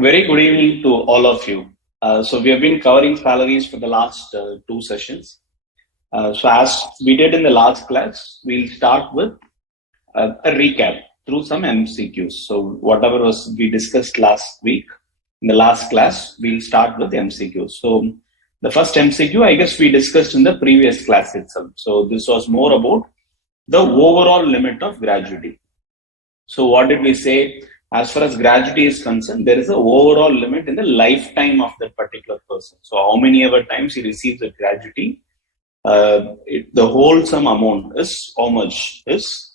Very good evening to all of you. So we have been covering salaries for the last two sessions. So as we did in the last class, we'll start with a recap through some MCQs. So whatever was we discussed last week in the last class, we'll start with MCQs. So the first MCQ, I guess we discussed in the previous class itself. So this was more about the overall limit of gratuity. So what did we say? As far as gratuity is concerned, there is an overall limit in the lifetime of that particular person. So how many ever times he receives a gratuity, the whole sum amount is how much? Is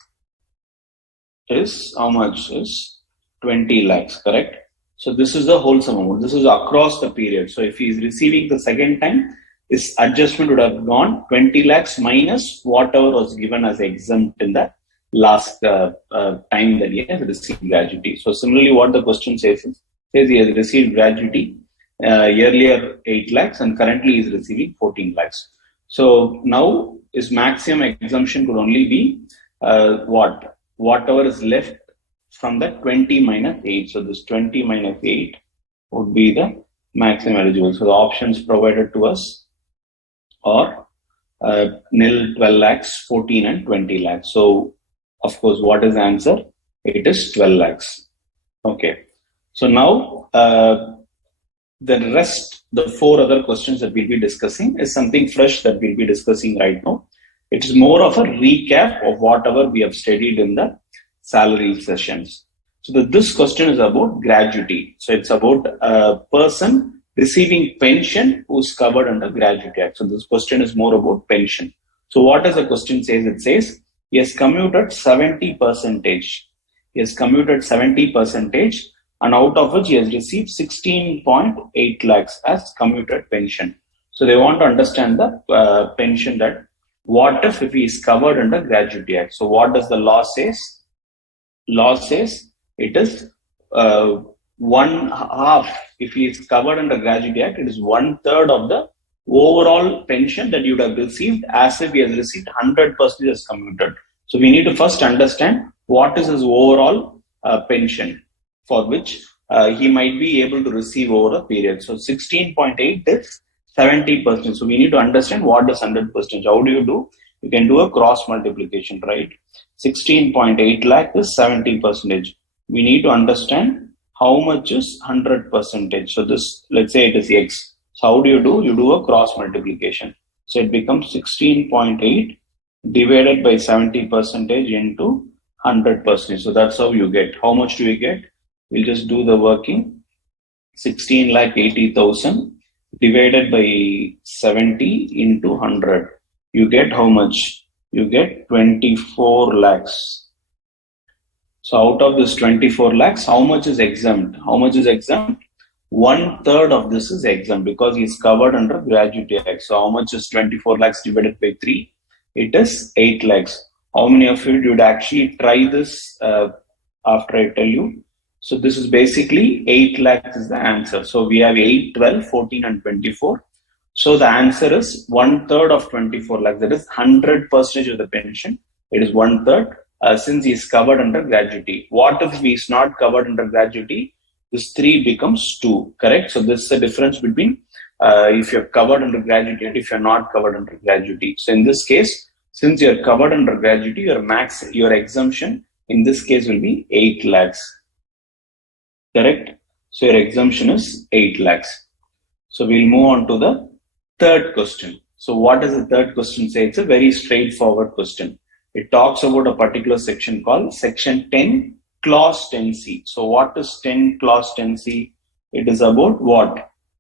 how much is 20 lakhs, correct? So this is the whole sum amount. This is across the period. So if he is receiving the second time, his adjustment would have gone 20 lakhs minus whatever was given as exempt in the last time that he has received gratuity. So similarly, what the question says he has received gratuity earlier 8 lakhs and currently is receiving 14 lakhs. So now his maximum exemption could only be whatever is left from the 20 minus 8. So this 20 minus 8 would be the maximum eligible. So the options provided to us are nil, 12 lakhs, 14 and 20 lakhs. So of course, what is the answer? It is 12 lakhs. Okay. So now, the rest, the four other questions that we'll be discussing is something fresh that we'll be discussing right now. It is more of a recap of whatever we have studied in the salary sessions. So this question is about gratuity. So it's about a person receiving pension who's covered under Gratuity Act. So this question is more about pension. So what does the question says? It says, he has commuted 70%. He has commuted 70%, and out of which he has received 16.8 lakhs as commuted pension. So they want to understand the pension, that what if he is covered under Gratuity Act. So what does the law says? Law says it is one half. If he is covered under Gratuity Act, it is 1/3 of the overall pension that you would have received as if he has received 100% as commuted. So we need to first understand what is his overall pension for which he might be able to receive over a period. So 16.8 is 70%. So we need to understand what is 100%. How do you do? You can do a cross multiplication, right? 16.8 lakh is 70%. We need to understand how much is 100%. So this, let's say it is X. So how do? You do a cross multiplication. So it becomes 16.8 divided by 70% into 100%. So that's how you get. How much do we get? We'll just do the working. 16,80,000 divided by 70 into 100. You get how much? You get 24 lakhs. So out of this 24 lakhs, how much is exempt? How much is exempt? 1/3 of this is exempt because he is covered under Gratuity Act. So how much is 24 lakhs divided by 3? It is 8 lakhs. How many of you would actually try this after I tell you? So this is basically 8 lakhs is the answer. So we have 8, 12, 14 and 24. So the answer is 1/3 of 24 lakhs. That is 100% of the pension. It is 1/3 since he is covered under gratuity. What if he is not covered under gratuity? This 3 becomes 2, correct? So this is the difference between if you're covered under gratuity and if you're not covered under gratuity. So in this case, since you're covered under gratuity, your exemption in this case will be 8 lakhs. Correct? So your exemption is 8 lakhs. So we'll move on to the third question. So what does the third question say? It's a very straightforward question. It talks about a particular section called Section 10, Clause 10C. So what is 10 Clause 10C? It is about what?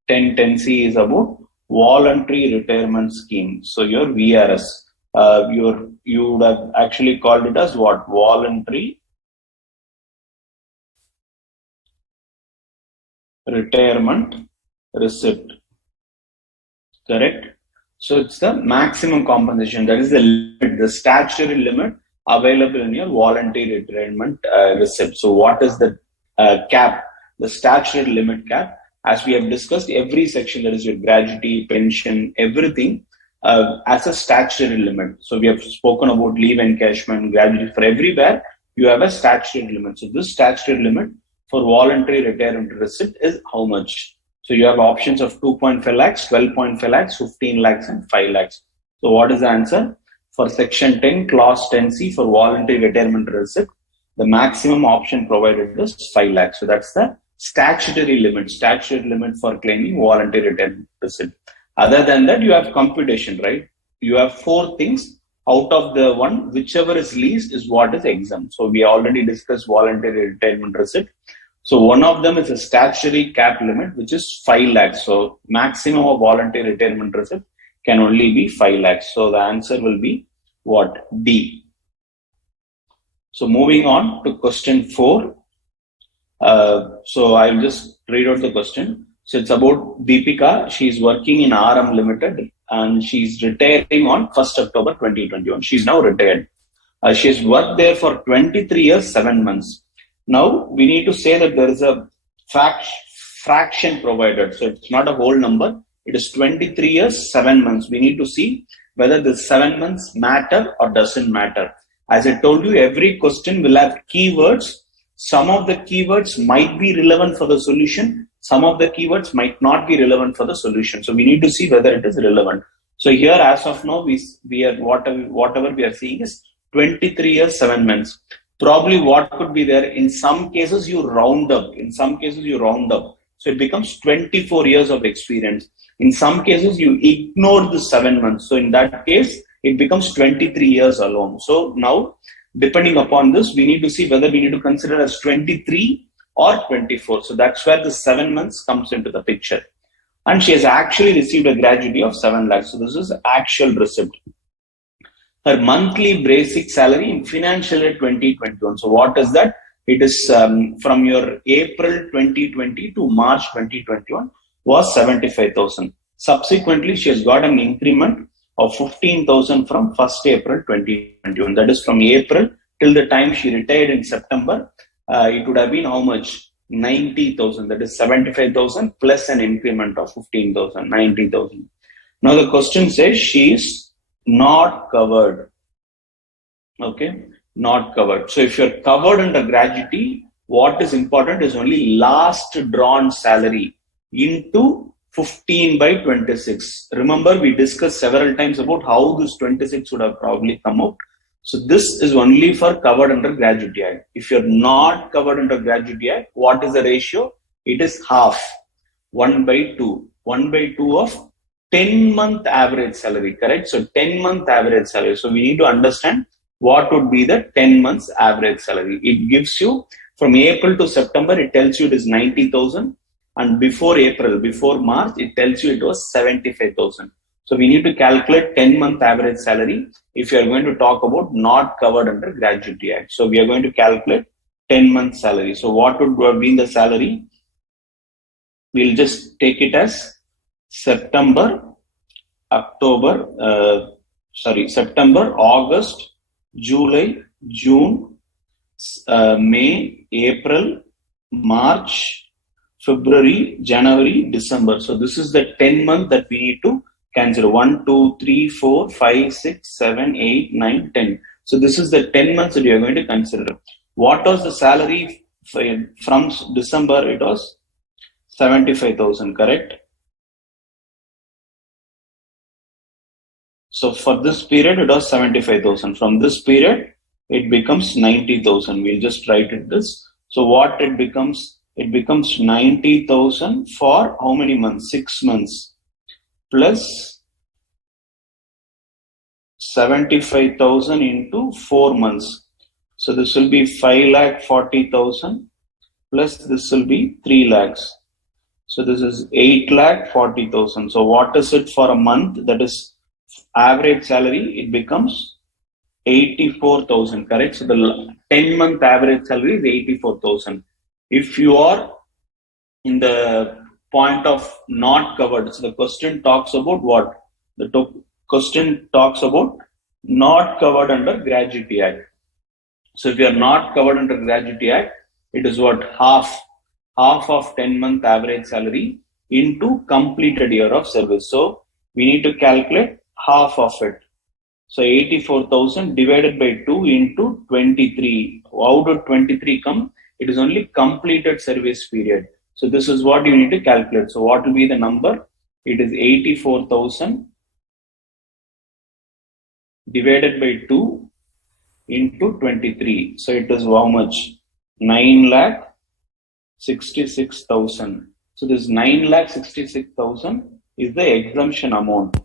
1010C is about voluntary retirement scheme. So your VRS, you would have actually called it as what? Voluntary retirement receipt. Correct? So it's the maximum compensation. That is the limit, the statutory limit available in your voluntary retirement receipt. So what is the cap? The statutory limit cap. As we have discussed, every section, that is your gratuity, pension, everything as a statutory limit. So we have spoken about leave encashment, gratuity. For everywhere, you have a statutory limit. So this statutory limit for voluntary retirement receipt is how much? So you have options of 2.5 lakhs, 12.5 lakhs, 15 lakhs, and 5 lakhs. So what is the answer? For section 10, clause 10C for voluntary retirement receipt, the maximum option provided is 5 lakhs. So that's the statutory limit for claiming voluntary retirement receipt. Other than that, you have computation, right? You have 4 things. Out of the one, whichever is least is what is exempt. So we already discussed voluntary retirement receipt. So one of them is a statutory cap limit, which is 5 lakhs. So maximum of voluntary retirement receipt can only be 5 lakhs. So the answer will be what? D. So moving on to question 4. So I'll just read out the question. So it's about Deepika. She's working in RM Limited and she's retiring on 1st October 2021. She's now retired. She's worked there for 23 years, 7 months. Now we need to say that there is a fraction provided. So it's not a whole number. It is 23 years, 7 months. We need to see whether the 7 months matter or doesn't matter. As I told you, every question will have keywords. Some of the keywords might be relevant for the solution. Some of the keywords might not be relevant for the solution. So we need to see whether it is relevant. So here, as of now, we are whatever we are seeing is 23 years, 7 months. Probably what could be there, in some cases you round up. So it becomes 24 years of experience. In some cases you ignore the 7 months. So in that case, it becomes 23 years alone. So now, depending upon this, we need to see whether we need to consider as 23 or 24. So that's where the 7 months comes into the picture. And she has actually received a gratuity of 7 lakhs. So this is actual receipt. Her monthly basic salary in financial year 2021. So what is that? It is from your April 2020 to March 2021 was 75,000. Subsequently, she has got an increment of 15,000 from 1st April 2021. That is from April till the time she retired in September. It would have been how much? 90,000. That is 75,000 plus an increment of 15,000, 90,000. Now the question says she is not covered. Okay, not covered. So if you're covered under gratuity, what is important is only last drawn salary into 15 by 26. Remember, we discussed several times about how this 26 would have probably come out. So this is only for covered under Gratuity Act. If you're not covered under Gratuity Act, what is the ratio? It is half, 1 by 2. 1 by 2 of 10-month average salary, correct? So 10-month average salary. So we need to understand what would be the 10 months average salary. It gives you from April to September, it tells you it is 90,000. And before April, before March, it tells you it was 75,000. So we need to calculate 10-month average salary if you are going to talk about not covered under Gratuity Act. So we are going to calculate 10-month salary. So what would have been the salary? We'll just take it as September, August, July, June, May, April, March, February, January, December. So this is the 10 month that we need to consider. 1, 2, 3, 4, 5, 6, 7, 8, 9, 10. So this is the 10 months that you are going to consider. What was the salary from December? It was 75,000, correct? So for this period, it was 75,000. From this period, it becomes 90,000. We'll just write it this. So what it becomes? It becomes 90,000 for how many months? 6 months plus 75,000 into 4 months. So this will be 5,40,000 plus this will be 3 lakhs. So this is 8,40,000. So what is it for a month? That is average salary. It becomes 84,000, correct? So the 10-month average salary is 84,000. If you are in the point of not covered, so the question talks about what? The question talks about not covered under Gratuity Act. So if you are not covered under Gratuity Act, it is what? Half of 10-month average salary into completed year of service. So we need to calculate half of it. So 84,000 divided by 2 into 23. How did 23 come? It is only completed service period. So this is what you need to calculate. So what will be the number? It is 84,000 divided by 2 into 23. So it is how much? 9,66,000. So this 9,66,000 is the exemption amount.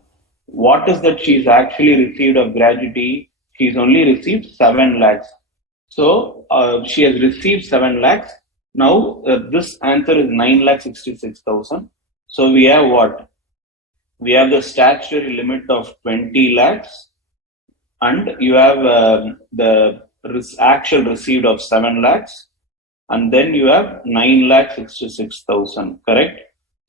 What is that she is actually received of gratuity? She has only received 7 lakhs. So she has received 7 lakhs. Now this answer is 9,66,000. So we have what? We have the statutory limit of 20 lakhs, and you have the actual received of 7 lakhs, and then you have 9,66,000. Correct?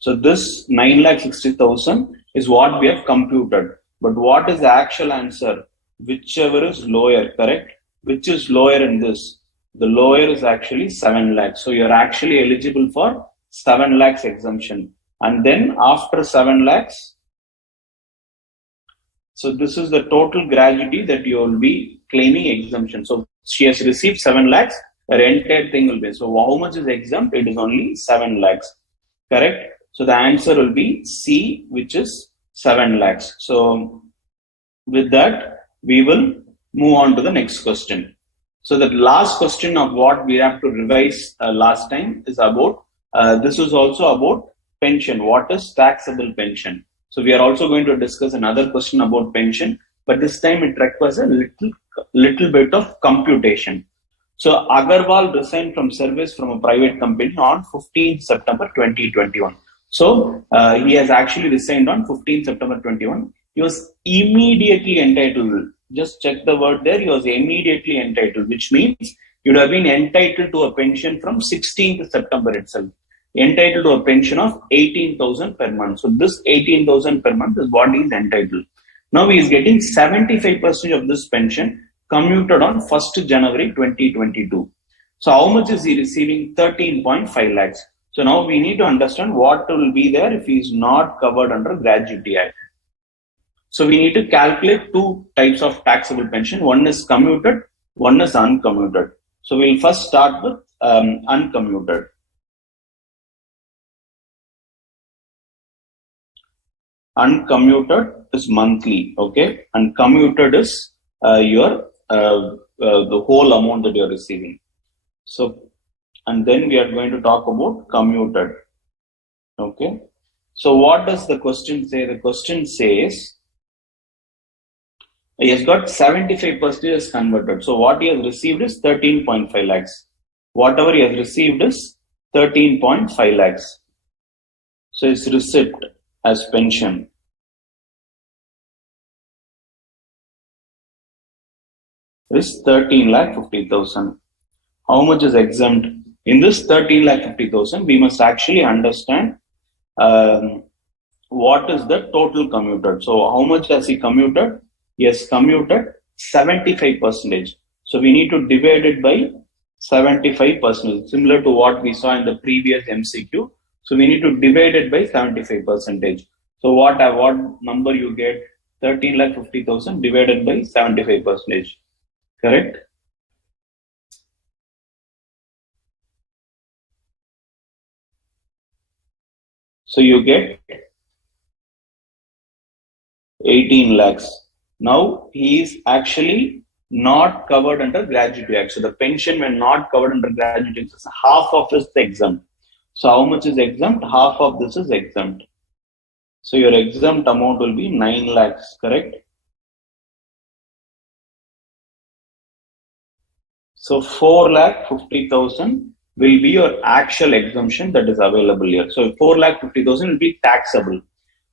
So this 9,60,000 is what we have computed. But what is the actual answer? Whichever is lower, correct? Which is lower in this? The lower is actually 7 lakhs. So you're actually eligible for 7 lakhs exemption. And then after 7 lakhs, so this is the total gratuity that you will be claiming exemption. So she has received 7 lakhs, her entire thing will be. So how much is exempt? It is only 7 lakhs. Correct? So the answer will be C, which is 7 lakhs. So with that, we will move on to the next question. So the last question of what we have to revise last time is about, this is also about pension. What is taxable pension? So we are also going to discuss another question about pension, but this time it requires a little bit of computation. So Agarwal resigned from service from a private company on 15th September 2021. So he has actually resigned on 15th September 21. He was immediately entitled. Just check the word there. He was immediately entitled, which means you would have been entitled to a pension from 16th September itself. Entitled to a pension of 18,000 per month. So this 18,000 per month is what he is entitled. Now he is getting 75% of this pension commuted on 1st January 2022. So how much is he receiving? 13.5 lakhs. So now we need to understand what will be there if he is not covered under Gratuity Act. So we need to calculate two types of taxable pension. One is commuted, one is uncommuted. So we'll first start with uncommuted. Uncommuted is monthly, okay, and commuted is the whole amount that you are receiving. So, and then we are going to talk about commuted, okay. So what does the question say? The question says he has got 75% is converted. So what he has received is 13.5 lakhs. Whatever he has received is 13.5 lakhs. So his receipt as pension is 13,50,000. How much is exempt? In this 13,50,000, we must actually understand what is the total commuted. So how much has he commuted? He has commuted 75%. So we need to divide it by 75%, similar to what we saw in the previous MCQ. So we need to divide it by 75%. So what number you get? 13,50,000 divided by 75%. Correct? So you get 18 lakhs. Now he is actually not covered under Gratuity Act. So the pension when not covered under Gratuity Act, half of this is exempt. So how much is exempt? Half of this is exempt. So your exempt amount will be 9 lakhs, correct? So 4,50,000 will be your actual exemption that is available here. So 4,50,000 will be taxable.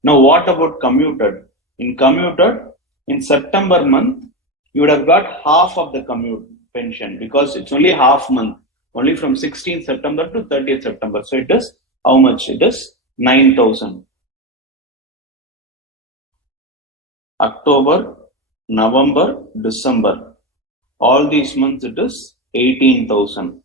Now what about commuted? In commuted, in September month, you would have got half of the commute pension because it's only half month, only from 16th September to 30th September. So it is how much? It is 9,000. October, November, December. All these months it is 18,000.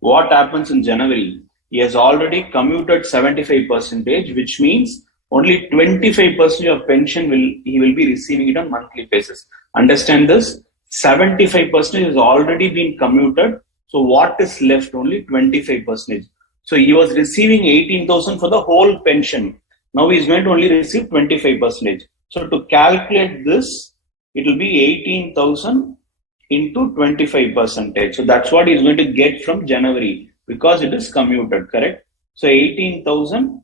What happens in January? He has already commuted 75%, which means only 25% of pension he will be receiving it on monthly basis. Understand this? 75% has already been commuted. So what is left? Only 25%. So he was receiving 18,000 for the whole pension. Now he is going to only receive 25%. So to calculate this, it will be 18,000 into 25%. So that's what he is going to get from January because it is commuted, correct? So 18,000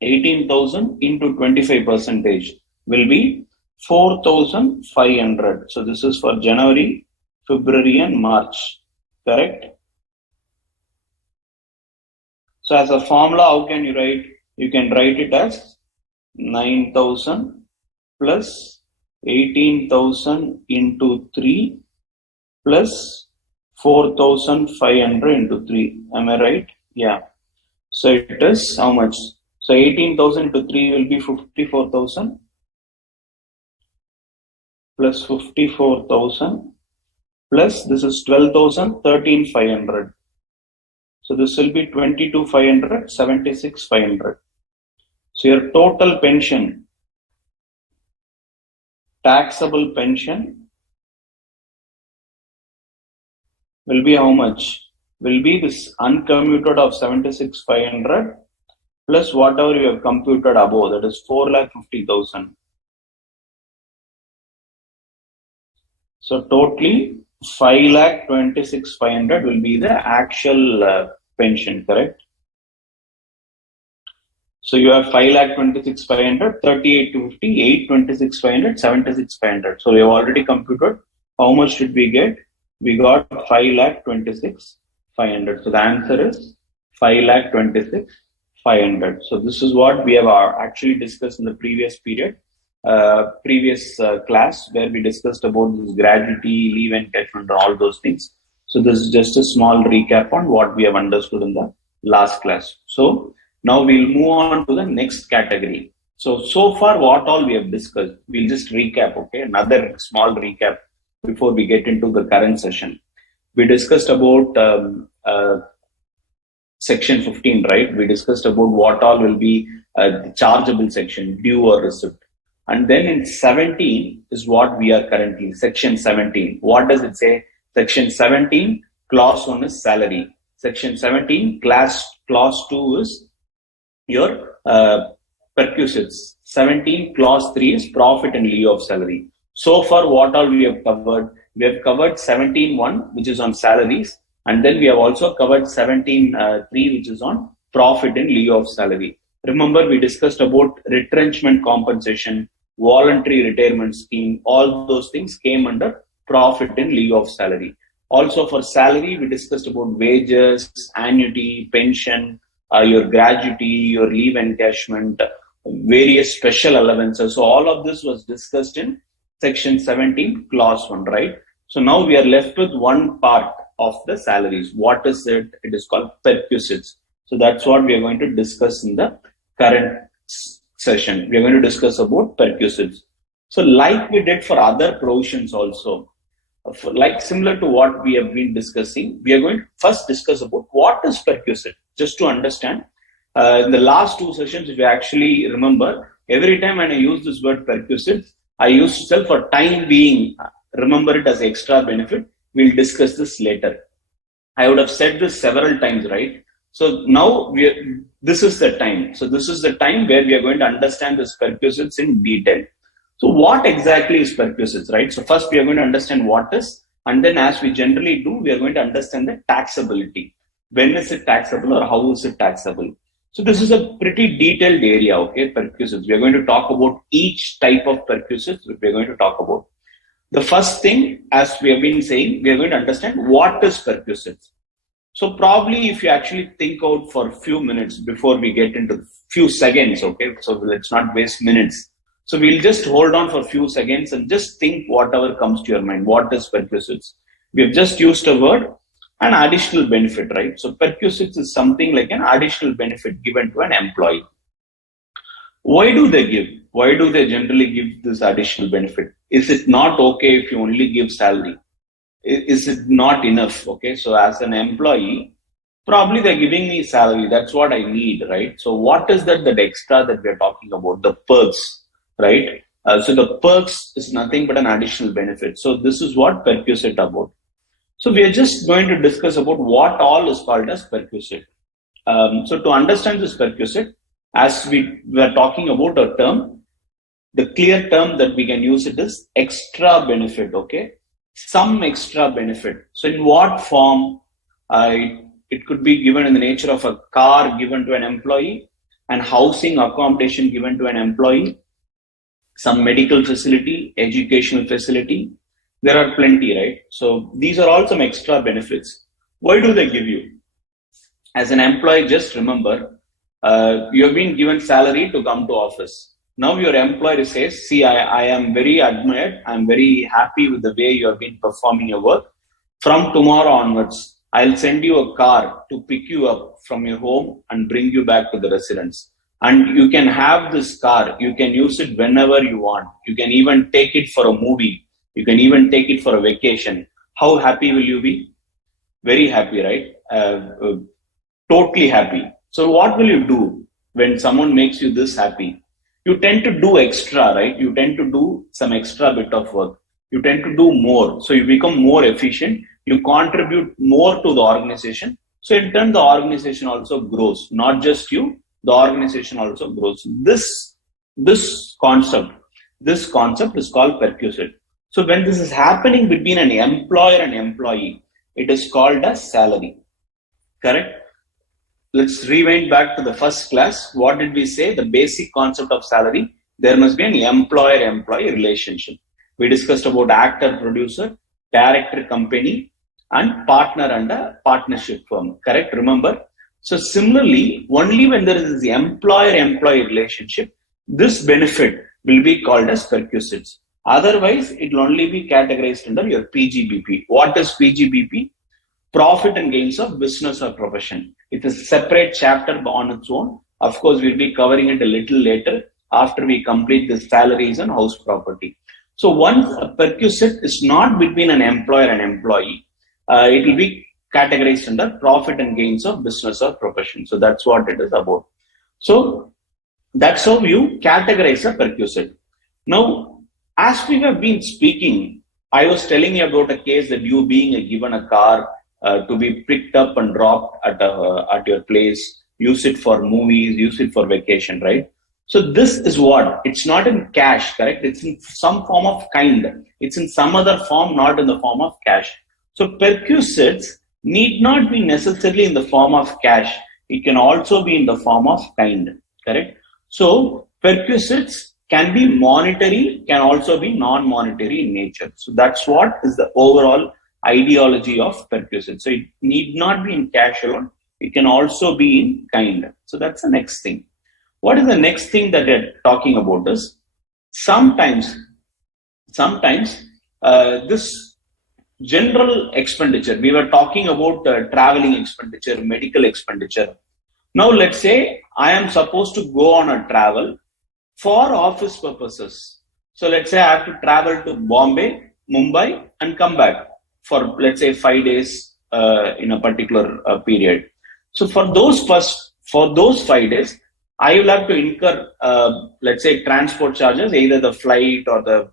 into 25% will be 4,500. So this is for January, February and March, correct? So as a formula, how can you write? You can write it as 9,000 plus 18,000 into 3 plus 4,500 into 3. Am I right? Yeah. So it is how much? So 18,000 into 3 will be 54,000 plus 54,000 plus this is 12,000, 13,500. So this will be 22,500, 76,500. So your total pension, taxable pension will be how much? Will be this uncommuted of 76,500 plus whatever you have computed above, that is 4,50,000. So totally 5,26,500 will be the actual pension, correct? So you have 5,26,500, 38,250, 8,26,500, 76,500. So we have already computed how much did we get? We got 5,26,500. So the answer is 5,26,500. So this is what we have actually discussed in the previous period, class, where we discussed about this gratuity, leave encashment, and all those things. So this is just a small recap on what we have understood in the last class. So now we'll move on to the next category. So far what all we have discussed, we'll just recap, okay? Another small recap before we get into the current session. We discussed about section 15, right? We discussed about what all will be the chargeable section, due or receipt. And then in 17 is what we are currently, section 17. What does it say? Section 17, clause 1 is salary. Section 17, clause 2 is your perquisites. 17, clause 3 is profit in lieu of salary. So far, what all we have covered? We have covered 17.1, which is on salaries. And then we have also covered 17.3, which is on profit in lieu of salary. Remember, we discussed about retrenchment compensation, voluntary retirement scheme. All those things came under profit in lieu of salary. Also for salary, we discussed about wages, annuity, pension, your gratuity, your leave encashment, various special allowances. So all of this was discussed in section 17, clause 1, right? So now we are left with one part of the salaries. What is it? It is called perquisites. So that's what we are going to discuss in the current session. We are going to discuss about perquisites. So like we did for other provisions also, like similar to what we have been discussing, we are going to first discuss about what is perquisite, just to understand. In the last two sessions, if you actually remember, every time when I use this word perquisite, I use to tell for time being, remember it as extra benefit. We'll discuss this later. I would have said this several times, right? So now this is the time. So this is the time where we are going to understand this perquisites in detail. So what exactly is perquisites, right? So first we are going to understand what is, and then as we generally do, we are going to understand the taxability. When is it taxable or how is it taxable? So this is a pretty detailed area, okay, perquisites. We are going to talk about each type of perquisites that we are going to talk about. The first thing, as we have been saying, we are going to understand what is perquisites. So probably if you actually think out for a few minutes before we get into few seconds, okay, so let's not waste minutes. So we'll just hold on for a few seconds and just think whatever comes to your mind. What is perquisites? We have just used a word, an additional benefit, right? So perquisites is something like an additional benefit given to an employee. Why do they give? Why do they generally give this additional benefit? Is it not okay if you only give salary? Is it not enough? Okay, so as an employee, probably they're giving me salary. That's what I need, right? So what is that extra that we're talking about? The perks, right? So the perks is nothing but an additional benefit. So this is what perquisite about. So we are just going to discuss about what all is called as perquisite. So to understand this perquisite, as we were talking about a term, the clear term that we can use it is extra benefit, okay? Some extra benefit. So in what form? It could be given in the nature of a car given to an employee, and housing accommodation given to an employee, some medical facility, educational facility. There are plenty, right? So these are all some extra benefits. Why do they give you? As an employee, just remember, you have been given salary to come to office. Now your employer says, see, I am very admired. I'm very happy with the way you have been performing your work. From tomorrow onwards, I'll send you a car to pick you up from your home and bring you back to the residence. And you can have this car. You can use it whenever you want. You can even take it for a movie. You can even take it for a vacation. How happy will you be? Very happy, right? Totally happy. So what will you do when someone makes you this happy? You tend to do extra, right? You tend to do some extra bit of work. You tend to do more. So you become more efficient. You contribute more to the organization. So in turn, the organization also grows. Not just you, the organization also grows. This concept is called perquisite. So when this is happening between an employer and employee, it is called as salary. Correct? Let's rewind back to the first class. What did we say? The basic concept of salary. There must be an employer-employee relationship. We discussed about actor-producer, director-company, and partner and a partnership firm. Correct? Remember? So similarly, only when there is this employer-employee relationship, this benefit will be called as perquisites. Otherwise, it will only be categorized under your PGBP. What is PGBP? Profit and gains of business or profession. It's a separate chapter on its own. Of course, we'll be covering it a little later after we complete the salaries and house property. So once a perquisite is not between an employer and employee, it will be categorized under profit and gains of business or profession. So that's what it is about. So that's how you categorize a perquisite. Now, as we have been speaking, I was telling you about a case that you being given a car to be picked up and dropped at your place, use it for movies, use it for vacation, right? So this is what? It's not in cash, correct? It's in some form of kind. It's in some other form, not in the form of cash. So perquisites need not be necessarily in the form of cash. It can also be in the form of kind, correct? So perquisites can be monetary, can also be non-monetary in nature. So that's what is the overall ideology of perquisite. So it need not be in cash alone. It can also be in kind. So that's the next thing. What is the next thing that they're talking about is sometimes this general expenditure, we were talking about traveling expenditure, medical expenditure. Now let's say I am supposed to go on a travel for office purposes. So let's say I have to travel to Bombay, Mumbai and come back for let's say 5 days in a particular period. So for those 5 days, I will have to incur, let's say, transport charges, either the flight or the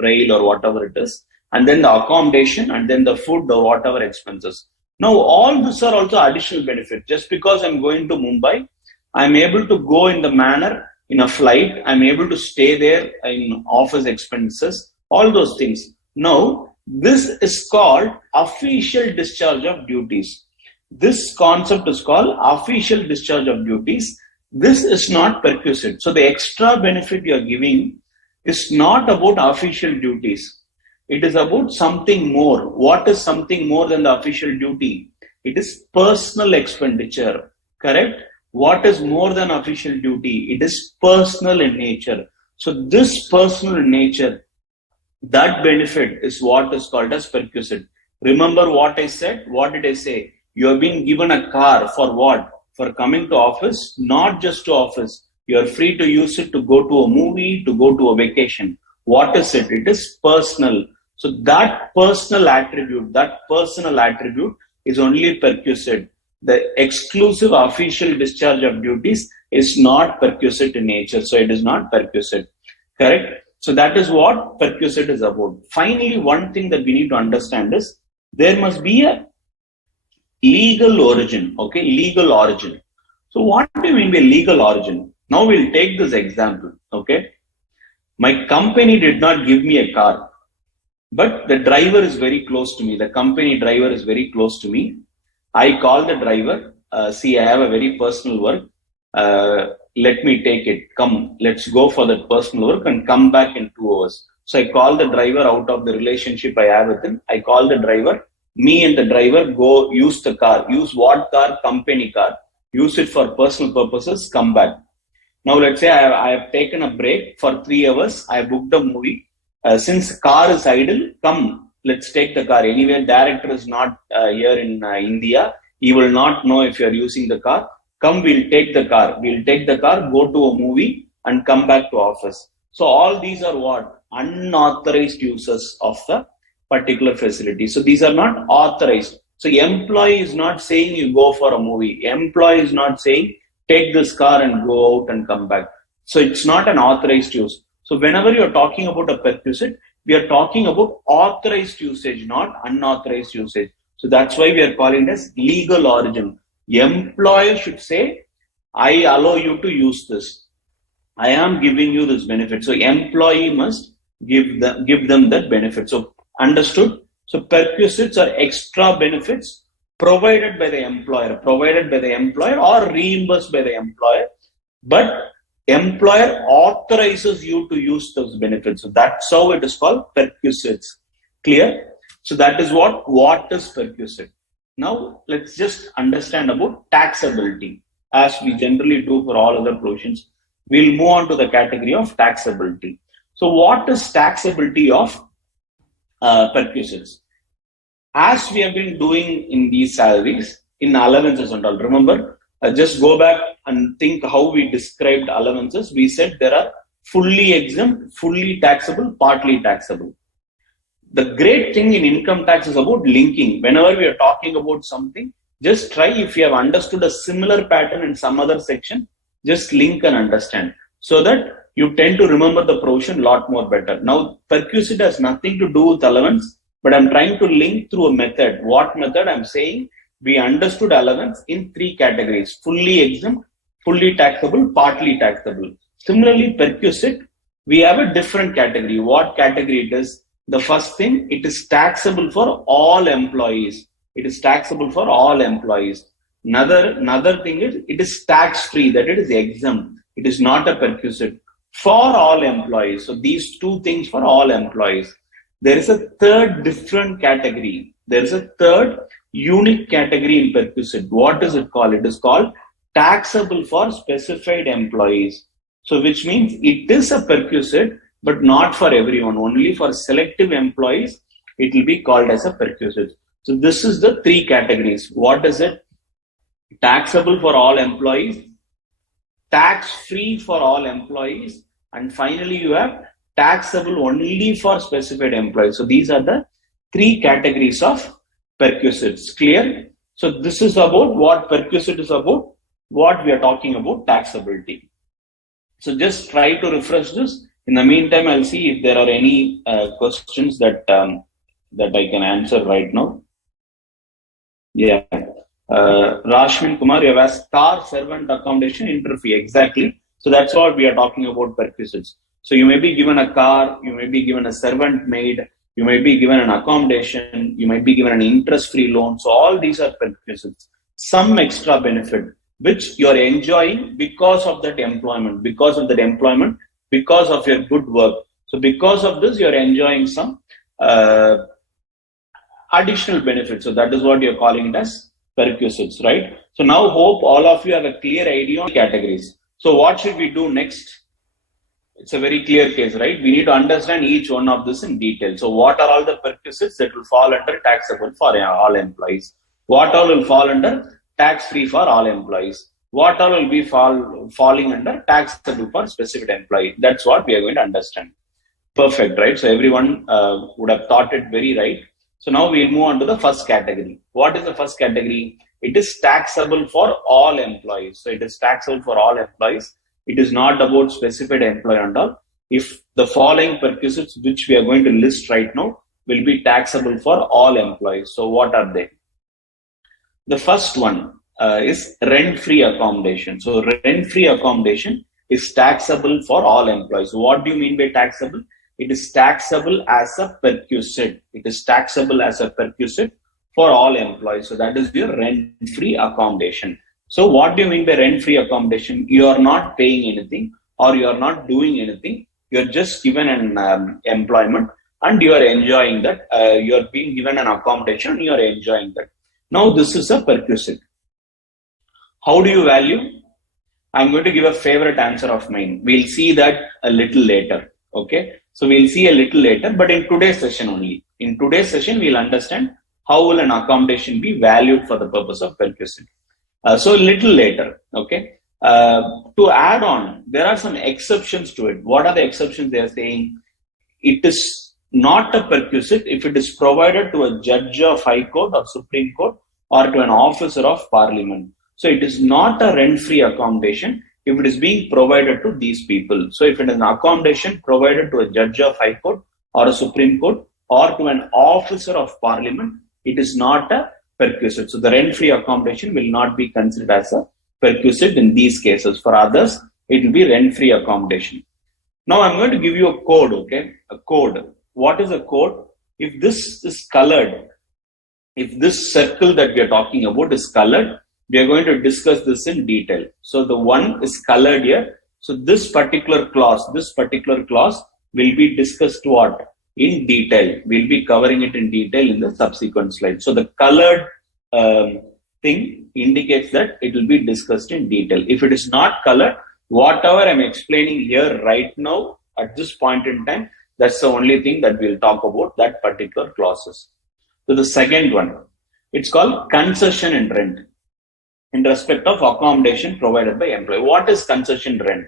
rail or whatever it is, and then the accommodation and then the food or whatever expenses. Now, all these are also additional benefit. Just because I'm going to Mumbai, I'm able to go in the manner in a flight. I'm able to stay there in office expenses, all those things. Now, this is called official discharge of duties. This concept is called official discharge of duties. This is not perquisite. So the extra benefit you are giving is not about official duties. It is about something more. What is something more than the official duty? It is personal expenditure. Correct? What is more than official duty? It is personal in nature. So this personal in nature, that benefit is what is called as perquisite. Remember what I said? What did I say? You have been given a car for what? For coming to office, not just to office. You are free to use it to go to a movie, to go to a vacation. What is it? It is personal. So that personal attribute is only perquisite. The exclusive official discharge of duties is not perquisite in nature. So it is not perquisite. Correct? So that is what perquisite is about. Finally, one thing that we need to understand is there must be a legal origin. Okay, legal origin. So what do you mean by legal origin? Now we'll take this example. Okay, my company did not give me a car, but the driver is very close to me. The company driver is very close to me. I call the driver. See, I have a very personal work. Let me take it. Come, let's go for that personal work and come back in 2 hours. So I call the driver out of the relationship I have with him. I call the driver. Me and the driver go use the car. Use what car? Company car. Use it for personal purposes. Come back. Now let's say I have taken a break for 3 hours. I booked a movie. Since car is idle, come, let's take the car. Anyway, director is not here in India. He will not know if you are using the car. Come, we'll take the car. We'll take the car, go to a movie and come back to office. So all these are what? Unauthorized uses of the particular facility. So these are not authorized. So employee is not saying you go for a movie. Employee is not saying take this car and go out and come back. So it's not an authorized use. So whenever you're talking about a perquisite, we are talking about authorized usage, not unauthorized usage. So that's why we are calling it as legal origin. Employer should say, I allow you to use this. I am giving you this benefit. So employee must give them that benefit. So understood? So perquisites are extra benefits provided by the employer or reimbursed by the employer. But employer authorizes you to use those benefits. So that's how it is called perquisites. Clear? So that is what is perquisite. Now let's just understand about taxability. As we generally do for all other provisions, we'll move on to the category of taxability. So what is taxability of perquisites? As we have been doing in these salaries, in allowances and all, remember, just go back and think how we described allowances. We said there are fully exempt, fully taxable, partly taxable. The great thing in income tax is about linking. Whenever we are talking about something, just try, if you have understood a similar pattern in some other section, just link and understand so that you tend to remember the provision a lot more better. Now, perquisite has nothing to do with allowance, but I'm trying to link through a method. What method? I'm saying we understood allowance in 3 categories: fully exempt, fully taxable, partly taxable. Similarly, perquisite, we have a different category. What category it is? The first thing, it is taxable for all employees. It is taxable for all employees. Another thing is, it is tax-free, that it is exempt. It is not a perquisite for all employees. So these 2 things for all employees. There is a third different category. There is a third unique category in perquisite. What is it called? It is called taxable for specified employees. So which means it is a perquisite, but not for everyone. Only for selective employees, it will be called as a perquisite. So this is the 3 categories. What is it? Taxable for all employees, tax-free for all employees, and finally you have taxable only for specified employees. So these are the 3 categories of perquisites. Clear? So this is about what perquisite is about, what we are talking about taxability. So just try to refresh this. In the meantime, I'll see if there are any questions that I can answer right now. Yeah. Rashmin Kumar, you have asked car, servant, accommodation, interfee. Exactly. So that's what we are talking about perquisites. So you may be given a car, you may be given a servant maid, you may be given an accommodation, you might be given an interest-free loan. So all these are perquisites. Some extra benefit which you are enjoying because of that employment, because of your good work. So because of this, you are enjoying some additional benefits. So that is what you're calling it as perquisites, right? So now hope all of you have a clear idea on categories. So what should we do next? It's a very clear case, right? We need to understand each one of this in detail. So what are all the perquisites that will fall under taxable for all employees? What all will fall under tax-free for all employees? What all will be falling under taxable for specific employee? That's what we are going to understand. Perfect, right? So everyone would have thought it very right. So now we'll move on to the first category. What is the first category? It is taxable for all employees. So it is taxable for all employees. It is not about specified employee and all. if the following perquisites which we are going to list right now will be taxable for all employees. So what are they? The first one is rent-free accommodation. So rent-free accommodation is taxable for all employees. What do you mean by taxable? It is taxable as a perquisite. It is taxable as a perquisite for all employees. So that is your rent-free accommodation. So what do you mean by rent-free accommodation? You are not paying anything or you are not doing anything. You are just given an employment and you are enjoying that. You are being given an accommodation and you are enjoying that. Now this is a perquisite. How do you value? I'm going to give a favorite answer of mine. We'll see that a little later. Okay. So we'll see a little later, but in today's session only. In today's session, we'll understand how will an accommodation be valued for the purpose of perquisite. So a little later. Okay. To add on, there are some exceptions to it. What are the exceptions they are saying? It is not a perquisite if it is provided to a judge of High Court or Supreme Court or to an officer of Parliament. So it is not a rent-free accommodation if it is being provided to these people. So if it is an accommodation provided to a judge of High Court or a Supreme Court or to an officer of Parliament, it is not a perquisite. So the rent-free accommodation will not be considered as a perquisite in these cases. For others, it will be rent-free accommodation. Now I'm going to give you a code, okay? A code. What is a code? If this is colored, if this circle that we are talking about is colored, we are going to discuss this in detail. So the one is colored here. So this particular clause will be discussed what? In detail. We'll be covering it in detail in the subsequent slide. So the colored thing indicates that it will be discussed in detail. If it is not colored, whatever I'm explaining here right now at this point in time, that's the only thing that we'll talk about, that particular clauses. So the second one, it's called concession and rent in respect of accommodation provided by employee. What is concession rent?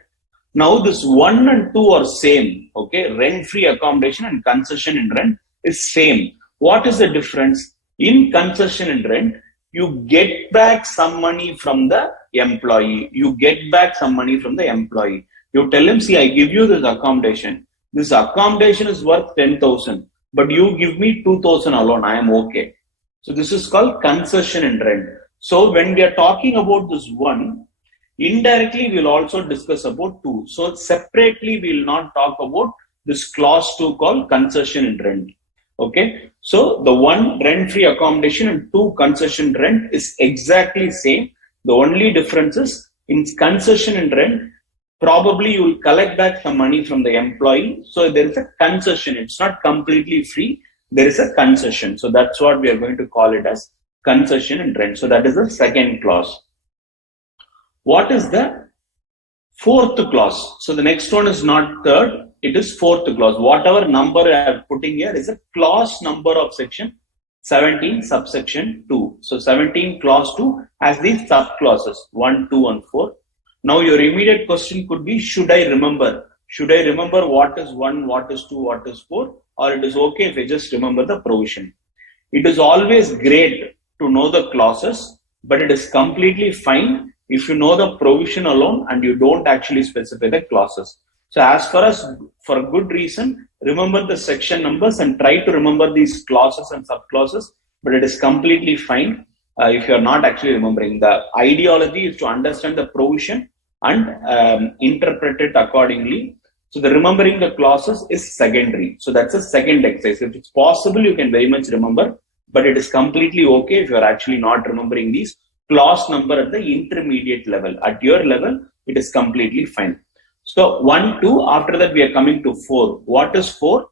Now this 1 and 2 are same, okay? Rent-free accommodation and concession and rent is same. What is the difference? In concession and rent, you get back some money from the employee. You get back some money from the employee. You tell him, see, I give you this accommodation. This accommodation is worth 10,000, but you give me 2,000 alone. I am okay. So this is called concession and rent. So when we are talking about this one, indirectly we'll also discuss about two. So separately we'll not talk about this clause 2 called concession and rent. Okay. So the one rent-free accommodation and 2 concession rent is exactly same. The only difference is in concession and rent, probably you will collect back some money from the employee. So there is a concession. It's not completely free. There is a concession. So that's what we are going to call it as concession and rent. So that is the second clause. What is the fourth clause? So the next one is not third. It is fourth clause. Whatever number I am putting here is a clause number of section 17 subsection 2. So 17 clause 2 has these subclauses 1, 2 and 4. Now your immediate question could be, should I remember? Should I remember what is 1, what is 2, what is 4? Or it is okay if I just remember the provision. It is always great to know the clauses, but it is completely fine if you know the provision alone and you don't actually specify the clauses. So as far as for a good reason, remember the section numbers and try to remember these clauses and subclauses, but it is completely fine if you are not actually remembering. The ideology is to understand the provision and interpret it accordingly. So the remembering the clauses is secondary. So that's a second exercise. If it's possible, you can very much remember, but it is completely okay if you are actually not remembering these clause number at the intermediate level. At your level, it is completely fine. So 1, 2, after that we are coming to 4. What is 4?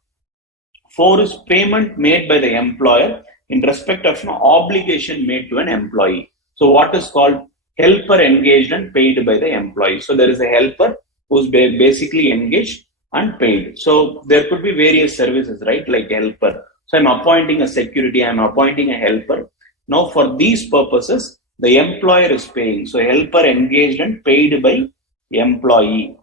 4 is payment made by the employer in respect of an obligation made to an employee. So what is called helper engaged and paid by the employee. So there is a helper who's basically engaged and paid. So there could be various services, right? Like helper. So I'm appointing a security, I'm appointing a helper. Now for these purposes, the employer is paying. So helper engaged and paid by employee.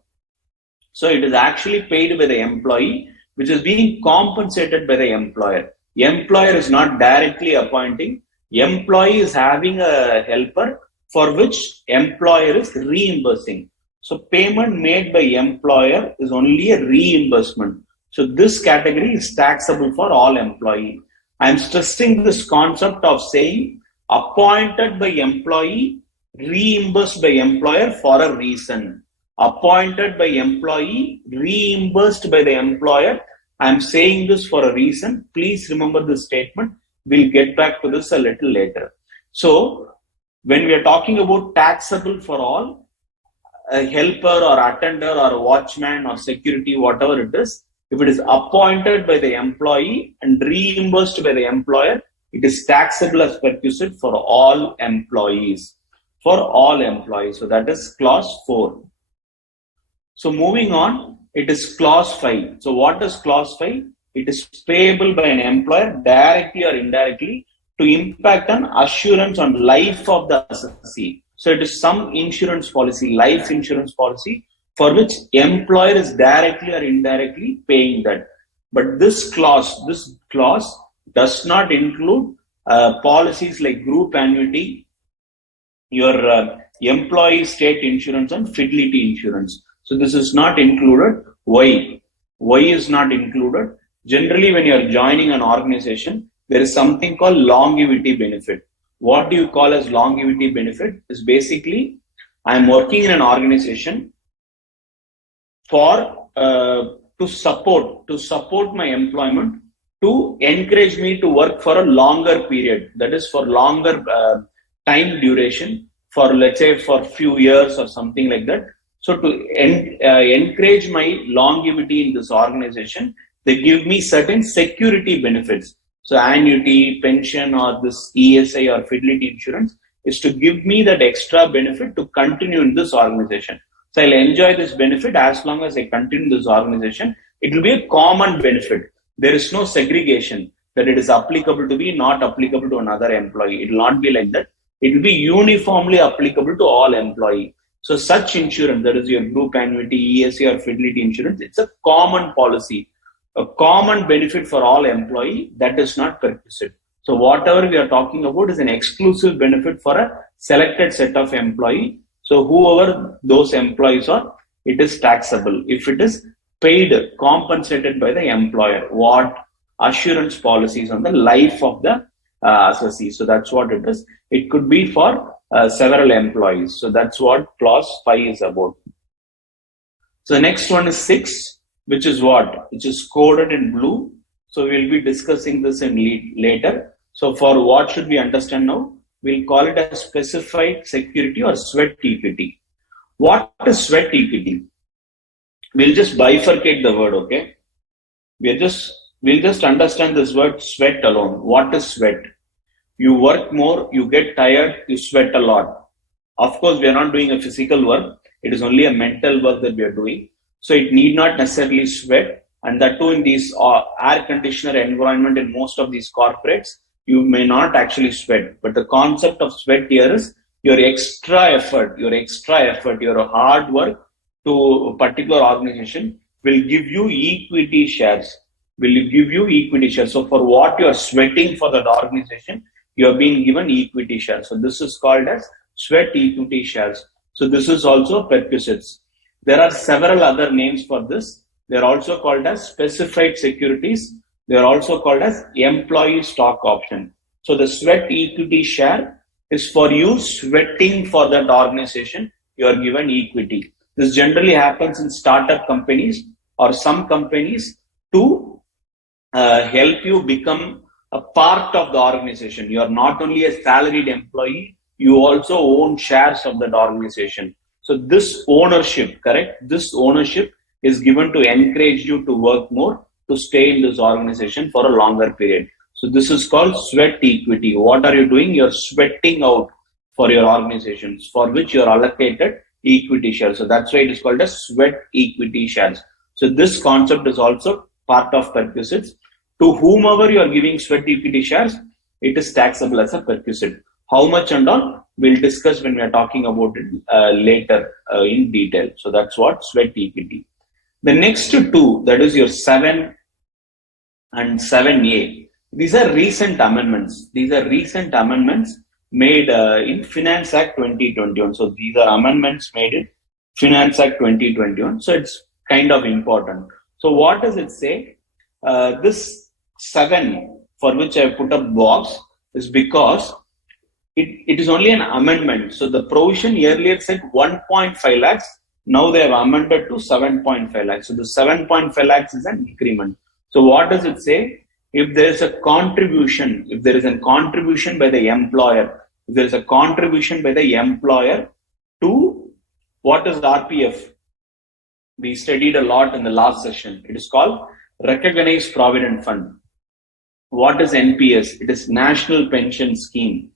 So it is actually paid by the employee, which is being compensated by the employer. Employer is not directly appointing. Employee is having a helper for which employer is reimbursing. So payment made by employer is only a reimbursement. So this category is taxable for all employee. I am stressing this concept of saying appointed by employee, reimbursed by employer for a reason. Appointed by employee, reimbursed by the employer. I am saying this for a reason. Please remember this statement. We'll get back to this a little later. So when we are talking about taxable for all, a helper or attender or watchman or security, whatever it is, if it is appointed by the employee and reimbursed by the employer, it is taxable as perquisite for all employees. For all employees. So that is clause 4. So moving on, it is clause 5. So what is clause 5? It is payable by an employer directly or indirectly to impact on assurance on life of the assessee. So it is some insurance policy, life insurance policy, for which employer is directly or indirectly paying that. But this clause does not include policies like group annuity, your employee state insurance and fidelity insurance. So this is not included. Why? Why is not included? Generally, when you are joining an organization, there is something called longevity benefit. What do you call as longevity benefit? Is basically, I am working in an organization for to support my employment, to encourage me to work for a longer period. That is for longer time duration, for let's say for few years or something like that. So to encourage my longevity in this organization, they give me certain security benefits. So annuity, pension, or this ESI or fidelity insurance is to give me that extra benefit to continue in this organization. So I'll enjoy this benefit as long as I continue this organization. It will be a common benefit. There is no segregation that it is applicable to me, not applicable to another employee. It will not be like that. It will be uniformly applicable to all employees. So such insurance, that is your group annuity, ESI or fidelity insurance, it's a common policy, a common benefit for all employee that is not perquisite. So whatever we are talking about is an exclusive benefit for a selected set of employee. So whoever those employees are, it is taxable. If it is paid, compensated by the employer, what assurance policies on the life of the assessee. So that's what it is. It could be for several employees. So that's what clause 5 is about. So the next one is 6, which is what? Which is coded in blue. So we'll be discussing this in later. So for what should we understand now? We'll call it as specified security or sweat equity. What is sweat equity? We'll just bifurcate the word, okay? We'll just understand this word sweat alone. What is sweat? You work more, you get tired, you sweat a lot. Of course, we are not doing a physical work. It is only a mental work that we are doing. So it need not necessarily sweat. And that too in these air conditioner environment in most of these corporates, you may not actually sweat. But the concept of sweat here is your extra effort, your hard work to a particular organization will give you equity shares. So for what you are sweating for that organization, you are being given equity shares. So this is called as sweat equity shares. So this is also perquisites. There are several other names for this. They are also called as specified securities. They are also called as employee stock option. So the sweat equity share is for you sweating for that organization. You are given equity. This generally happens in startup companies or some companies to help you become a part of the organization. You are not only a salaried employee, you also own shares of that organization. So this ownership, correct? This ownership is given to encourage you to work more, to stay in this organization for a longer period. So this is called sweat equity. What are you doing? You're sweating out for your organizations for which you're allocated equity shares. So that's why it is called as sweat equity shares. So this concept is also part of perquisites. To whomever you are giving sweat equity shares, it is taxable as a perquisite. How much and all, we'll discuss when we are talking about it later in detail. So that's what sweat equity. The next two, that is your 7 and 7A. These are recent amendments. These are recent amendments made in Finance Act 2021. So these are amendments made in Finance Act 2021. So it's kind of important. So what does it say? This 7 for which I put a box is because it is only an amendment. So the provision earlier said 1.5 lakhs. Now they have amended to 7.5 lakhs. So the 7.5 lakhs is an increment. So what does it say? If there is a contribution, if there is a contribution by the employer, if there is a contribution by the employer to what is RPF? We studied a lot in the last session. It is called Recognized Provident Fund. What is NPS? It is National Pension Scheme.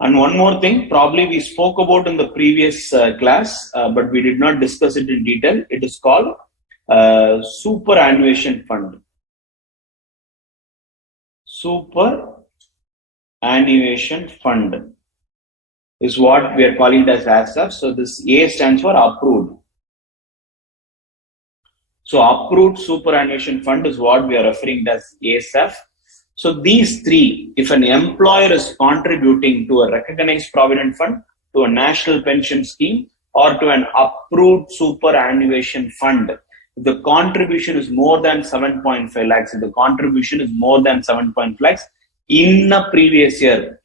And one more thing, probably we spoke about in the previous class, but we did not discuss it in detail. It is called Superannuation Fund. Superannuation Fund is what we are calling it as such. So this A stands for approved. So approved superannuation fund is what we are referring to as ASF. So these three, if an employer is contributing to a recognized provident fund, to a national pension scheme, or to an approved superannuation fund, if the contribution is more than 7.5 lakhs, if the contribution is more than 7.5 lakhs in a previous year,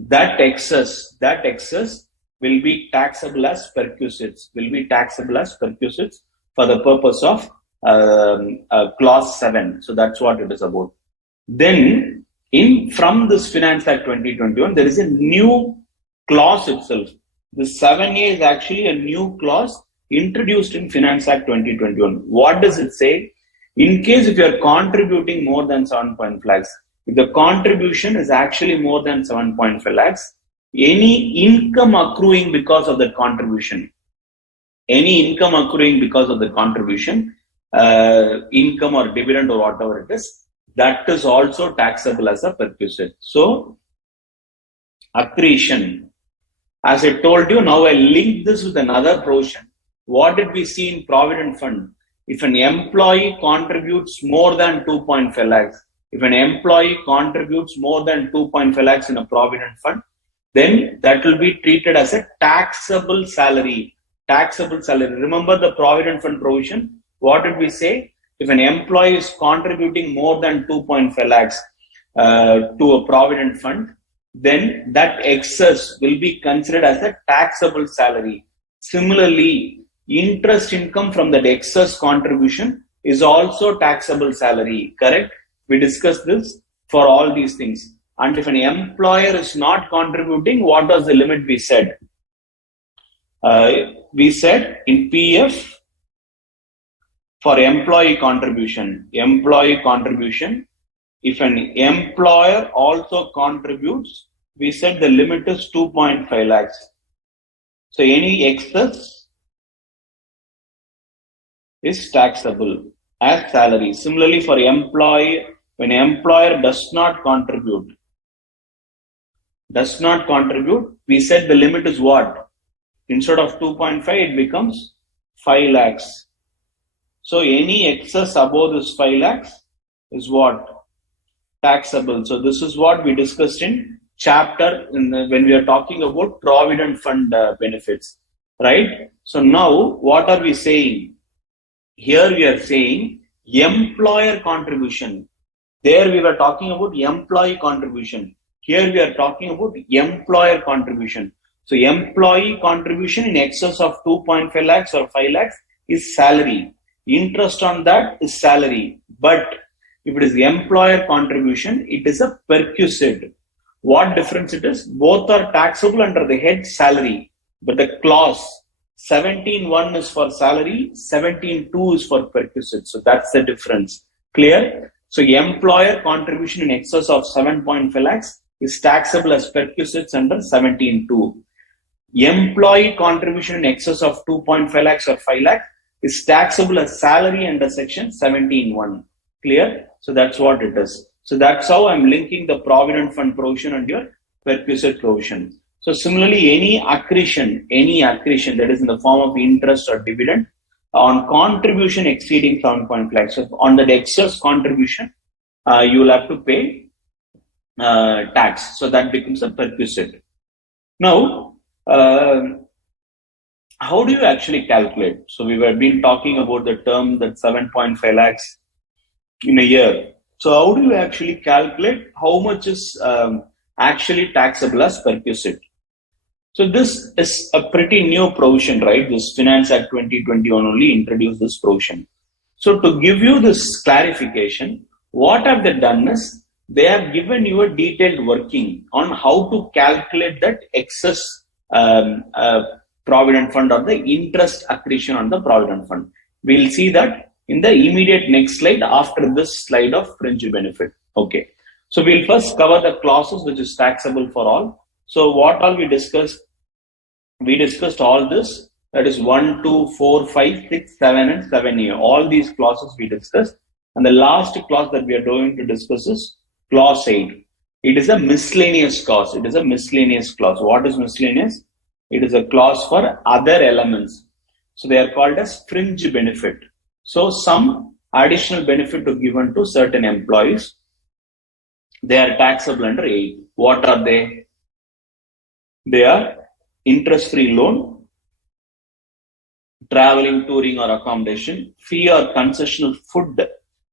that excess will be taxable as perquisites, for the purpose of clause 7. So that's what it is about. Then from this Finance Act 2021, there is a new clause itself. The 7A is actually a new clause introduced in Finance Act 2021. What does it say? In case if you are contributing more than 7.5 lakhs, if the contribution is actually more than 7.5 lakhs, any income accruing because of the contribution, income or dividend or whatever it is, that is also taxable as a perquisite. So, accretion. As I told you, now I link this with another provision. What did we see in Provident Fund? If an employee contributes more than 2.5 lakhs, in a Provident Fund, then that will be treated as a taxable salary. Remember the Provident Fund provision? What did we say? If an employee is contributing more than 2.5 lakhs to a Provident Fund, then that excess will be considered as a taxable salary. Similarly, interest income from that excess contribution is also taxable salary, correct? We discussed this for all these things. And if an employer is not contributing, what was the limit we said? We said in PF for employee contribution, if an employer also contributes, we said the limit is 2.5 lakhs. So any excess is taxable as salary. Similarly, for employee, when employer does not contribute, we said the limit is what? Instead of 2.5, it becomes 5 lakhs. So any excess above this 5 lakhs is what? Taxable. So this is what we discussed in chapter when we are talking about Provident Fund benefits, right? So now what are we saying? Here we are saying employer contribution. There we were talking about employee contribution. Here we are talking about employer contribution. So employee contribution in excess of 2.5 lakhs or 5 lakhs is salary. Interest on that is salary. But if it is employer contribution, it is a perquisite. What difference it is? Both are taxable under the head salary. But the clause 17.1 is for salary, 17.2 is for perquisite. So that's the difference. Clear? So employer contribution in excess of 7.5 lakhs is taxable as perquisites under 17.2. Employee contribution in excess of 2.5 lakhs or 5 lakhs is taxable as salary under section 17.1. Clear? So that's what it is. So that's how I'm linking the Provident Fund provision and your perquisite provision. So similarly, any accretion that is in the form of interest or dividend on contribution exceeding 7.5 lakhs. So on that excess contribution, you will have to pay tax. So that becomes a perquisite. Now, how do you actually calculate? So we were been talking about the term that 7.5 lakhs in a year. So how do you actually calculate how much is actually taxable as perquisite? So this is a pretty new provision, right? This Finance Act 2021 only introduced this provision. So to give you this clarification, what have they done is they have given you a detailed working on how to calculate that excess provident fund or the interest accretion on the provident fund. We'll see that in the immediate next slide after this slide of fringe benefit. Okay. So we'll first cover the clauses which is taxable for all. So what all we discussed? We discussed all this. That is 1, 2, 4, 5, 6, 7, and 7A. All these clauses we discussed. And the last clause that we are going to discuss is clause 8. It is a miscellaneous clause. It is a miscellaneous clause. What is miscellaneous? It is a clause for other elements. So they are called as fringe benefit. So some additional benefit to given to certain employees. They are taxable under 8. What are they? They are interest-free loan, traveling, touring or accommodation, fee or concessional food,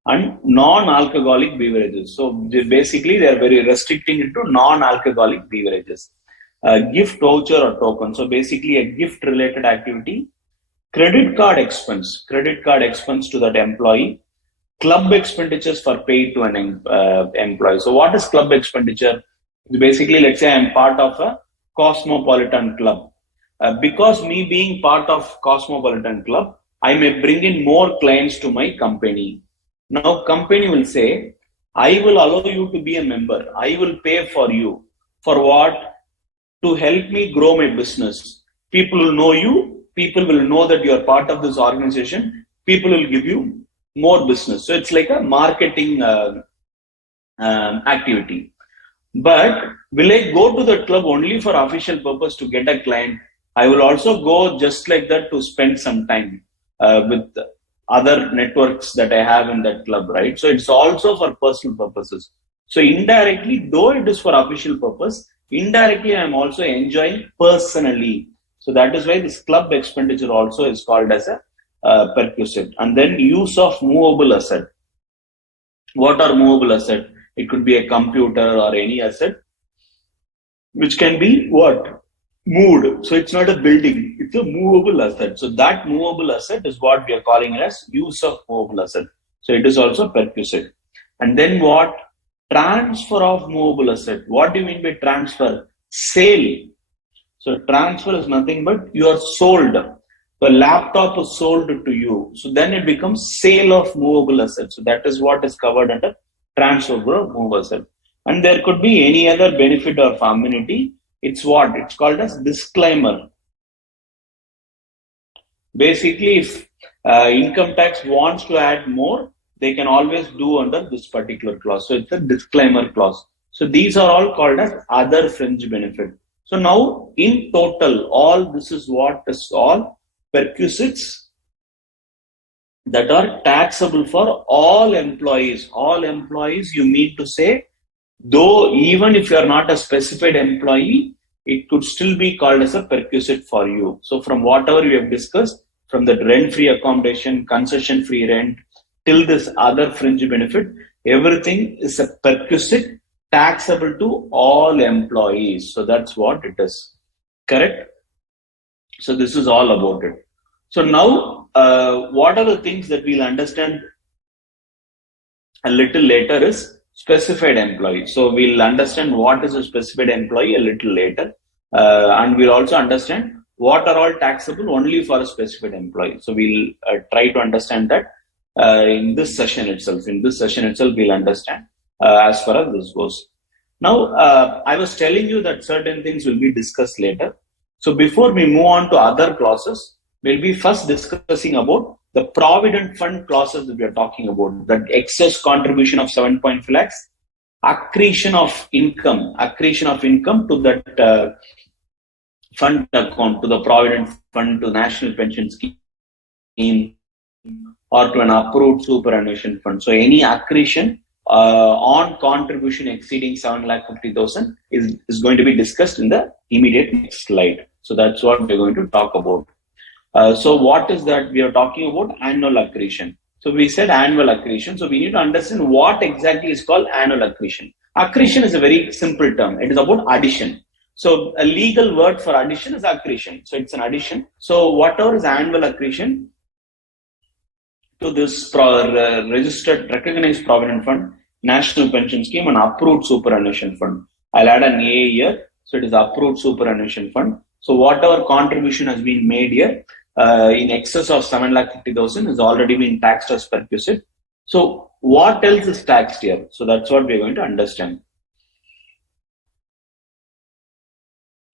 and non-alcoholic beverages. So basically they are very restricting into non-alcoholic beverages. Gift voucher or token. So basically a gift related activity, credit card expense to that employee, club expenditures for paid to an employee. So what is club expenditure? Basically, let's say I'm part of a cosmopolitan club. Because me being part of cosmopolitan club, I may bring in more clients to my company. Now company will say, I will allow you to be a member. I will pay for you. For what? To help me grow my business. People will know you. People will know that you are part of this organization. People will give you more business. So it's like a marketing activity. But will I go to the club only for official purpose to get a client? I will also go just like that to spend some time with other networks that I have in that club, right? So it's also for personal purposes. So indirectly, though it is for official purpose, indirectly I'm also enjoying personally. So that is why this club expenditure also is called as a perquisite. And then use of movable asset. What are movable asset? It could be a computer or any asset which can be what? Moved. So it's not a building, it's a movable asset. So that movable asset is what we are calling as use of movable asset. So it is also perquisite. And then what? Transfer of movable asset. What do you mean by transfer? Sale. So transfer is nothing but you are sold. The laptop is sold to you. So then it becomes sale of movable asset. So that is what is covered under transfer of movable asset. And there could be any other benefit or amenity. It's what? It's called as disclaimer. Basically, if income tax wants to add more, they can always do under this particular clause. So it's a disclaimer clause. So these are all called as other fringe benefit. So now in total, all this is what is all perquisites that are taxable for all employees. All employees, you mean to say, though even if you are not a specified employee, it could still be called as a perquisite for you. So from whatever we have discussed, from the rent-free accommodation, concession-free rent, till this other fringe benefit, everything is a perquisite taxable to all employees. So that's what it is. Correct? So this is all about it. So now, what are the things that we'll understand a little later is specified employee. So we'll understand what is a specified employee a little later. And we'll also understand what are all taxable only for a specified employee. So we'll try to understand that in this session itself. In this session itself, we'll understand as far as this goes. Now, I was telling you that certain things will be discussed later. So before we move on to other clauses, we'll be first discussing about the provident fund clauses that we are talking about, that excess contribution of 7.5 lakhs, accretion of income to that fund account, to the provident fund, to national pension scheme, or to an approved superannuation fund. So any accretion on contribution exceeding 7,50,000 is going to be discussed in the immediate next slide. So that's what we're going to talk about. So what is that? We are talking about annual accretion. So we said annual accretion. So we need to understand what exactly is called annual accretion. Accretion is a very simple term. It is about addition. So a legal word for addition is accretion. So it's an addition. So whatever is annual accretion to this registered recognized provident fund, national pension scheme, and approved superannuation fund. I'll add an A here. So it is approved superannuation fund. So whatever contribution has been made here in excess of 7,50,000 has already been taxed as perquisite. So what else is taxed here? So that's what we're going to understand.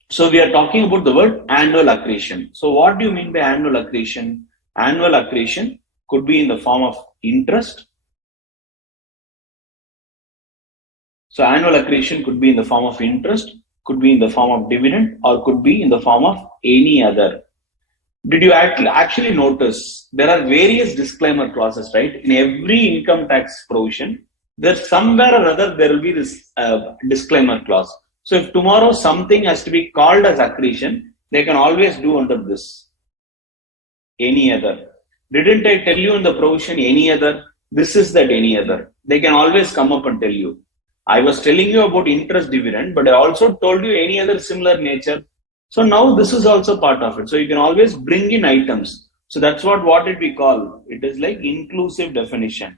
So we are talking about the word annual accretion. So what do you mean by annual accretion? Annual accretion could be in the form of interest. So annual accretion could be in the form of interest, could be in the form of dividend, or could be in the form of any other. Did you actually notice there are various disclaimer clauses, right? In every income tax provision, there's somewhere or other there will be this disclaimer clause. So if tomorrow something has to be called as accretion, they can always do under this. Any other. Didn't I tell you in the provision any other? This is that any other. They can always come up and tell you. I was telling you about interest dividend, but I also told you any other similar nature. So now this is also part of it. So you can always bring in items. So that's what did we call? It is like inclusive definition.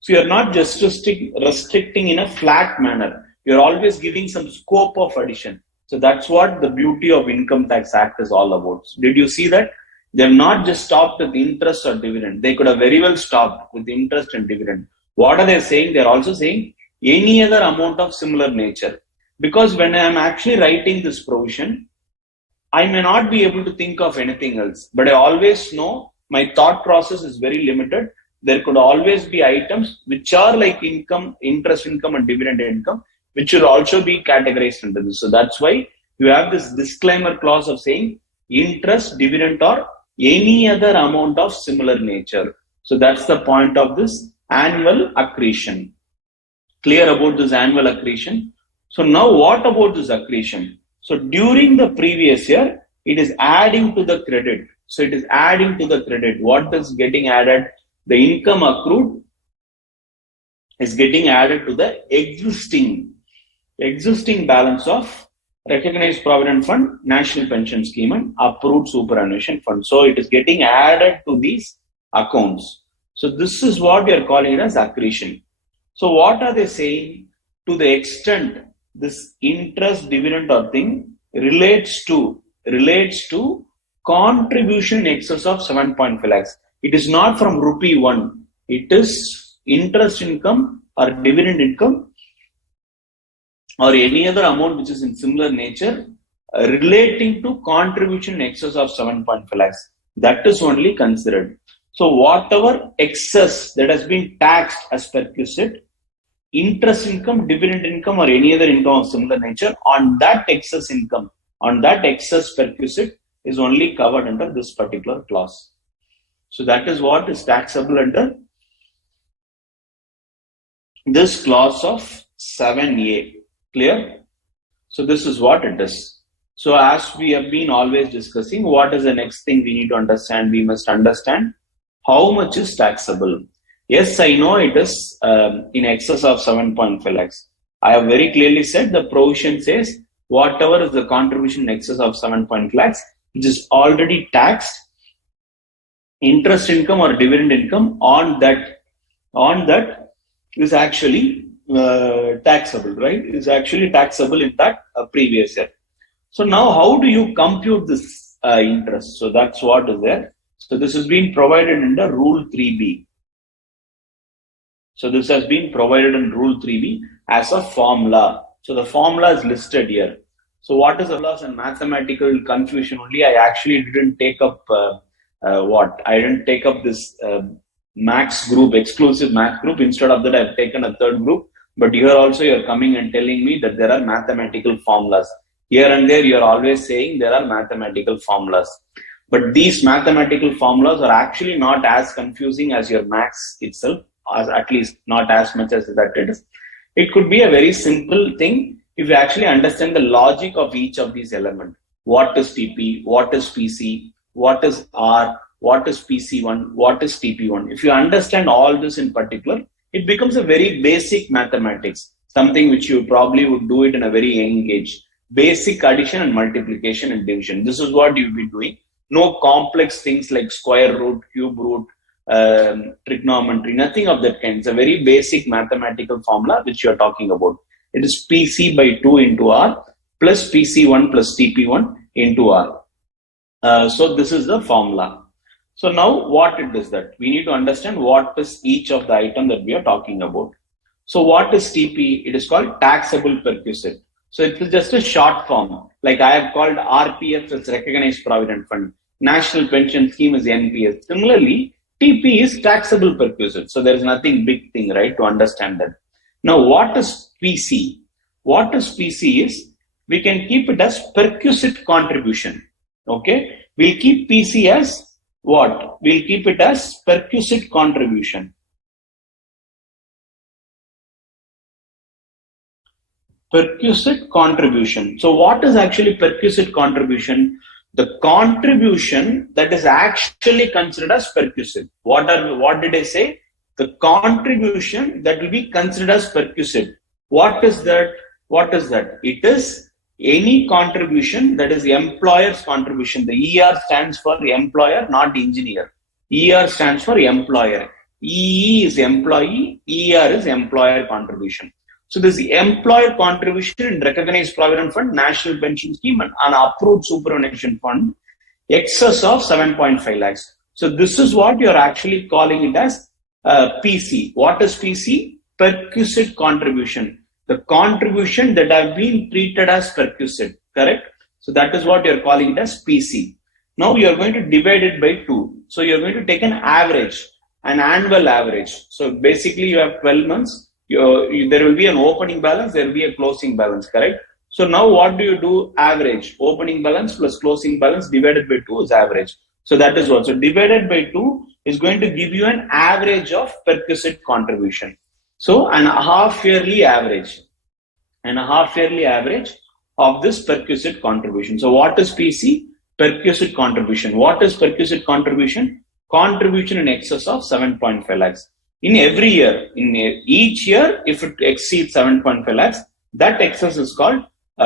So you're not just restricting in a flat manner. You're always giving some scope of addition. So that's what the beauty of Income Tax Act is all about. Did you see that? They've not just stopped with interest or dividend. They could have very well stopped with interest and dividend. What are they saying? They're also saying any other amount of similar nature. Because when I'm actually writing this provision, I may not be able to think of anything else. But I always know my thought process is very limited. There could always be items which are like income, interest income and dividend income, which should also be categorized under this. So that's why you have this disclaimer clause of saying interest, dividend, or any other amount of similar nature. So that's the point of this annual accretion. Clear about this annual accretion? So now what about this accretion? So during the previous year, it is adding to the credit. So it is adding to the credit. What is getting added? The income accrued is getting added to the existing balance of recognized provident fund, national pension scheme, and approved superannuation fund. So it is getting added to these accounts. So this is what we are calling it as accretion. So what are they saying? To the extent this interest, dividend, or thing relates to contribution in excess of 7.5 lakhs. It is not from rupee 1. It is interest income or dividend income or any other amount which is in similar nature relating to contribution in excess of 7.5 lakhs. That is only considered. So whatever excess that has been taxed as perquisite, interest income, dividend income, or any other income of similar nature on that excess income, on that excess perquisite is only covered under this particular clause. So that is what is taxable under this clause of 7A. Clear? So this is what it is. So as we have been always discussing, what is the next thing we need to understand? We must understand how much is taxable. Yes, I know it is in excess of 7.5 lakhs. I have very clearly said the provision says whatever is the contribution in excess of 7.5 lakhs, which is already taxed, interest income or dividend income on that is actually taxable, right? Is actually taxable in that previous year. So now how do you compute this interest? So that's what is there. So this has been provided under Rule 3B. So this has been provided in Rule 3B as a formula. So the formula is listed here. So what is the loss and mathematical confusion only? I actually didn't take up I didn't take up this max group, exclusive max group. Instead of that, I've taken a third group. But here also you're coming and telling me that there are mathematical formulas. Here and there you're always saying there are mathematical formulas. But these mathematical formulas are actually not as confusing as your max itself, at least not as much as that it is. It could be a very simple thing if you actually understand the logic of each of these elements. What is TP? What is PC? what is R, what is PC1, what is TP1. If you understand all this in particular, it becomes a very basic mathematics, something which you probably would do it in a very young age. Basic addition and multiplication and division. This is what you'll be doing. No complex things like square root, cube root, trigonometry, nothing of that kind. It's a very basic mathematical formula which you are talking about. It is PC by 2 into R plus PC1 plus TP1 into R. So this is the formula. So now what it is that we need to understand what is each of the item that we are talking about. So what is TP? It is called taxable perquisite. So it is just a short form. Like I have called RPF as Recognized Provident Fund. National Pension Scheme is NPS. Similarly, TP is taxable perquisite. So there is nothing big thing, right, to understand that. Now what is PC? What is PC is, we can keep it as perquisite contribution. Okay. We'll keep PC as what? We'll keep it as perquisite contribution. Perquisite contribution. So what is actually perquisite contribution? The contribution that is actually considered as perquisite. What did I say? The contribution that will be considered as perquisite. What is that? What is that? It is any contribution that is employer's contribution. The ER stands for employer, not engineer. ER stands for employer. EE is employee, ER is employer contribution. So this employer contribution in Recognized Provident Fund, National Pension Scheme and an approved Superannuation Fund, excess of 7.5 lakhs. So this is what you are actually calling it as PC. What is PC? Perquisite contribution. The contribution that have been treated as perquisite, correct? So that is what you are calling it as PC. Now you are going to divide it by 2. So you are going to take an average, an annual average. So basically you have 12 months. There will be an opening balance, there will be a closing balance, correct? So now what do you do? Average. Opening balance plus closing balance divided by 2 is average. So that is what. So divided by 2 is going to give you an average of perquisite contribution. So an half yearly average. And a half yearly average of this perquisite contribution. So what is PC? Perquisite contribution. What is perquisite contribution? Contribution in excess of 7.5 lakhs. In every year, each year, if it exceeds 7.5 lakhs, that excess is called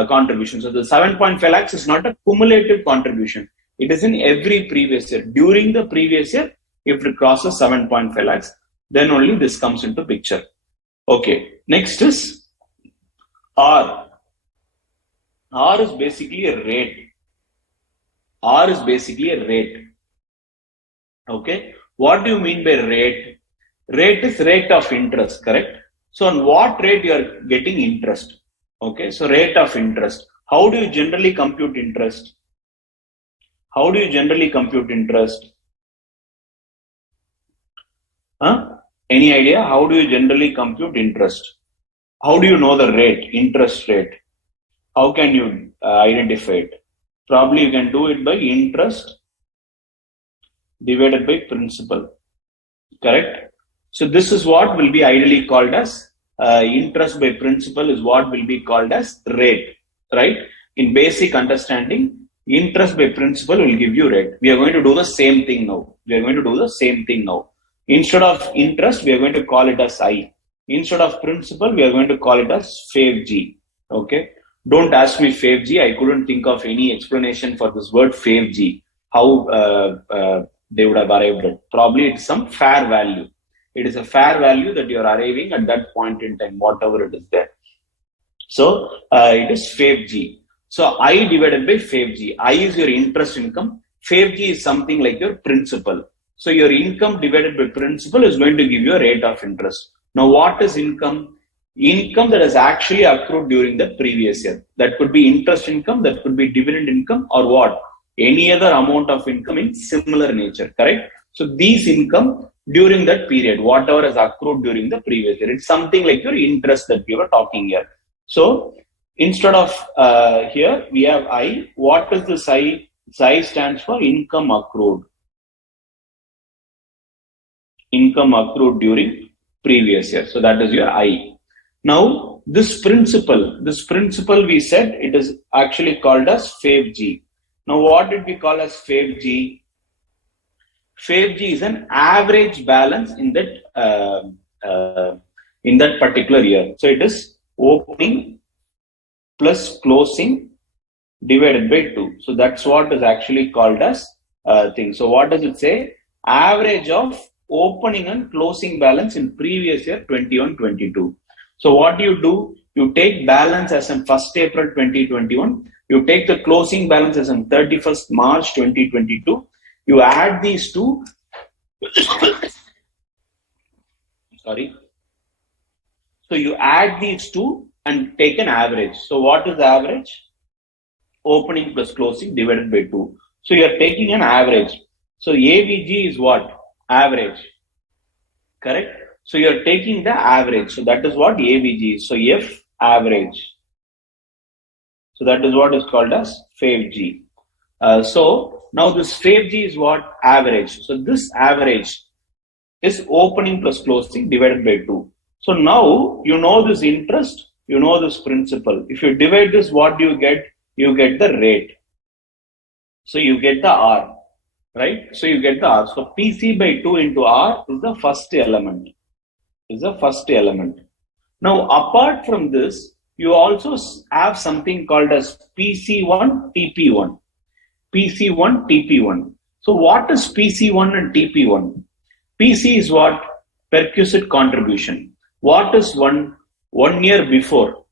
contribution. So the 7.5 lakhs is not a cumulative contribution. It is in every previous year. During the previous year, if it crosses 7.5 lakhs, then only this comes into picture. Okay. Next is R. R is basically a rate. R is basically a rate. Okay. What do you mean by rate? Rate is rate of interest, correct? So on what rate you are getting interest? Okay. So rate of interest. How do you generally compute interest? How do you generally compute interest? Any idea? How do you generally compute interest? How do you know the rate, interest rate? How can you identify it? Probably you can do it by interest divided by principal, correct? So this is what will be ideally called as interest by principal is what will be called as rate, right? In basic understanding, interest by principal will give you rate. We are going to do the same thing now. Instead of interest, we are going to call it as I. Instead of principal, we are going to call it as FAVG. Okay. Don't ask me FAVG. I couldn't think of any explanation for this word FAVG. How they would have arrived at. Probably it's some fair value. It is a fair value that you are arriving at that point in time, whatever it is there. So it is FAVG. So I divided by FAVG. I is your interest income. FAVG is something like your principal. So your income divided by principal is going to give you a rate of interest. Now what is income? Income that is actually accrued during the previous year. That could be interest income, that could be dividend income, or what? Any other amount of income in similar nature, correct? So these income during that period, whatever is accrued during the previous year, it's something like your interest that we were talking here. So instead of here, we have I. What is this I? This I stands for income accrued. Income accrued during previous year. So that is your I. Now, this principal we said it is actually called as FAVG. Now, what did we call as FAVG? FAVG is an average balance in that particular year. So it is opening plus closing divided by 2. So that's what is actually called as thing. So what does it say? Average of opening and closing balance in previous year 21-22. So what do? You take balance as on 1st April 2021. You take the closing balance as on 31st March 2022. You add these two. Sorry. So you add these two and take an average. So what is the average? Opening plus closing divided by 2. So you are taking an average. So AVG is what? Average. Correct? So you are taking the average. So that is what AVG is. So F average. So that is what is called as FAVG. So now this FAVG is what? Average. So this average is opening plus closing divided by 2. So now you know this interest, you know this principal. If you divide this, what do you get? You get the rate. So you get the R, right? So you get the R. So PC by 2 into R is the first element. Now, apart from this, you also have something called as PC1, TP1. PC1, TP1. So what is PC1 and TP1? PC is what? Perquisite contribution. What is one year before?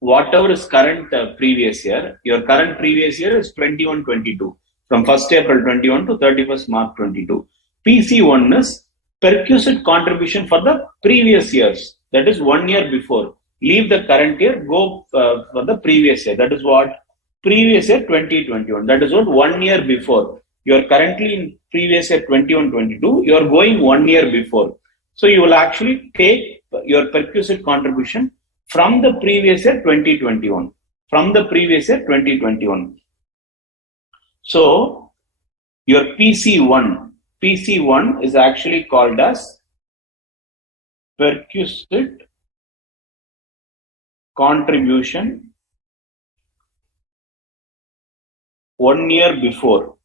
Whatever is current previous year, your current previous year is 21-22. From 1st April 21 to 31st March 22. PC1 is perquisite contribution for the previous years. That is 1 year before. Leave the current year, go for the previous year. That is what? Previous year 2021. That is what? 1 year before. You are currently in previous year 21-22. You are going 1 year before. So you will actually take your perquisite contribution from the previous year 2021. So your PC1 is actually called as perquisite contribution 1 year before.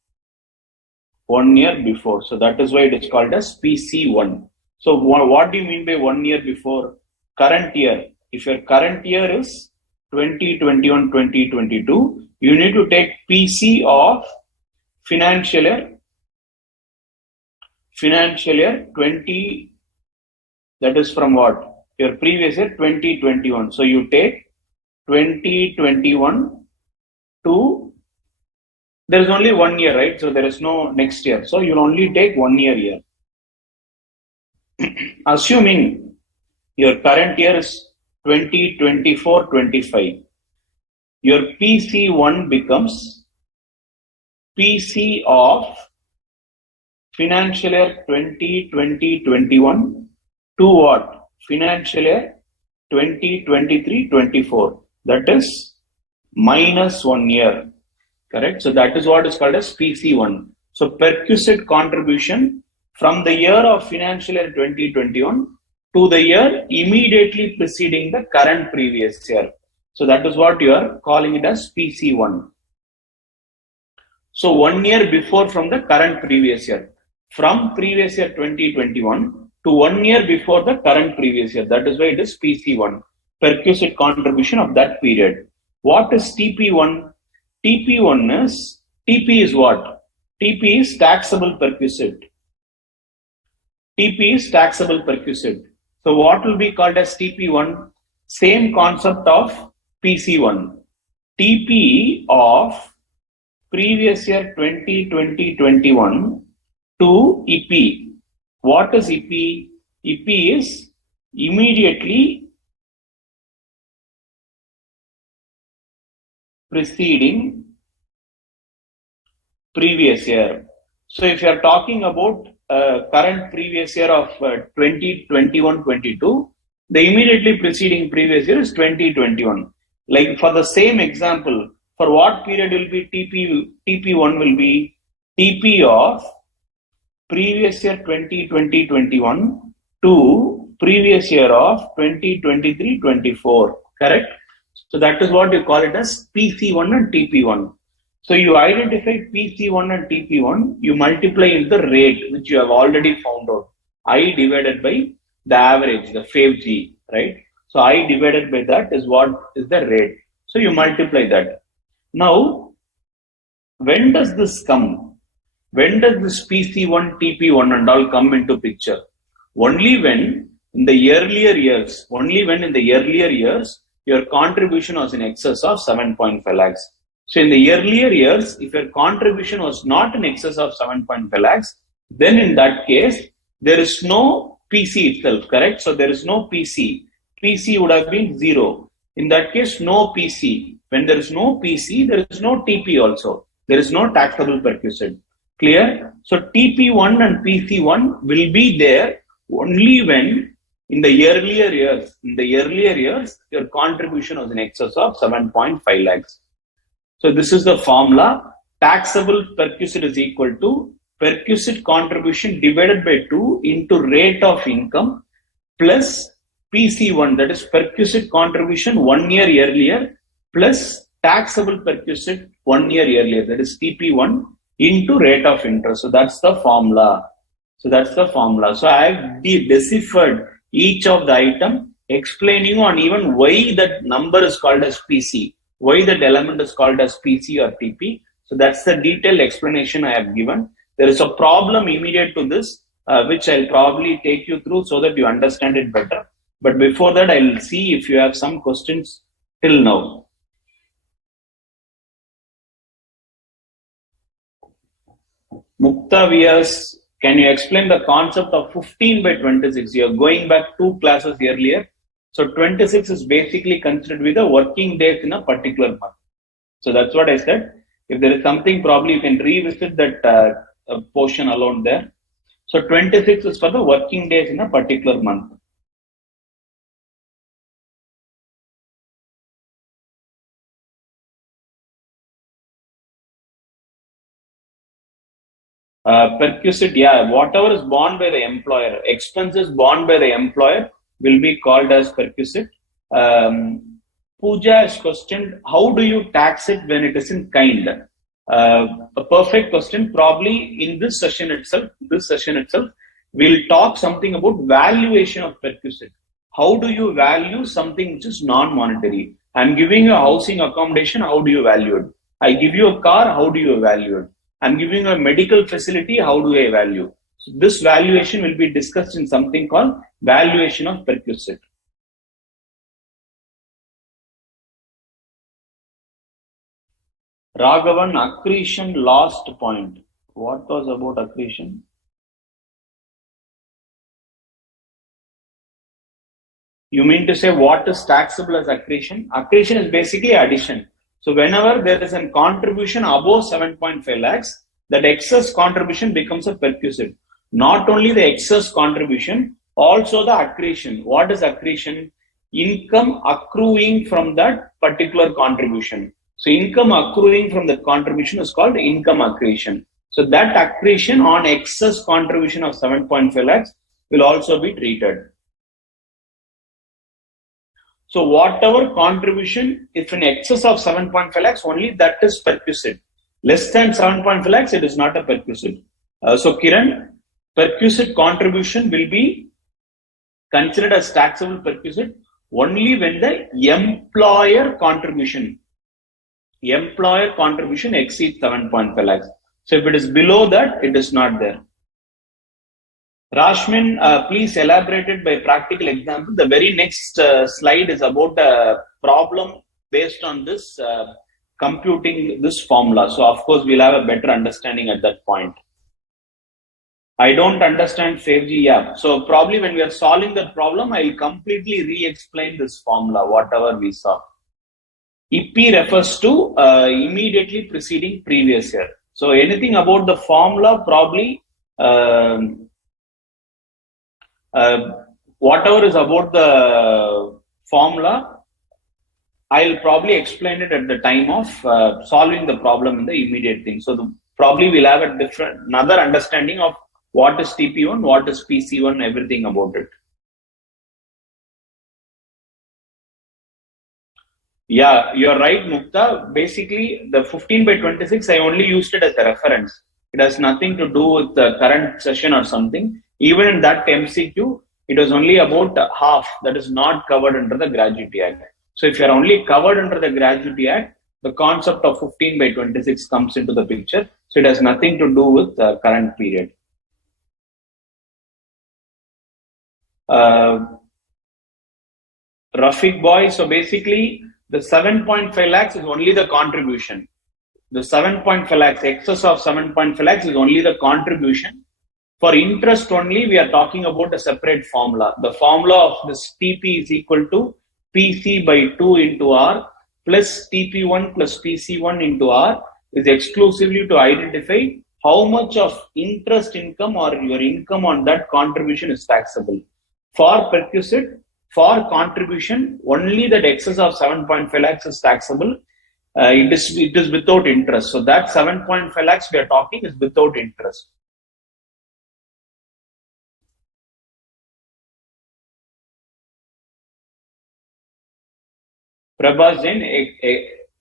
So that is why it is called as PC1. So what do you mean by 1 year before? Current year. If your current year is 2021-2022, you need to take PC of financial year 20, that is from what? Your previous year 2021. So you take 2021 to, there is only 1 year, right? So there is no next year. So you'll only take 1 year. Assuming your current year is 2024-25, your PC1 becomes PC of financial year 2020-21 to what? Financial year 2023-24. That is minus 1 year. Correct? So that is what is called as PC1. So perquisite contribution from the year of financial year 2021 to the year immediately preceding the current previous year. So that is what you are calling it as PC1. So 1 year before from the current previous year. From previous year 2021 to 1 year before the current previous year. That is why it is PC1. Perquisite contribution of that period. What is TP1? TP1 is, TP is what? TP is taxable perquisite. So what will be called as TP1? Same concept of PC1. TP of previous year 2020-21 to EP. What is EP? EP is immediately preceding previous year. So if you are talking about current previous year of 2021-22, the immediately preceding previous year is 2021. Like for the same example, for what period will be TP1 will be TP of previous year 2020-21 to previous year of 2023-24. Correct? So that is what you call it as PC1 and TP1. So you identify PC1 and TP1, you multiply in the rate, which you have already found out. I divided by the average, the FAVG, right? So I divided by that is what is the rate. So you multiply that. Now, when does this come? When does this PC1, TP1 and all come into picture? Only when in the earlier years, your contribution was in excess of 7.5 lakhs. So in the earlier years, if your contribution was not in excess of 7.5 lakhs, then in that case, there is no PC itself, correct? So there is no PC. PC would have been 0. In that case, no PC. When there is no PC, there is no TP also. There is no taxable perquisite. Clear? So TP1 and PC1 will be there only when in the earlier years, your contribution was in excess of 7.5 lakhs. So this is the formula. Taxable perquisite is equal to perquisite contribution divided by 2 into rate of income plus PC1, that is perquisite contribution 1 year earlier plus taxable perquisite 1 year earlier, that is TP1 into rate of interest. So that's the formula. So I have deciphered each of the item, explaining on even why that number is called as PC, why that element is called as PC or TP. So that's the detailed explanation I have given. There is a problem immediate to this, which I'll probably take you through so that you understand it better. But before that, I'll see if you have some questions till now. Mukta Vyas, can you explain the concept of 15 by 26? You're going back 2 classes earlier. So 26 is basically considered with the working days in a particular month. So that's what I said. If there is something, probably you can revisit that portion alone there. So 26 is for the working days in a particular month. Perquisite, yeah, whatever is borne by the employer, expenses borne by the employer will be called as perquisite. Pooja has questioned, how do you tax it when it is in kind? A perfect question. Probably in this session itself, we'll talk something about valuation of perquisite. How do you value something which is non-monetary? I'm giving you a housing accommodation, how do you value it? I give you a car, how do you value it? I'm giving a medical facility, how do I value? So this valuation will be discussed in something called valuation of perquisite. Raghavan, accretion lost point. What was about accretion? You mean to say what is taxable as accretion? Accretion is basically addition. So whenever there is a contribution above 7.5 lakhs, that excess contribution becomes a perquisite. Not only the excess contribution, also the accretion. What is accretion? Income accruing from that particular contribution. So income accruing from the contribution is called income accretion. So that accretion on excess contribution of 7.5 lakhs will also be treated. So whatever contribution, if in excess of 7.5 lakhs, only that is perquisite. Less than 7.5 lakhs, it is not a perquisite. So Kiran, perquisite contribution will be considered as taxable perquisite only when the employer contribution exceeds 7.5 lakhs. So if it is below that, it is not there. Rashmin, please elaborate it by practical example. The very next slide is about a problem based on this computing this formula. So of course, we'll have a better understanding at that point. I don't understand FAVG. Yeah. So probably when we are solving that problem, I'll completely re-explain this formula, whatever we saw. EP refers to immediately preceding previous year. So anything about the formula, probably whatever is about the formula, I'll probably explain it at the time of solving the problem in the immediate thing. So probably we'll have another understanding of what is TP1, what is PC1, everything about it. Yeah, you're right, Mukta. Basically, the 15 by 26, I only used it as a reference. It has nothing to do with the current session or something. Even in that MCQ, it was only about half that is not covered under the Gratuity Act. So if you're only covered under the Gratuity Act, the concept of 15 by 26 comes into the picture. So it has nothing to do with the current period. Uh, Rafiq boy, so basically the 7.5 lakhs is only the contribution. The 7.5 lakhs, excess of 7.5 lakhs is only the contribution. For interest only, we are talking about a separate formula. The formula of this TP is equal to PC by 2 into R plus TP1 plus PC1 into R is exclusively to identify how much of interest income or your income on that contribution is taxable. For perquisite, for contribution, only that excess of 7.5 lakhs is taxable. It is without interest. So that 7.5 lakhs we are talking is without interest. Prabhas Jain,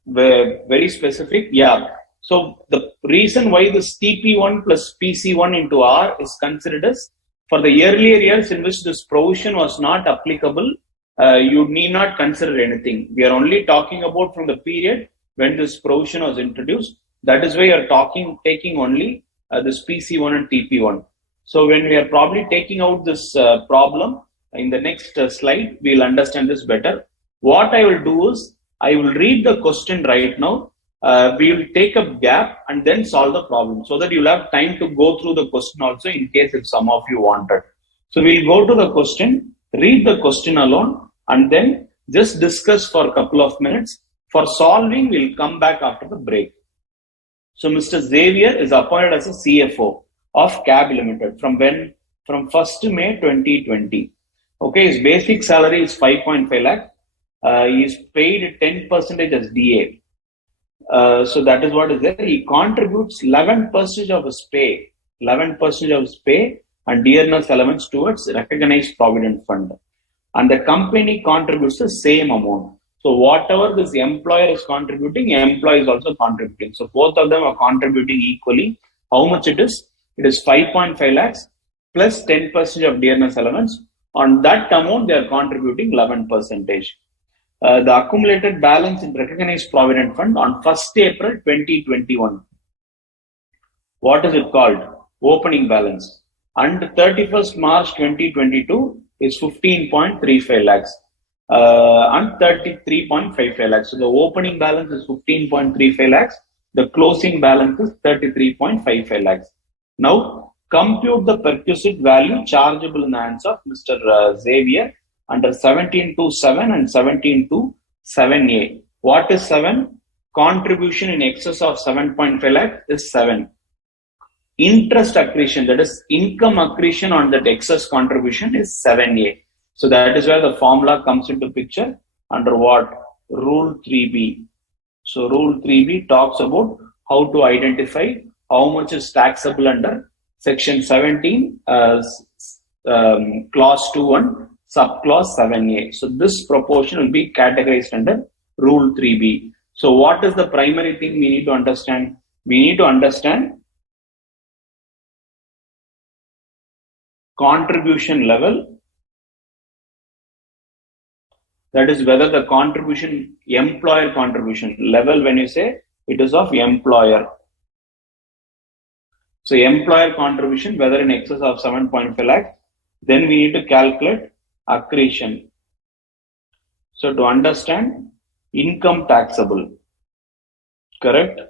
very specific. Yeah. So the reason why this TP1 plus PC1 into R is considered as for the earlier years in which this provision was not applicable, you need not consider anything. We are only talking about from the period when this provision was introduced. That is why you are taking only this PC1 and TP1. So when we are probably taking out this problem in the next slide, we will understand this better. What I will do is I will read the question right now. We will take a gap and then solve the problem so that you'll have time to go through the question also in case if some of you wanted. So we'll go to the question, read the question alone, and then just discuss for a couple of minutes. For solving, we'll come back after the break. So Mr. Xavier is appointed as a CFO of CAB Limited from when? From 1st May 2020. Okay, his basic salary is 5.5 lakh. He is paid 10% as DA. So that is what is there. He contributes 11% of his pay, 11% of his pay and dearness allowance towards recognized provident fund. And the company contributes the same amount. So whatever this employer is contributing, employee is also contributing. So both of them are contributing equally. How much it is? It is 5.5 lakhs plus 10% of dearness allowance. On that amount, they are contributing 11%. The accumulated balance in recognized provident fund on 1st April 2021. What is it called? Opening balance. And 31st March 2022 is 15.35 lakhs and 33.55 lakhs. So the opening balance is 15.35 lakhs. The closing balance is 33.55 lakhs. Now compute the perquisite value chargeable in the hands of Mr. Xavier under 17.7 and 17.7A. What is 7? Contribution in excess of 7.5 lakh is 7. Interest accretion, that is income accretion on that excess contribution is 7A. So that is where the formula comes into picture under what? Rule 3B. So Rule 3B talks about how to identify how much is taxable under Section 17, Clause 2.1. Subclause 7A. So this proportion will be categorized under Rule 3B. So what is the primary thing we need to understand? We need to understand contribution level. That is whether the contribution, employer contribution level, when you say it is of employer. So employer contribution, whether in excess of 7.5 lakh, then we need to calculate accretion. So to understand income taxable, correct?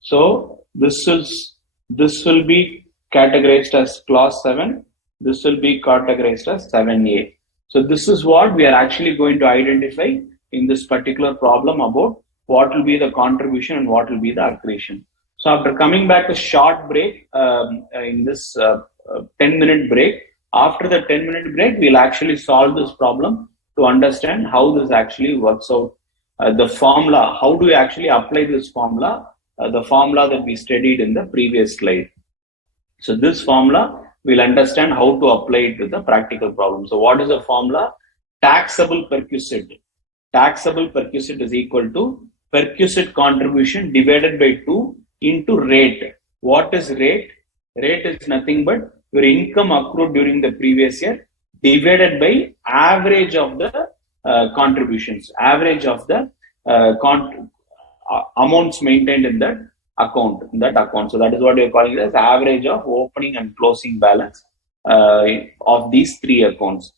So this will be categorized as clause 7. This will be categorized as 7A. So this is what we are actually going to identify in this particular problem about what will be the contribution and what will be the accretion. So after coming back a short break in this 10-minute break, after the 10-minute break, we'll actually solve this problem to understand how this actually works out. The formula, how do we actually apply this formula? The formula that we studied in the previous slide. So this formula, we'll understand how to apply it to the practical problem. So what is the formula? Taxable perquisite. taxable perquisite is equal to perquisite contribution divided by 2 into rate. What is rate? Rate is nothing but your income accrued during the previous year divided by average of the contributions, average of the amounts maintained in that account. So that is what we are calling it as average of opening and closing balance of these three accounts.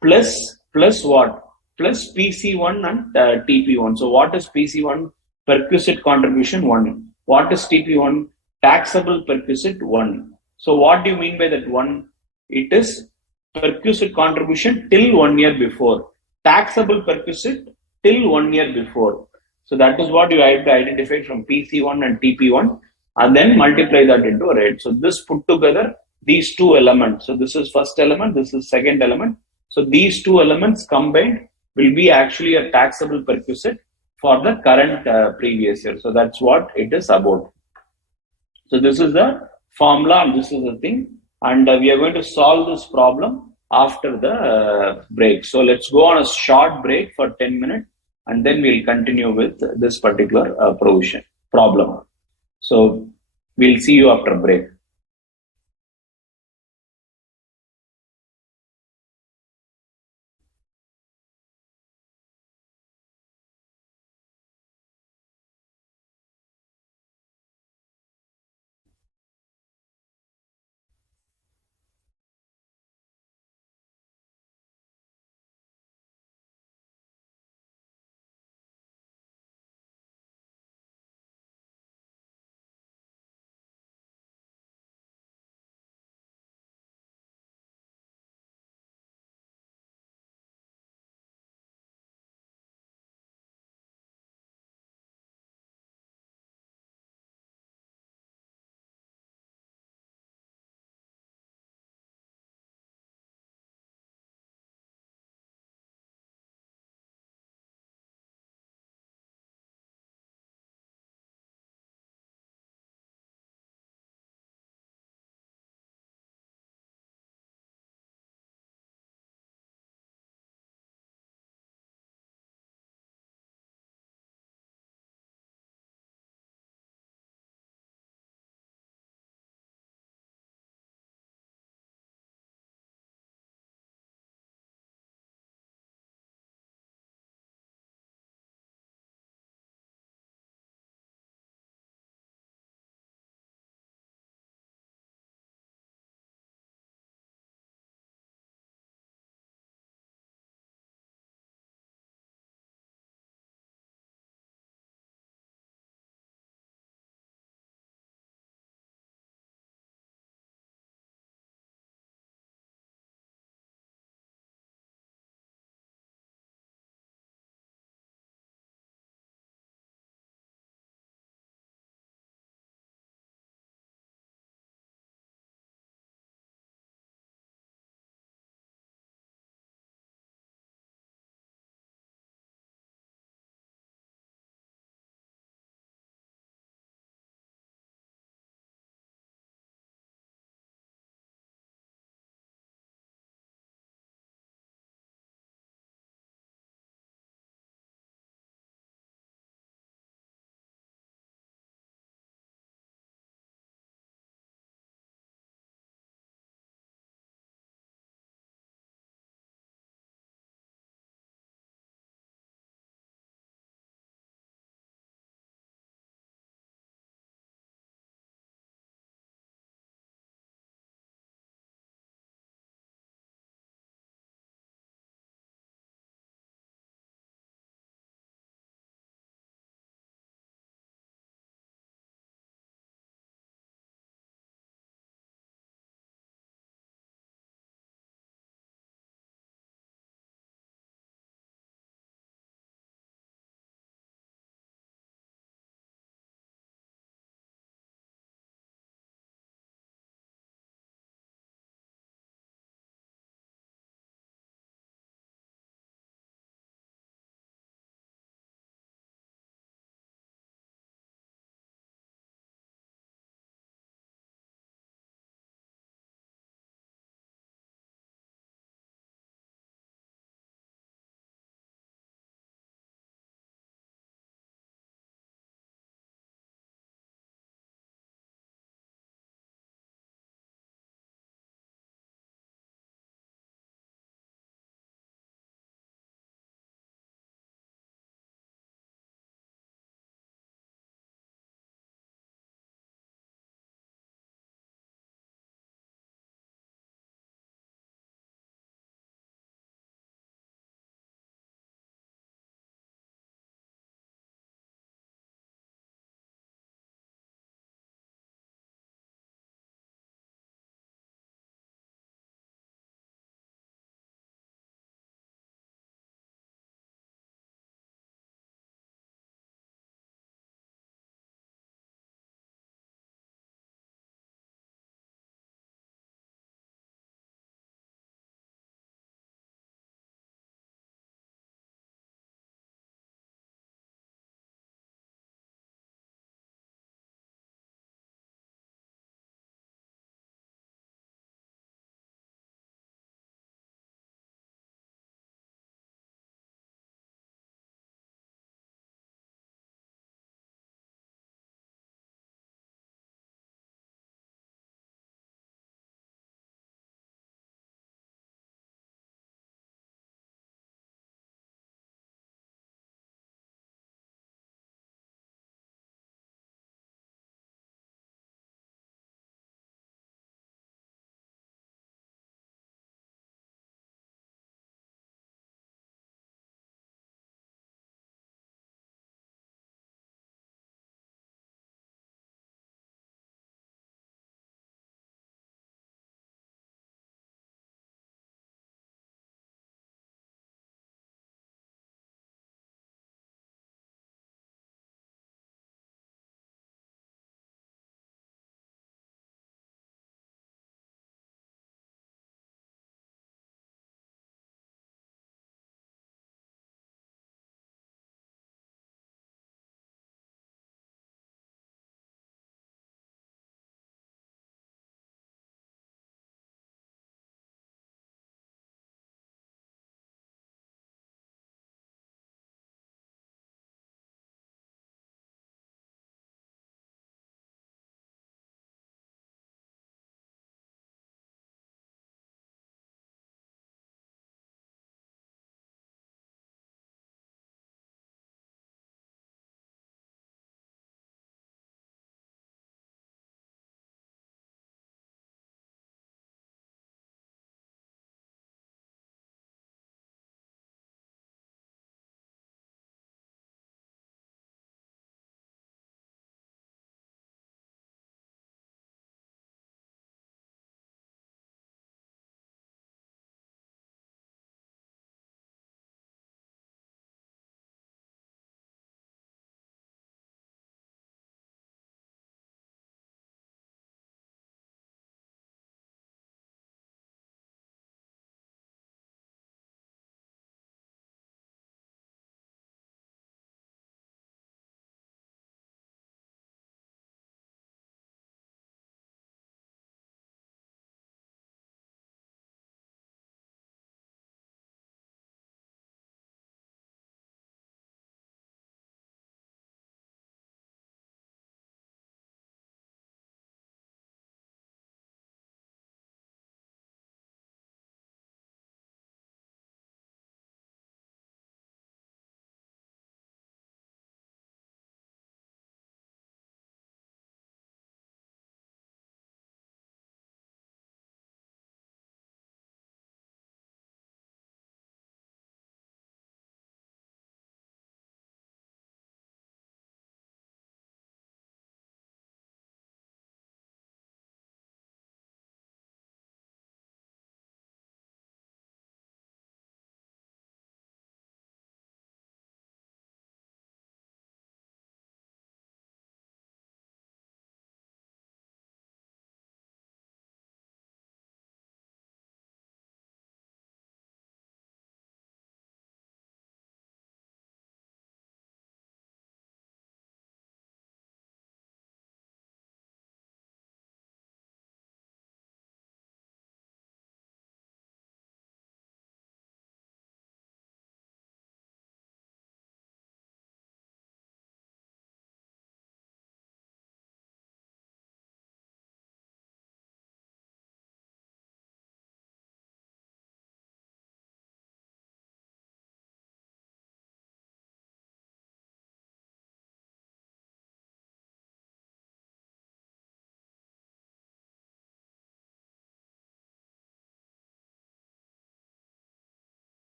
Plus what? Plus PC1 and TP1. So what is PC1? Perquisite contribution 1. What is TP1? Taxable perquisite 1. So what do you mean by that 1? It is perquisite contribution till 1 year before. Taxable perquisite till 1 year before. So that is what you have to identify from PC1 and TP1 and then multiply that into a rate. So this put together these two elements. So this is first element, this is second element. So these two elements combined will be actually a taxable perquisite for the current previous year. So that's what it is about. So this is the formula and this is the thing. And we are going to solve this problem after the break. So let's go on a short break for 10 minutes and then we'll continue with this particular problem. So we'll see you after break.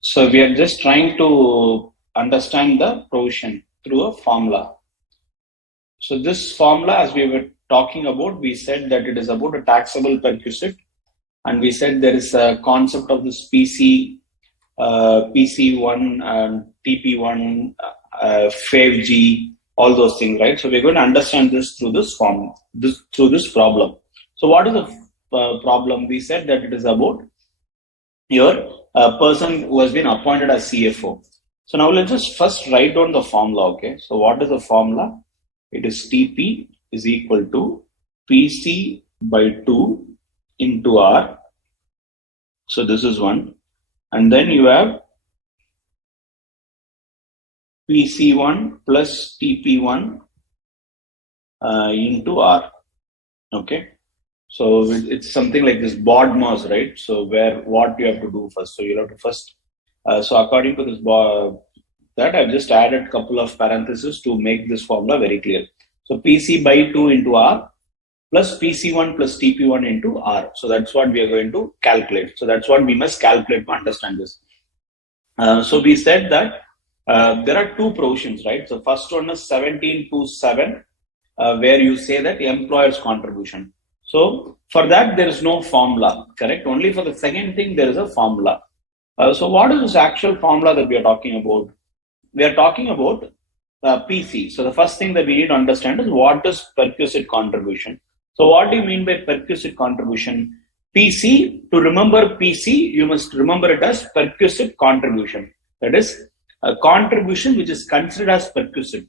So we are just trying to understand the provision through a formula. So this formula, as we were talking about, we said that it is about a taxable perquisite, and we said there is a concept of this PC1, TP1, FAVG, all those things, right? So we're going to understand this through this form, through this problem. So what is the problem? We said that it is about your person who has been appointed as CFO. So now let's just first write down the formula, okay? So what is the formula? It is TP is equal to PC by 2 into R. So this is one. And then you have PC1 plus TP1 into R. Okay. So it's something like this BODMAS, right? So what you have to do first. So you'll have to first. So according to this that I've just added a couple of parentheses to make this formula very clear. So PC by 2 into R plus PC1 plus TP1 into R. So that's what we are going to calculate. So that's what we must calculate to understand this. So we said that there are two provisions, right? So first one is 1727, where you say that employer's contribution. So for that, there is no formula, correct? Only for the second thing, there is a formula. So what is this actual formula that we are talking about? We are talking about PC. So the first thing that we need to understand is what is perquisite contribution. So what do you mean by perquisite contribution? PC, to remember PC, you must remember it as perquisite contribution. That is a contribution which is considered as perquisite.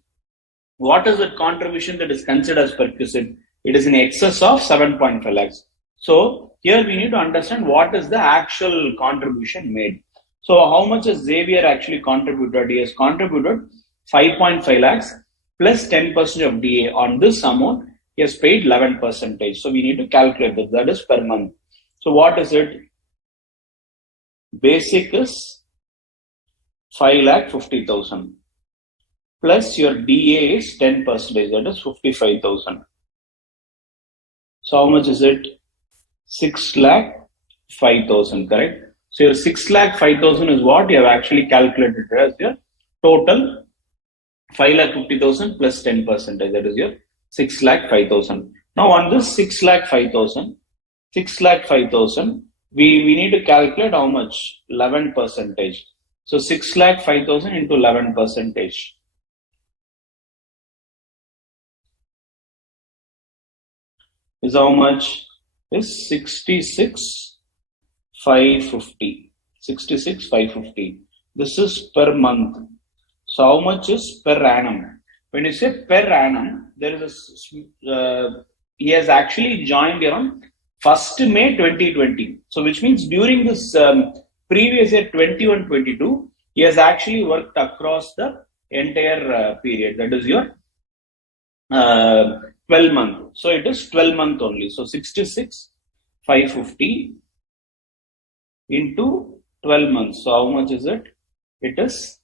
What is the contribution that is considered as perquisite? It is in excess of 7.5 lakhs. So here we need to understand what is the actual contribution made. So how much has Xavier actually contributed? He has contributed 5.5 lakhs plus 10% of DA. On this amount, he has paid 11%. So we need to calculate that. That is per month. So what is it? Basic is 5,50,000 plus your DA is 10%. That is 55,000. So how much is it? 6,05,000, correct? So your 6,05,000 is what you have actually calculated as your total 5,50,000 plus 10%. That is your 6,05,000. Now on this 6,05,000, we need to calculate how much? 11%. So 6,05,000 into 11%. Is how much? Is 66,550. 66,550. This is per month. So how much is per annum? When you say per annum, there is he has actually joined around 1st May 2020. So which means during this previous year 21-22, he has actually worked across the entire period. That is your 12 month. So it is 12 month only. So 66,550 into 12 months. So how much is it? It is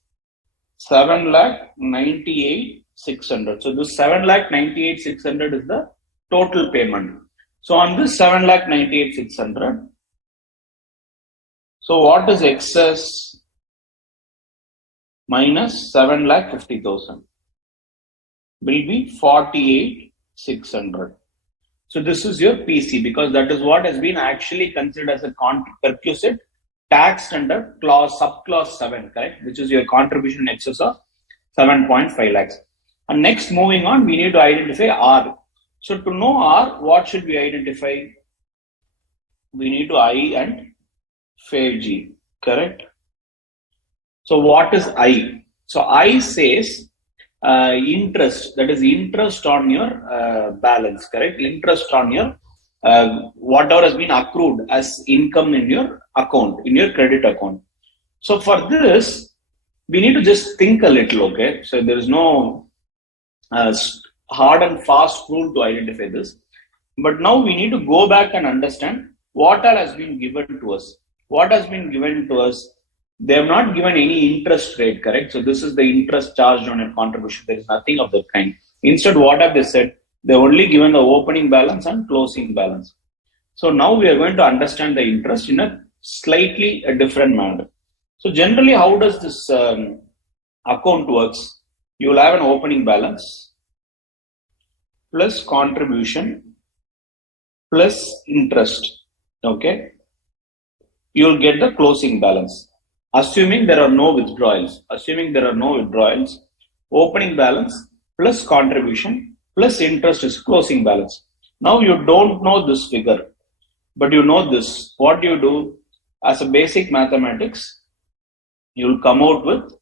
7,98,600. So this 7,98,600 is the total payment. So on this 7,98,600, so what is excess minus 7,50,000? Will be 48,600. So this is your PC because that is what has been actually considered as a perquisite taxed under subclause 7, correct? Which is your contribution in excess of 7.5 lakhs. And next, moving on, we need to identify R. So to know R, what should we identify? We need to I and FAVG, correct? So what is I? So I says interest, that is interest on your balance, correct? Interest on your whatever has been accrued as income in your account, in your credit account. So for this, we need to just think a little, okay? So there is no hard and fast rule to identify this. But now we need to go back and understand what all has been given to us. What has been given to us? They have not given any interest rate, correct? So this is the interest charged on your contribution. There is nothing of that kind. Instead, what have they said? They've only given the opening balance and closing balance. So now we are going to understand the interest in a slightly different manner. So generally, how does this account works? You will have an opening balance plus contribution plus interest. Okay. You will get the closing balance. Assuming there are no withdrawals. Opening balance plus contribution plus interest is closing balance. Now you don't know this figure, but you know this. What do you do? As a basic mathematics, you'll come out with,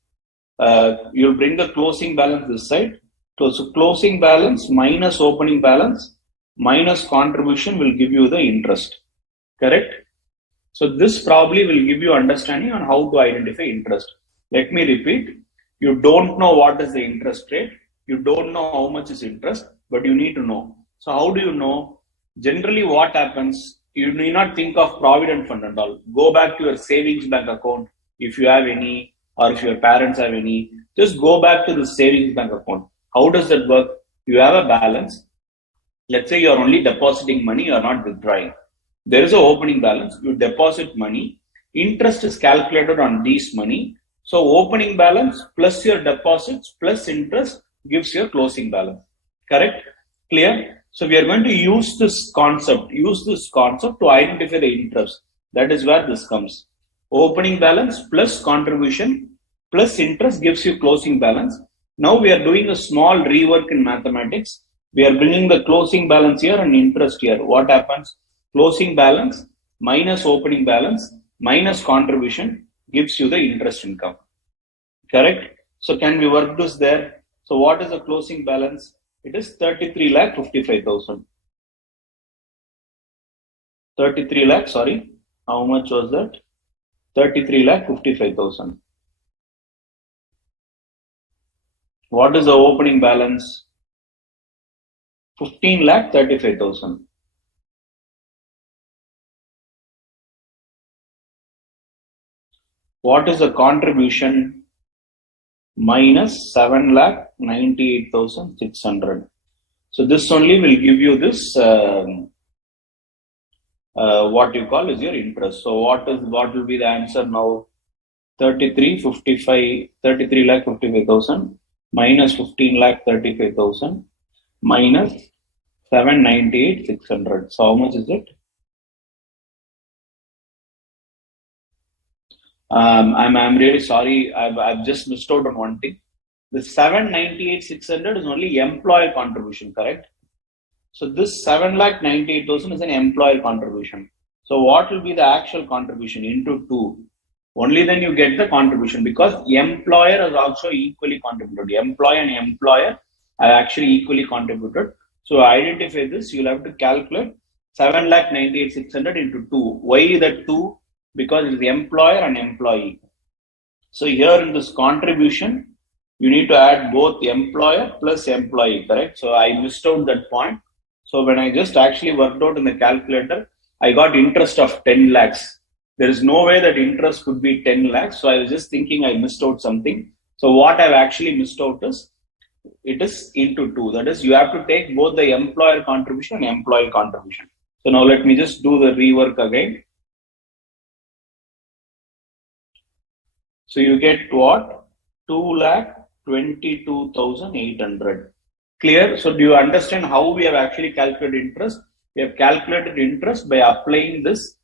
you'll bring the closing balance this side. So closing balance minus opening balance minus contribution will give you the interest. Correct? So this probably will give you understanding on how to identify interest. Let me repeat. You don't know what is the interest rate. You don't know how much is interest, but you need to know. So how do you know? Generally what happens, you need not think of provident fund and all. Go back to your savings bank account if you have any, or if your parents have any. Just go back to the savings bank account. How does that work? You have a balance. Let's say you are only depositing money, you are not withdrawing. There is an opening balance. You deposit money. Interest is calculated on this money. So opening balance plus your deposits plus interest gives your closing balance. Correct? Clear? So we are going to use this concept to identify the interest. That is where this comes. Opening balance plus contribution plus interest gives you closing balance. Now we are doing a small rework in mathematics. We are bringing the closing balance here and interest here. What happens? Closing balance minus opening balance minus contribution gives you the interest income. Correct? So can we work this there? So what is the closing balance? It is 33,55,000. 33 lakh, sorry. How much was that? 33,55,000. What is the opening balance? 15,35,000. What is the contribution? Minus 7,98,600. So this only will give you this what you call is your interest. So what will be the answer now? 33,55,000 minus 15,35,000 minus 798,600. So how much is it? I'm really sorry. I've just missed out on one thing. The 798,600 is only employer contribution, correct? So this 7,98,000 is an employer contribution. So what will be the actual contribution into 2? Only then you get the contribution, because employer has also equally contributed. Employer and employer are actually equally contributed. So to identify this, you'll have to calculate 7,98,600 into 2. Why that 2? Because it is employer and employee. So here in this contribution, you need to add both employer plus employee, correct? So I missed out that point. So when I just actually worked out in the calculator, I got interest of 10 lakhs. There is no way that interest could be 10 lakhs. So I was just thinking I missed out something. So what I've actually missed out is, it is into 2. That is, you have to take both the employer contribution and employee contribution. So now let me just do the rework again. So you get what? 2,22,800. Clear? So do you understand how we have actually calculated interest? We have calculated interest by applying this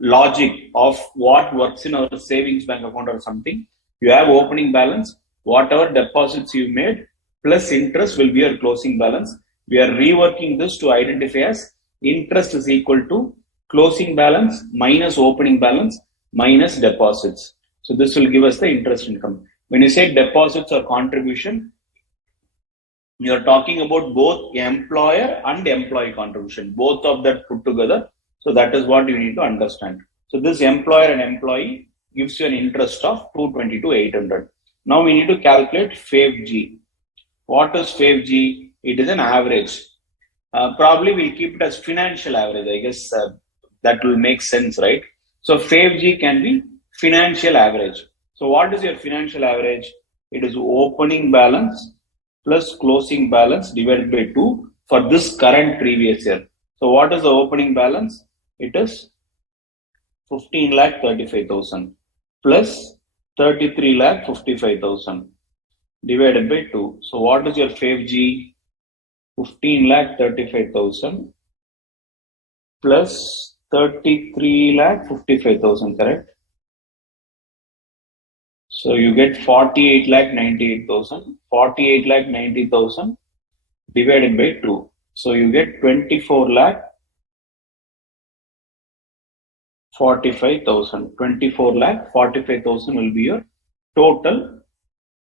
logic of what works in our savings bank account or something. You have opening balance, whatever deposits you made plus interest will be your closing balance. We are reworking this to identify as interest is equal to closing balance minus opening balance minus deposits. So this will give us the interest income. When you say deposits or contribution, you are talking about both employer and employee contribution, both of that put together. So that is what you need to understand. So this employer and employee gives you an interest of 222,800. Now we need to calculate FAVG. What is FAVG? It is an average. Probably we'll keep it as financial average. I guess that will make sense, right? So FAVG can be financial average. So what is your financial average? It is opening balance plus closing balance divided by 2 for this current previous year. So what is the opening balance? It is 15,35,000 plus 33 lakh 55,000 divided by 2. So what is your FAVG? 15 lakh 35,000 plus 33 lakh 55,000, correct? So you get 48 lakh 98,000. 48 lakh 90,000 divided by 2. So you get 24 lakh 45,000. 24 lakh 45,000 will be your total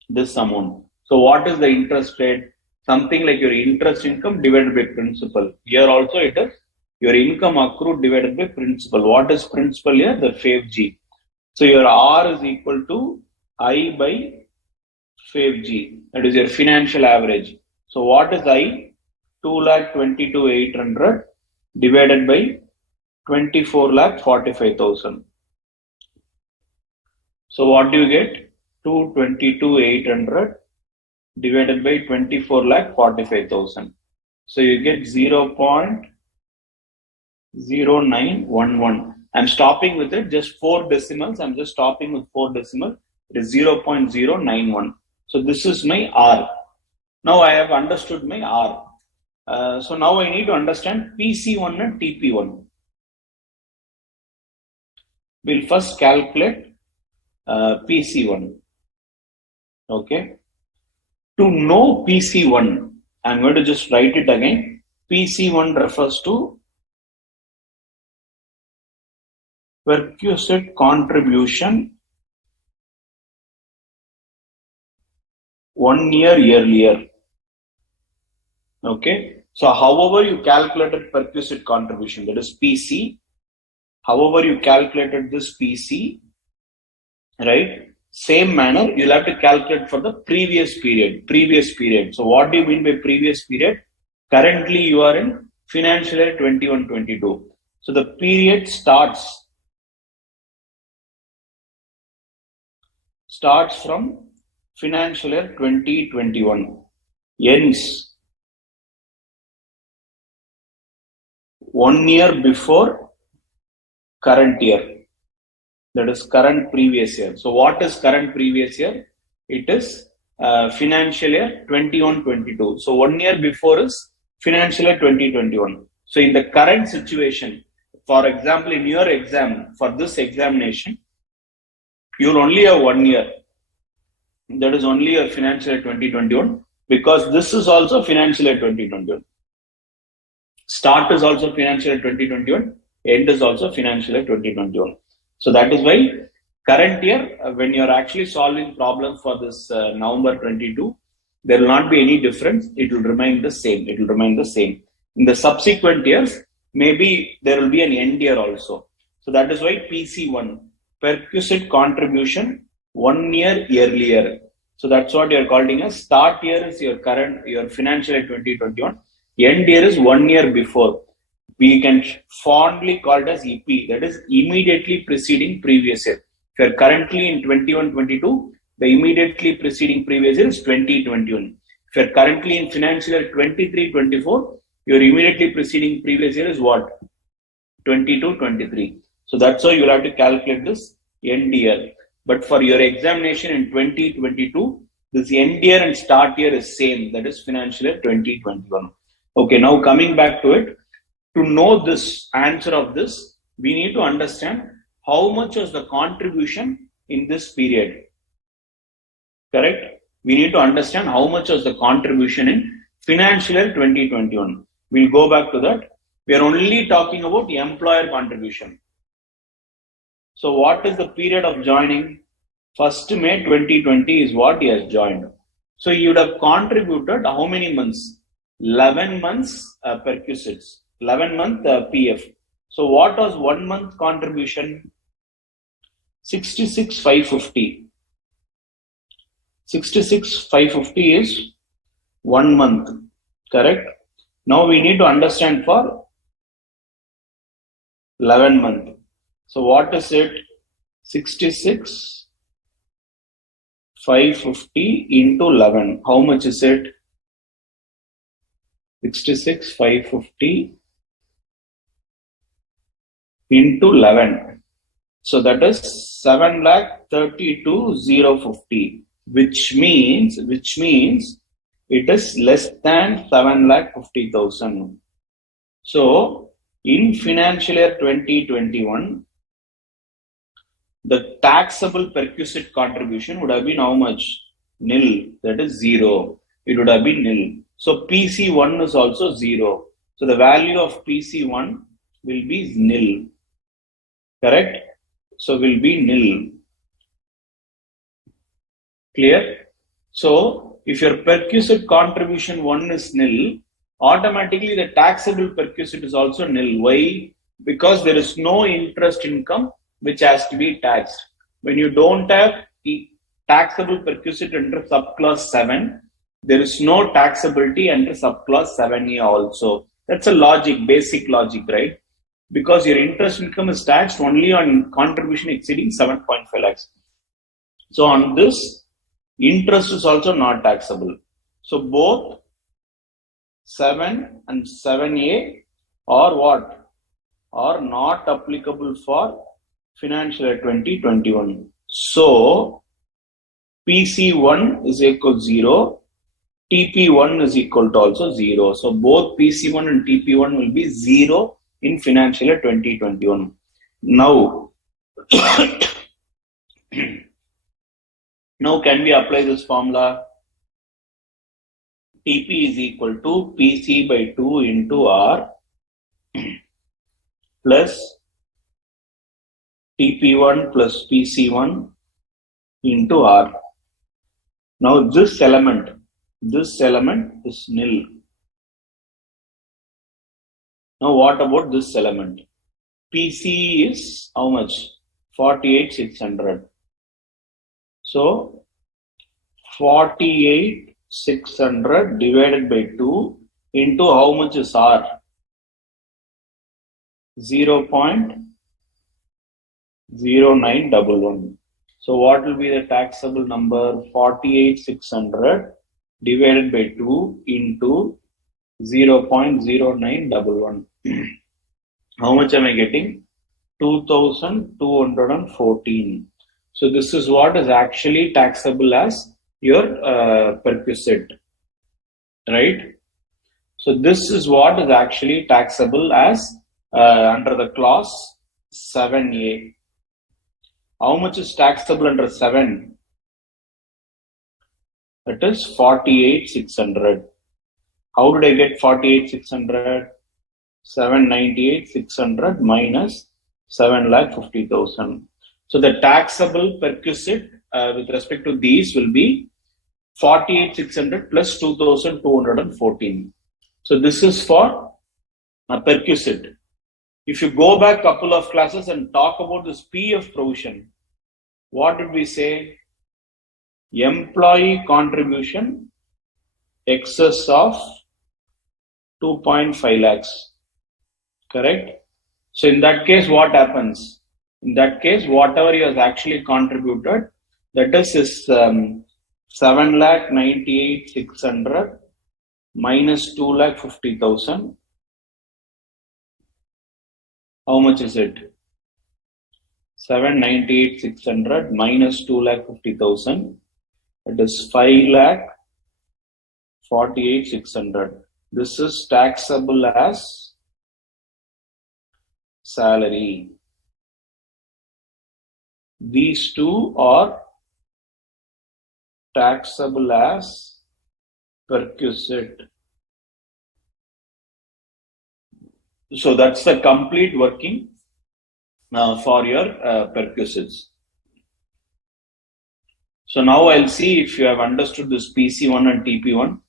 this amount. So what is the interest rate? Something like your interest income divided by principal. Here also it is your income accrued divided by principal. What is principal here? The FAVG. So your R is equal to I by FAVG. That is your financial average. So what is I? 2,22,800 divided by 24,45,000. So what do you get? 222,800 divided by 24,45,000. So you get 0.0911. I'm stopping with it, just 4 decimals. I'm just stopping with 4 decimals. It is 0.091. So this is my R. Now I have understood my R. So now I need to understand PC1 and TP1. We'll first calculate PC1. Okay. To know PC1, I'm going to just write it again. PC1 refers to perquisite contribution 1 year earlier. Okay. So however you calculated perquisite contribution, that is PC, however you calculated this PC, right? Same manner, you'll have to calculate for the previous period. So what do you mean by previous period? Currently you are in financial year 21-22. So the period starts from financial year 2021, ends 1 year before current year. That is current previous year. So what is current previous year? It is financial year 21-22. So 1 year before is financial year 2021. So in the current situation, for example, in your exam, for this examination, you will only have 1 year. That is only your financial year 2021, because this is also financial year 2021. Start is also financial year 2021, end is also financial year 2021. So that is why current year, when you are actually solving problems for this November 22, there will not be any difference. It will remain the same. In the subsequent years, maybe there will be an end year also. So that is why PC1, perquisite contribution 1 year earlier. So that's what you are calling as start year is your financial year 2021. End year is 1 year before. We can fondly call it as EP, that is immediately preceding previous year. If you are currently in 21-22, the immediately preceding previous year is 2021. If you are currently in financial year 23-24, your immediately preceding previous year is what? 22-23. So that's how you will have to calculate this end year. But for your examination in 2022, this end year and start year is same, that is financial year 2021. Okay, now coming back to it. To know this answer of this, we need to understand how much was the contribution in this period. Correct? We need to understand how much was the contribution in financial year 2021. We'll go back to that. We are only talking about the employer contribution. So what is the period of joining? 1st May 2020 is what he has joined. So you would have contributed how many months? 11 months perquisites. 11-month PF. So what was 1 month contribution? 66,550. 66,550 is 1 month. Correct? Now we need to understand for 11 month. So what is it? 66,550 into 11. How much is it? 66,550 into 11. So that is 7,32,050, which means it is less than 7,50,000. So in financial year 2021, the taxable perquisite contribution would have been how much? Nil. That is 0. It would have been nil. So PC1 is also 0. So the value of PC1 will be nil. Correct? So will be nil. Clear? So if your perquisite contribution 1 is nil, automatically the taxable perquisite is also nil. Why? Because there is no interest income which has to be taxed. When you don't have the taxable perquisite under subclause 7, there is no taxability under subclause 7A also. That's a logic, basic logic, right? Because your interest income is taxed only on contribution exceeding 7.5 lakhs. So on this, interest is also not taxable. So both 7 and 7A are what? Are not applicable for financial year 2021. So PC1 is equal to 0, TP1 is equal to also 0. So both PC1 and TP1 will be 0 in financial year 2021. Now, now can we apply this formula? TP is equal to PC by 2 into R plus TP1 plus PC1 into R. Now this element is nil. Now what about this element? PC is how much? 48,600. So 48,600 divided by 2 into how much is R? 0.0911. So what will be the taxable number? 48,600 divided by 2 into 0.0911. How much am I getting? 2,214. So this is what is actually taxable as your perquisite, right? So this is what is actually taxable as under the clause 7A. How much is taxable under 7? That is 48,600. How did I get 48,600? 798,600 minus 7,50,000. So the taxable perquisite with respect to these will be 48,600 plus 2,214. So this is for a perquisite. If you go back a couple of classes and talk about this PF provision, what did we say? Employee contribution excess of 2.5 lakhs. Correct? So in that case, what happens? In that case, whatever you have actually contributed, that is 7,98,600 minus 2,50,000. How much is it? 798,600 minus 2,50,000. It is 5,48,600. This is taxable as salary. These two are taxable as perquisite. So that's the complete working for your perquisites. So now I'll see if you have understood this PC1 and TP1.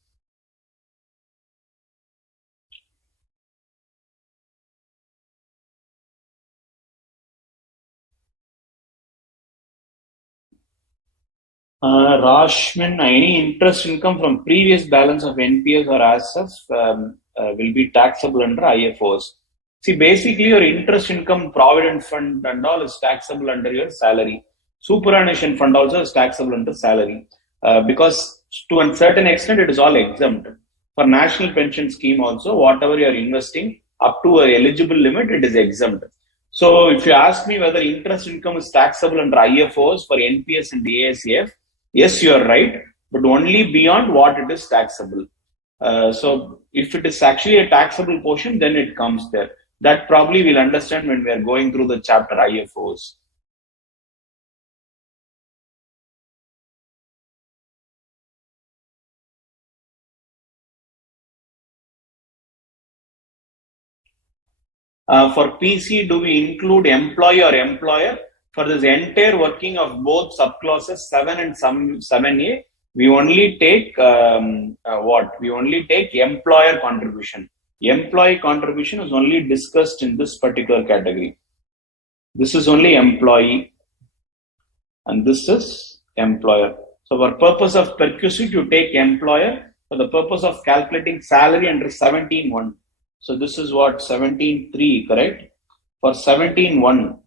Rashmin, any interest income from previous balance of NPS or assets will be taxable under IFOs. See, basically your interest income, provident fund and all is taxable under your salary. Superannuation fund also is taxable under salary because to a certain extent it is all exempt. For national pension scheme also, whatever you are investing up to a eligible limit, it is exempt. So if you ask me whether interest income is taxable under IFOs for NPS and ASAF, yes, you are right, but only beyond what it is taxable. So if it is actually a taxable portion, then it comes there. That probably we'll understand when we are going through the chapter IFOs. For PC, do we include employee or employer? For this entire working of both subclauses 7 and 7A, we only take what? We only take employer contribution. Employee contribution is only discussed in this particular category. This is only employee and this is employer. So for purpose of perquisite, you take employer. For the purpose of calculating salary under 17.1. So this is what 17.3, correct? For 17.1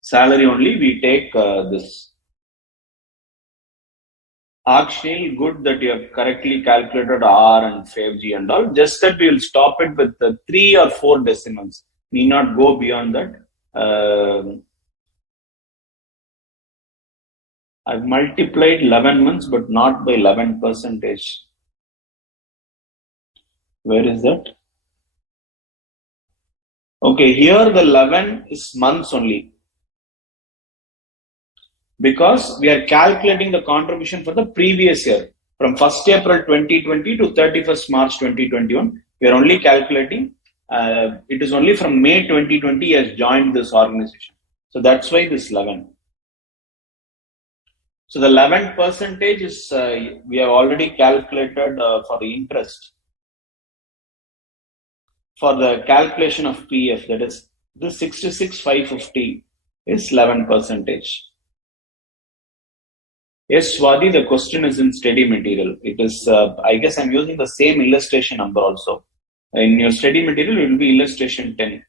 salary only, we take this. Akshnil, good that you have correctly calculated R and 5G and all. Just that we will stop it with 3 or 4 decimals. Need not go beyond that. I've multiplied 11 months, but not by 11%. Where is that? Okay, here the 11 is months only. Because we are calculating the contribution for the previous year. From 1st April 2020 to 31st March 2021, we are only calculating. It is only from May 2020 he has joined this organization. So that's why this 11. So the 11% is, we have already calculated for the interest. For the calculation of PF, that is, this 66,550 is 11%. Yes, Swati, the question is in study material. It is, I guess I'm using the same illustration number also. In your study material, it will be illustration 10.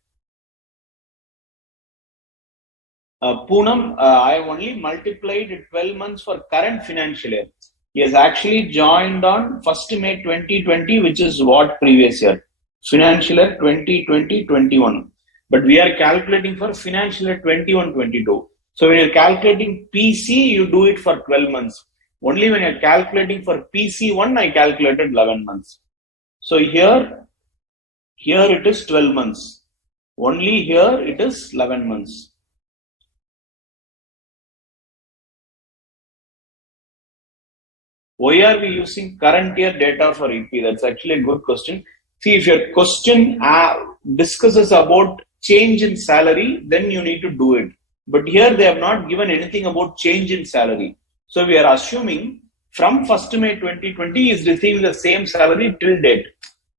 Poonam, I have only multiplied 12 months for current financial year. He has actually joined on 1st May 2020, which is what previous year? Financial year 2020-21. But we are calculating for financial year 21-22. So when you're calculating PC, you do it for 12 months. Only when you're calculating for PC1, I calculated 11 months. So here it is 12 months. Only here it is 11 months. Why are we using current year data for EP? That's actually a good question. See, if your question discusses about change in salary, then you need to do it. But here they have not given anything about change in salary. So we are assuming from 1st May 2020 is receiving the same salary till date.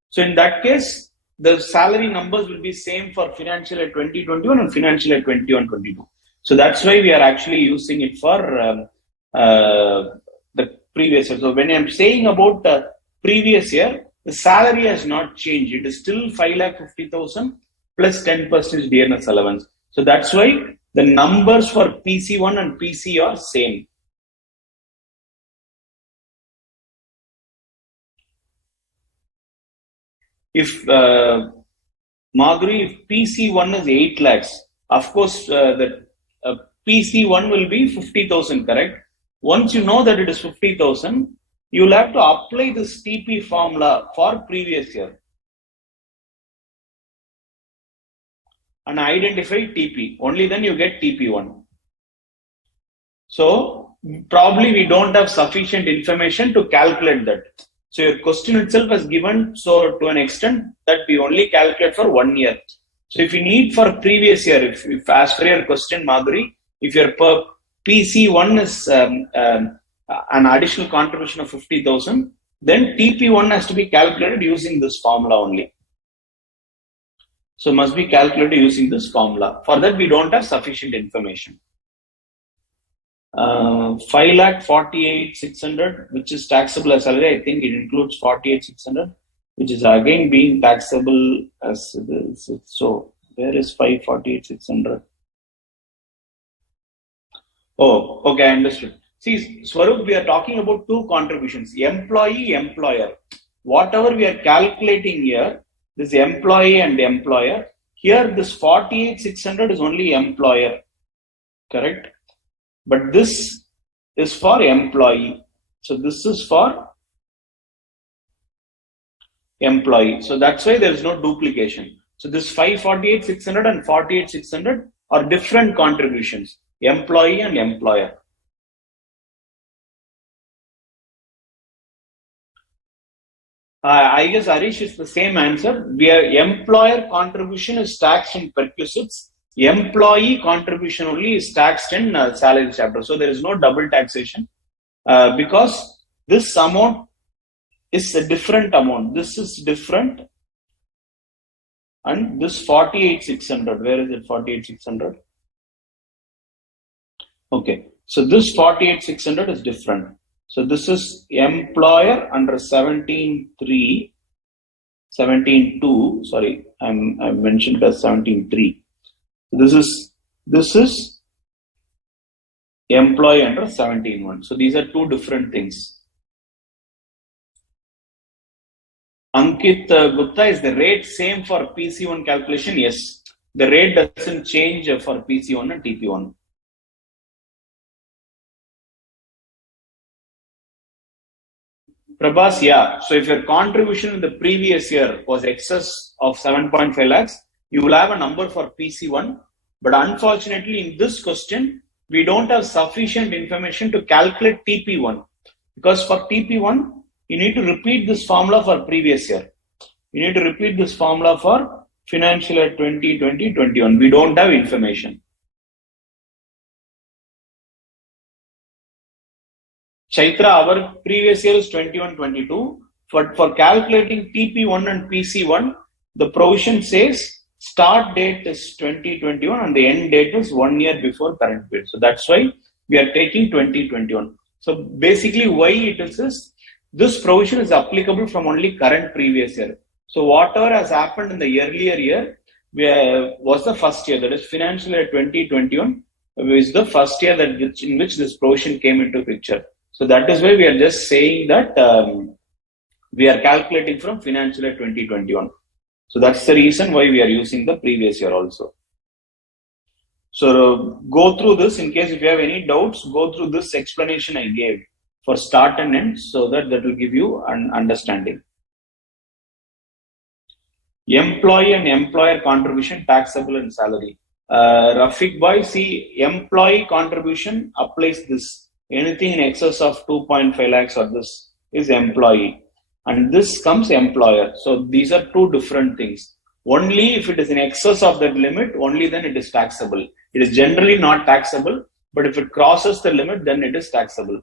So in that case, the salary numbers will be same for financial year 2021 and financial year 21-22. So that's why we are actually using it for the previous year. So when I'm saying about the previous year, the salary has not changed. It is still 5,50,000 plus 10% dearness allowance. So that's why the numbers for PC1 and PC are same. If Madhuri, if PC1 is 8 lakhs, of course the PC1 will be 50,000, correct? Once you know that it is 50,000, you will have to apply this TP formula for previous year and identify TP. Only then you get TP1. So probably we don't have sufficient information to calculate that. So your question itself is given so to an extent that we only calculate for 1 year. So if you need for previous year, if as per your question, Madhuri, if your PC1 is an additional contribution of 50,000, then TP1 has to be calculated using this formula only. So must be calculated using this formula. For that, we don't have sufficient information. 5,48,600, which is taxable as salary. I think it includes 48,600, which is again being taxable as this. So where is 548,600? Oh, okay, I understood. See, Swarup, we are talking about two contributions, employee, employer. Whatever we are calculating here, this employee and employer, Here, this 48,600 is only employer, correct? But this is for employee. So this is for employee. So that's why there is no duplication. So this 548,600 and 48,600 are different contributions, employee and employer. I guess Arish is the same answer. Employer contribution is taxed in perquisites. Employee contribution only is taxed in salary chapter. So there is no double taxation because this amount is a different amount. This is different. And this 48,600, where is it? 48,600. Okay, so this 48,600 is different. So this is employer under 17.3, 17.2. Sorry, I mentioned it as 17.3. This is employee under 17.1. So these are two different things. Ankit Gupta, is the rate same for PC1 calculation? Yes, the rate doesn't change for PC1 and TP1. Prabhas, yeah. So if your contribution in the previous year was excess of 7.5 lakhs, you will have a number for PC1. But unfortunately, in this question, we don't have sufficient information to calculate TP1. Because for TP1, you need to repeat this formula for previous year. You need to repeat this formula for financial year 2020-21. We don't have information. Chaitra, our previous year is 21-22. For calculating TP1 and PC1, the provision says start date is 2021 and the end date is 1 year before current period. So that's why we are taking 2021. So basically why it is this provision is applicable from only current previous year. So whatever has happened in the earlier year was the first year, that is financial year 2021 is the first year in which this provision came into picture. So that is why we are just saying that we are calculating from financial year 2021. So that's the reason why we are using the previous year also. So go through this in case if you have any doubts, go through this explanation I gave for start and end so that will give you an understanding. Employee and employer contribution, taxable and salary. Rafiq Bhai, see, employee contribution applies this. Anything in excess of 2.5 lakhs or this is employee. And this comes employer. So these are two different things. Only if it is in excess of that limit, only then it is taxable. It is generally not taxable, but if it crosses the limit, then it is taxable.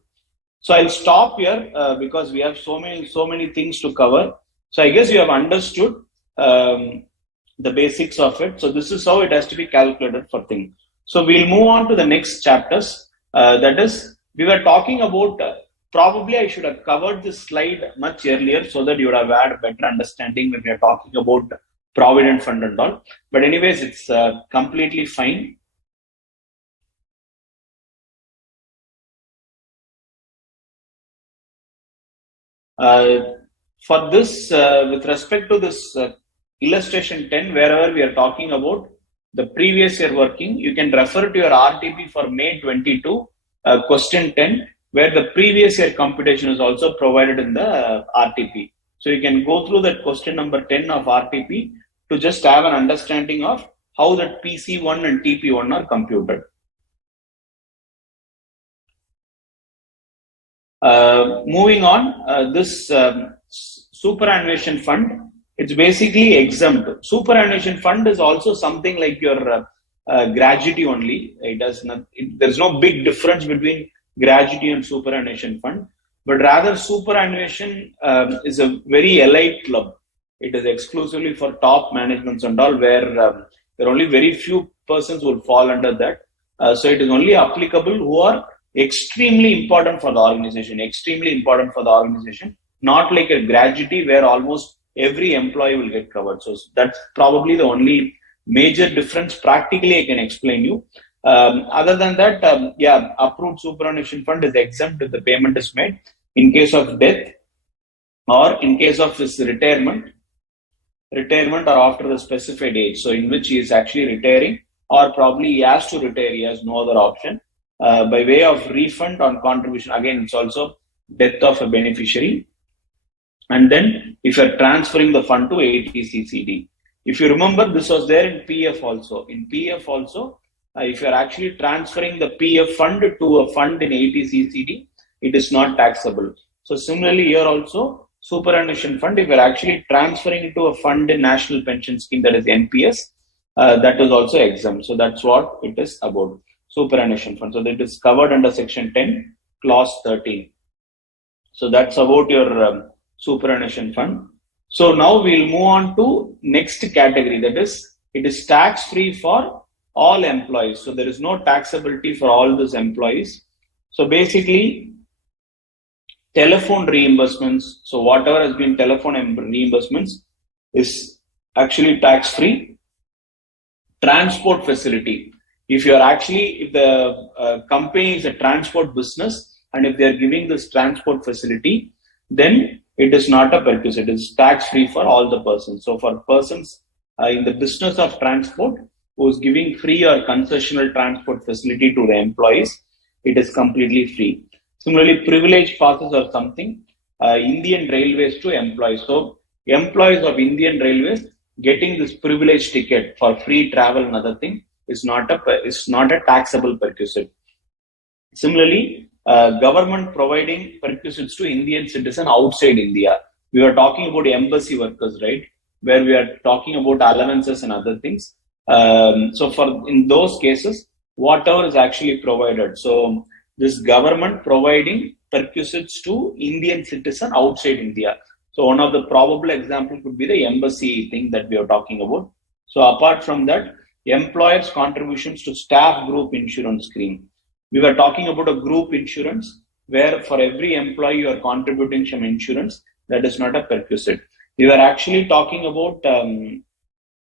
So I'll stop here because we have so many things to cover. So I guess you have understood the basics of it. So this is how it has to be calculated for things. So we'll move on to the next chapters. That is, we were talking about, probably I should have covered this slide much earlier so that you would have had a better understanding when we are talking about Provident Fund and all. But anyways, it's completely fine. For this, with respect to this illustration 10, wherever we are talking about the previous year working, you can refer to your RTP for May 22, question 10, where the previous year computation is also provided in the RTP. So you can go through that question number 10 of RTP to just have an understanding of how that PC1 and TP1 are computed. Moving on, this superannuation fund, it's basically exempt. Superannuation fund is also something like your gratuity only. It does not. There's no big difference between gratuity and superannuation fund, but rather superannuation is a very elite club. It is exclusively for top managements and all, where there are only very few persons who will fall under that. So it is only applicable who are extremely important for the organization, not like a gratuity where almost every employee will get covered. So that's probably the only major difference practically I can explain you. Other than that, approved superannuation fund is exempt if the payment is made in case of death or in case of his retirement. retirement or after the specified age. So in which he is actually retiring, or probably he has to retire, he has no other option, by way of refund on contribution. Again, it's also death of a beneficiary. And then if you're transferring the fund to ATCCD. If you remember, this was there in PF also. In PF also, if you're actually transferring the PF fund to a fund in ATCCD, it is not taxable. So similarly here also, superannuation fund, if you're actually transferring it to a fund in National Pension Scheme, that is NPS, that is also exempt. So that's what it is about, superannuation fund. So that is covered under section 10, clause 13. So that's about your superannuation fund. So now we'll move on to next category, that is, it is tax free for all employees. So there is no taxability for all these employees. So basically, telephone reimbursements, so whatever has been telephone reimbursements is actually tax free. Transport facility, if the company is a transport business and if they are giving this transport facility, then it is not a perquisite. It is tax free for all the persons. So for persons in the business of transport who is giving free or concessional transport facility to the employees, it is completely free. Similarly, privilege passes or something, Indian Railways to employees. So employees of Indian Railways getting this privilege ticket for free travel and other thing is not a taxable perquisite. Similarly, government providing perquisites to Indian citizen outside India. We were talking about embassy workers, right? Where we are talking about allowances and other things. So in those cases, whatever is actually provided. So this government providing perquisites to Indian citizen outside India. So one of the probable example could be the embassy thing that we are talking about. So apart from that, employers' contributions to staff group insurance scheme. We were talking about a group insurance where for every employee you are contributing some insurance. That is not a perquisite. We were actually talking about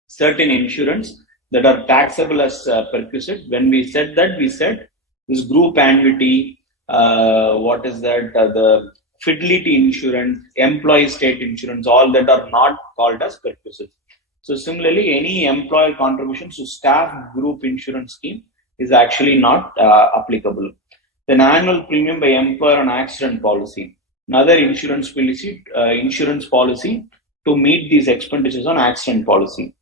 certain insurance that are taxable as perquisite. When we said that, we said this group annuity, the fidelity insurance, employee state insurance, all that are not called as perquisites. So similarly, any employer contributions to staff group insurance scheme is actually not applicable. Then annual premium by employer on accident policy, another insurance policy to meet these expenditures on accident policy.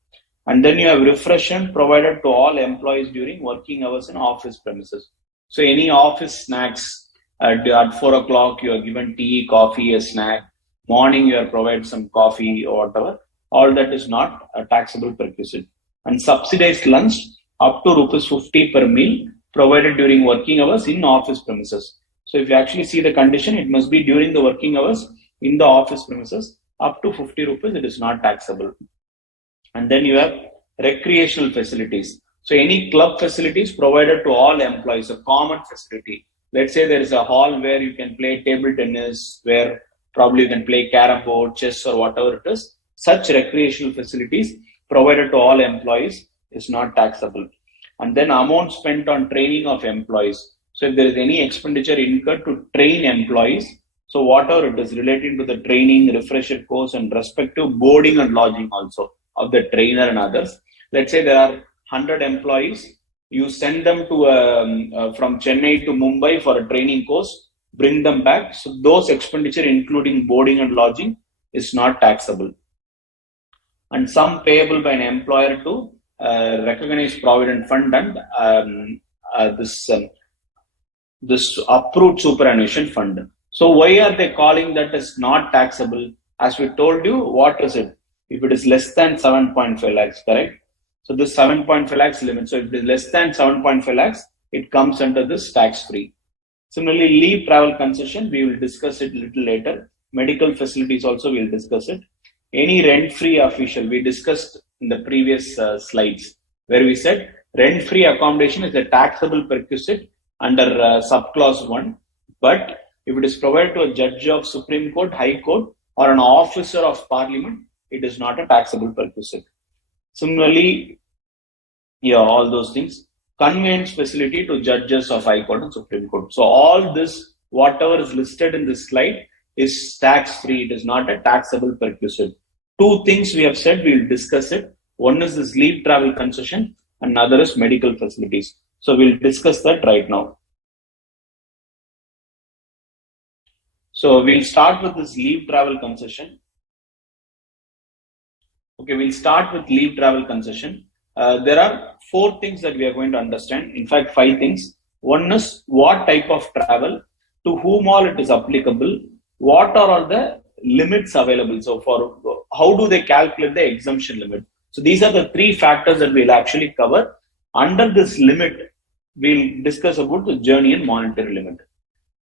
And then you have refreshment provided to all employees during working hours in office premises. So any office snacks, at 4 o'clock you are given tea, coffee, a snack. Morning you are provided some coffee or whatever. All that is not a taxable perquisite. And subsidized lunch up to ₹50 per meal provided during working hours in office premises. So if you actually see the condition, it must be during the working hours in the office premises. Up to ₹50, it is not taxable. And then you have recreational facilities. So any club facilities provided to all employees, a common facility. Let's say there is a hall where you can play table tennis, where probably you can play carom board, chess, or whatever it is. Such recreational facilities provided to all employees is not taxable. And then amount spent on training of employees. So if there is any expenditure incurred to train employees, so whatever it is relating to the training, refresher course, and respective boarding and lodging also of the trainer and others. Let's say there are 100 employees. You send them to from Chennai to Mumbai for a training course, bring them back. So those expenditure, including boarding and lodging, is not taxable. And some payable by an employer to recognized provident fund and this approved superannuation fund. So why are they calling that as not taxable? As we told you, what is it? If it is less than 7.5 lakhs, correct? So this 7.5 lakhs limit. So if it is less than 7.5 lakhs, it comes under this tax free. Similarly, leave travel concession, we will discuss it a little later. Medical facilities also we will discuss it. Any rent-free official, we discussed in the previous slides, where we said rent-free accommodation is a taxable perquisite under subclause 1. But if it is provided to a judge of Supreme Court, High Court, or an officer of Parliament, it is not a taxable perquisite. Similarly, all those things. Conveyance facility to judges of High Court and Supreme Court. So all this, whatever is listed in this slide, is tax-free. It is not a taxable perquisite. two things we have said, we will discuss it. One is this leave travel concession, and another is medical facilities. So we'll discuss that right now. So we'll start with this leave travel concession. Okay, we'll start with leave travel concession. There are 4 things that we are going to understand. In fact, 5 things. One is what type of travel, to whom all it is applicable, what are all the limits available. So for how do they calculate the exemption limit? So these are the 3 factors that we'll actually cover. Under this limit, we'll discuss about the journey and monetary limit.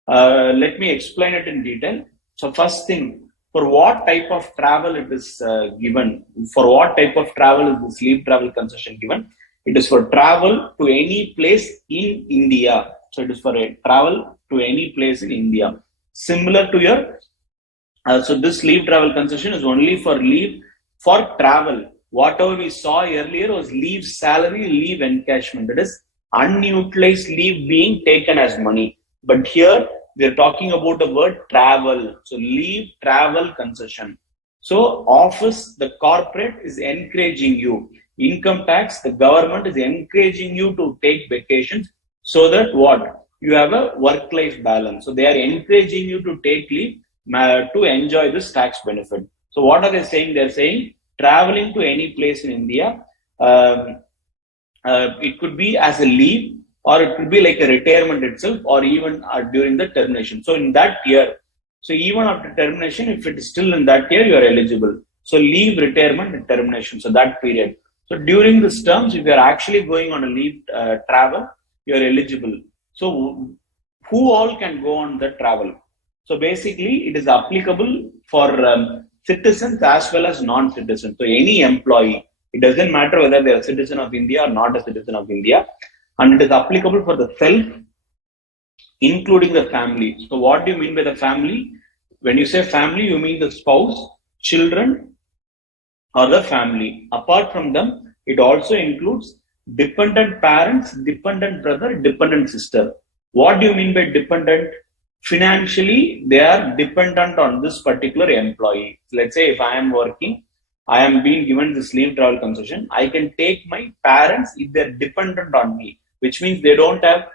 Let me explain it in detail. So first thing, for what type of travel it is given, for what type of travel is this leave travel concession given? It is for travel to any place in India. So it is for a travel to any place in India. Similar to your, so this leave travel concession is only for leave for travel. Whatever we saw earlier was leave salary, leave encashment. That is unutilized leave being taken as money. But here we are talking about the word travel. So leave travel concession. So office, the corporate is encouraging you. Income tax, the government is encouraging you to take vacations so that what? You have a work-life balance. So they are encouraging you to take leave to enjoy this tax benefit. So what are they saying? They're saying traveling to any place in India, it could be as a leave, or it could be like a retirement itself, or even during the termination. So in that year, so even after termination, if it is still in that year, you are eligible. So leave, retirement, and termination. So that period. So during this terms, if you are actually going on a leave travel, you are eligible. So who all can go on the travel? So basically, it is applicable for citizens as well as non-citizens. So any employee, it doesn't matter whether they are a citizen of India or not a citizen of India. And it is applicable for the self, including the family. So what do you mean by the family? When you say family, you mean the spouse, children, or the family. Apart from them, it also includes dependent parents, dependent brother, dependent sister. What do you mean by dependent? Financially, they are dependent on this particular employee. Let's say if I am working, I am being given this leave travel concession, I can take my parents if they're dependent on me, which means they don't have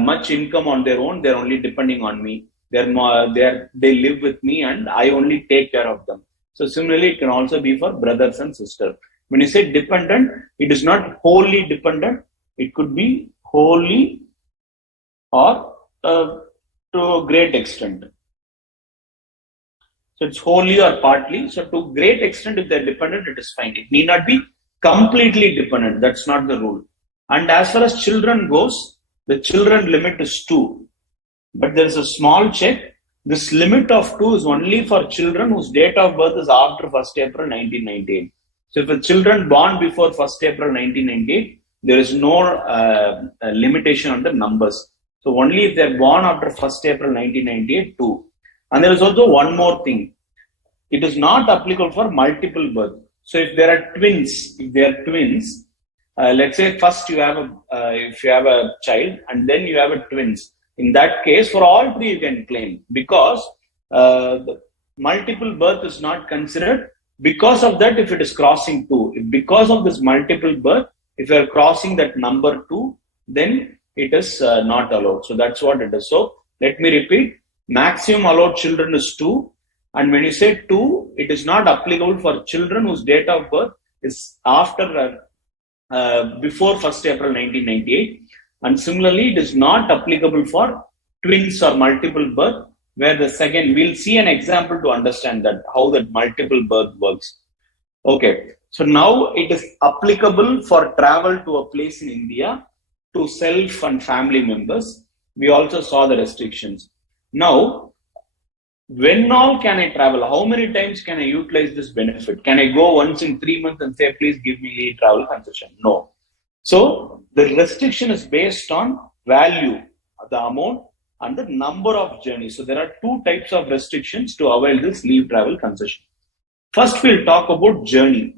much income on their own. They're only depending on me. They live with me and I only take care of them. So similarly, it can also be for brothers and sisters. When you say dependent, it is not wholly dependent. It could be wholly or to a great extent. So it's wholly or partly. So to great extent, if they're dependent, it is fine. It need not be completely dependent. That's not the rule. And as far as children goes, the children limit is 2. But there is a small check. This limit of 2 is only for children whose date of birth is after 1st April 1998. So if a children born before 1st April 1998, there is no limitation on the numbers. So only if they're born after 1st April 1998, 2. And there is also one more thing. It is not applicable for multiple birth. So if there are twins, let's say first you have if you have a child and then you have a twins. In that case, for all 3 you can claim, because the multiple birth is not considered. Because of that, if it is crossing 2, because of this multiple birth, if you are crossing that number 2, then it is not allowed. So that's what it is. So let me repeat. Maximum allowed children is 2. And when you say 2, it is not applicable for children whose date of birth is after before 1st April 1998. And similarly, it is not applicable for twins or multiple birth, where the second, we'll see an example to understand that, how that multiple birth works. Okay, so now it is applicable for travel to a place in India to self and family members. We also saw the restrictions. Now, when all can I travel? How many times can I utilize this benefit? Can I go once in 3 months and say, please give me leave travel concession? No. So the restriction is based on value, the amount, and the number of journeys. So there are 2 types of restrictions to avail this leave travel concession. First, we'll talk about journey.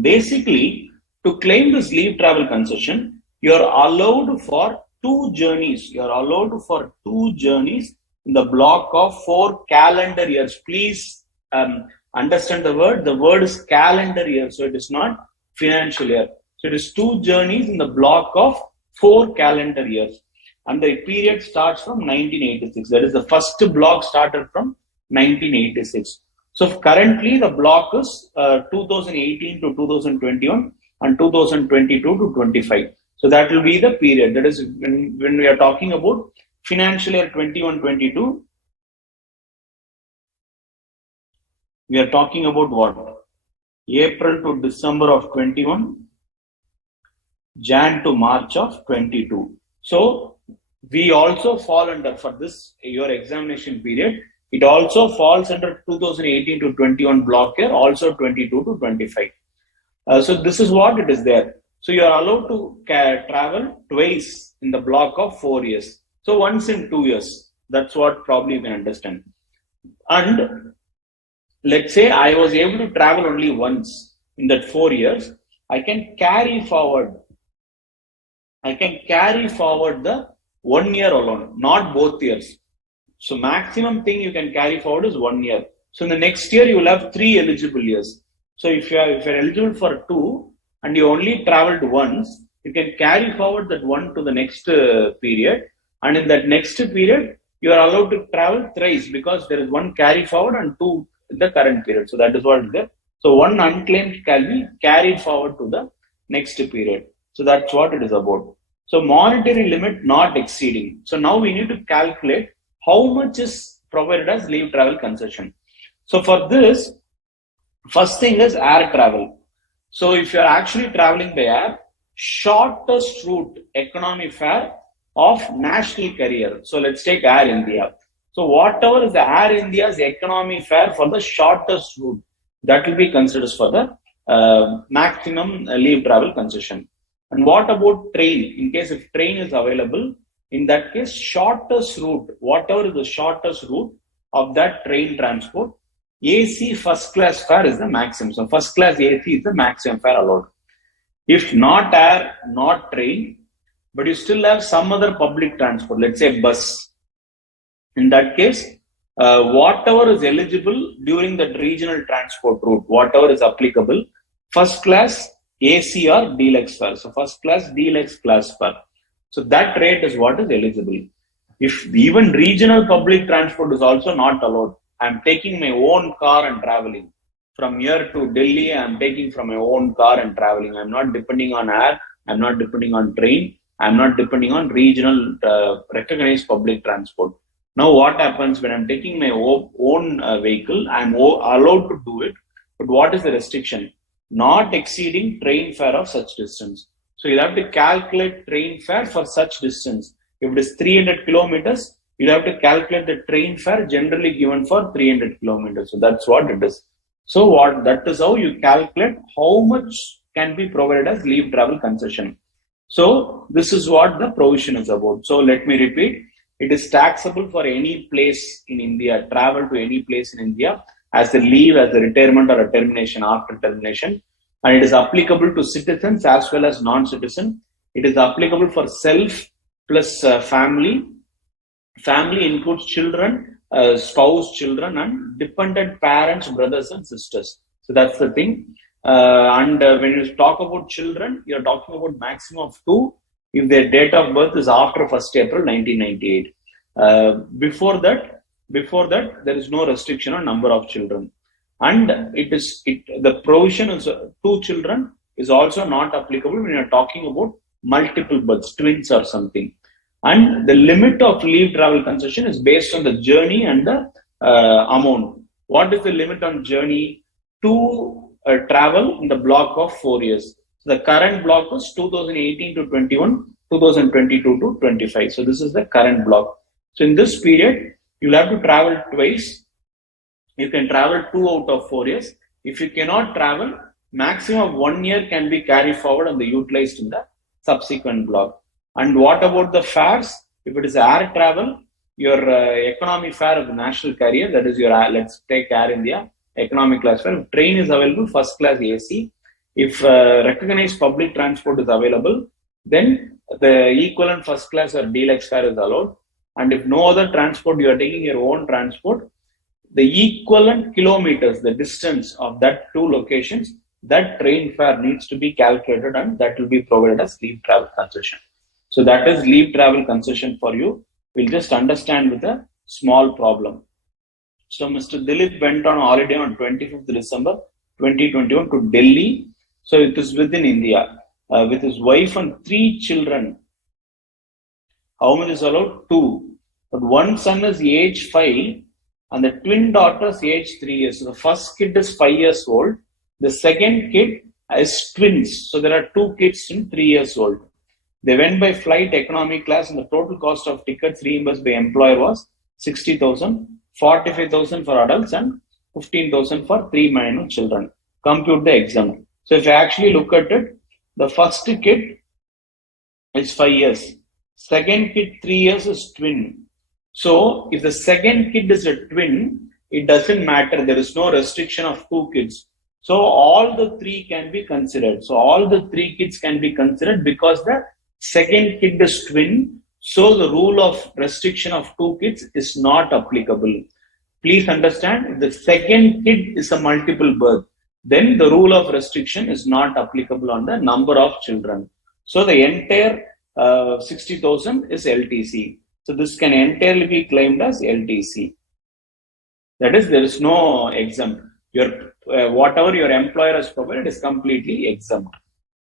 Basically, to claim this leave travel concession, you're allowed for 2 journeys. You're allowed for 2 journeys in the block of 4 calendar years. Please Understand the word? The word is calendar year, so it is not financial year. So it is 2 journeys in the block of 4 calendar years. And the period starts from 1986. That is, the first block started from 1986. So currently the block is 2018 to 2021 and 2022 to 25. So that will be the period. That is when we are talking about financial year 21-22. We are talking about what? April to December of 21, Jan to March of 22. So we also fall under, for this your examination period, it also falls under 2018 to 21 block year, also 22 to 25. So this is what it is there. So you are allowed to travel twice in the block of 4 years. So once in 2 years. That's what probably you can understand. And let's say I was able to travel only once in that 4 years. I can carry forward the 1 year alone, not both years. So maximum thing you can carry forward is 1 year. So in the next year you will have 3 eligible years. So if you are eligible for 2 and you only traveled once, you can carry forward that 1 to the next period. And in that next period, you are allowed to travel thrice because there is 1 carry forward and 2 in the current period. So that is what is there. So 1 unclaimed can be carried forward to the next period. So that's what it is about. So monetary limit not exceeding. So now we need to calculate how much is provided as leave travel concession. So for this, first thing is air travel. So if you are actually traveling by air, shortest route economy fare of national carrier. So let's take Air India. So whatever is the Air India's economy fare for the shortest route, that will be considered for the maximum leave travel concession. And what about train? In case if train is available, in that case, shortest route, whatever is the shortest route of that train transport, AC first class fare is the maximum. So first class AC is the maximum fare allowed. If not air, not train, but you still have some other public transport, let's say bus. In that case, whatever is eligible during that regional transport route, whatever is applicable, first class AC or deluxe fare. So first class, deluxe class fare. So that rate is what is eligible. If even regional public transport is also not allowed, I'm taking my own car and traveling. From here to Delhi, I'm taking from my own car and traveling. I'm not depending on air. I'm not depending on train. I'm not depending on regional recognized public transport. Now what happens when I'm taking my own vehicle, I'm allowed to do it. But what is the restriction? Not exceeding train fare of such distance. So you have to calculate train fare for such distance. If it is 300 kilometers, you have to calculate the train fare generally given for 300 kilometers. So that's what it is. So that is how you calculate how much can be provided as leave travel concession. So this is what the provision is about. So let me repeat. It is taxable for any place in India, travel to any place in India as a leave, as a retirement or a termination after termination. And it is applicable to citizens as well as non-citizen. It is applicable for self plus family. Family includes children, spouse, children, and dependent parents, brothers and sisters. So that's the thing. And when you talk about children, you're talking about maximum of 2 if their date of birth is after 1st April 1998. Before that, there is no restriction on number of children. And the provision is 2 children is also not applicable when you're talking about multiple births, twins or something. And the limit of leave travel concession is based on the journey and the amount. What is the limit on journey? To travel in the block of 4 years. So the current block was 2018 to 21, 2022 to 25. So this is the current block. So in this period, you'll have to travel twice. You can travel 2 out of 4 years. If you cannot travel, maximum of 1 year can be carried forward and utilized in the subsequent block. And what about the fares? If it is air travel, your economy fare of the national carrier, that is your, let's take Air India, economic class fare. If train is available, first class AC. If recognized public transport is available, then the equivalent first class or deluxe fare is allowed. And if no other transport, you are taking your own transport, the equivalent kilometers, the distance of that two locations, that train fare needs to be calculated and that will be provided as leave travel concession. So that is leave travel concession for you. We'll just understand with a small problem. So Mr. Dilip went on holiday on 25th December 2021 to Delhi. So it is within India with his wife and 3 children. How much is allowed? 2. But one son is age 5 and the twin daughters age 3 years. So the first kid is 5 years old. The second kid is twins. So there are 2 kids in 3 years old. They went by flight economy class and the total cost of tickets reimbursed by employer was 60,000, 45,000 for adults and 15,000 for 3 minor children. Compute the exempt. So if you actually look at it, the first kid is 5 years. Second kid 3 years is twin. So if the second kid is a twin, it doesn't matter. There is no restriction of 2 kids. So all the 3 can be considered. So all the 3 kids can be considered because the second kid is twin. So the rule of restriction of 2 kids is not applicable. Please understand, if the second kid is a multiple birth, then the rule of restriction is not applicable on the number of children. So the entire 60,000 is LTC. So this can entirely be claimed as LTC. That is, there is no exempt. Your whatever your employer has provided is completely exempt.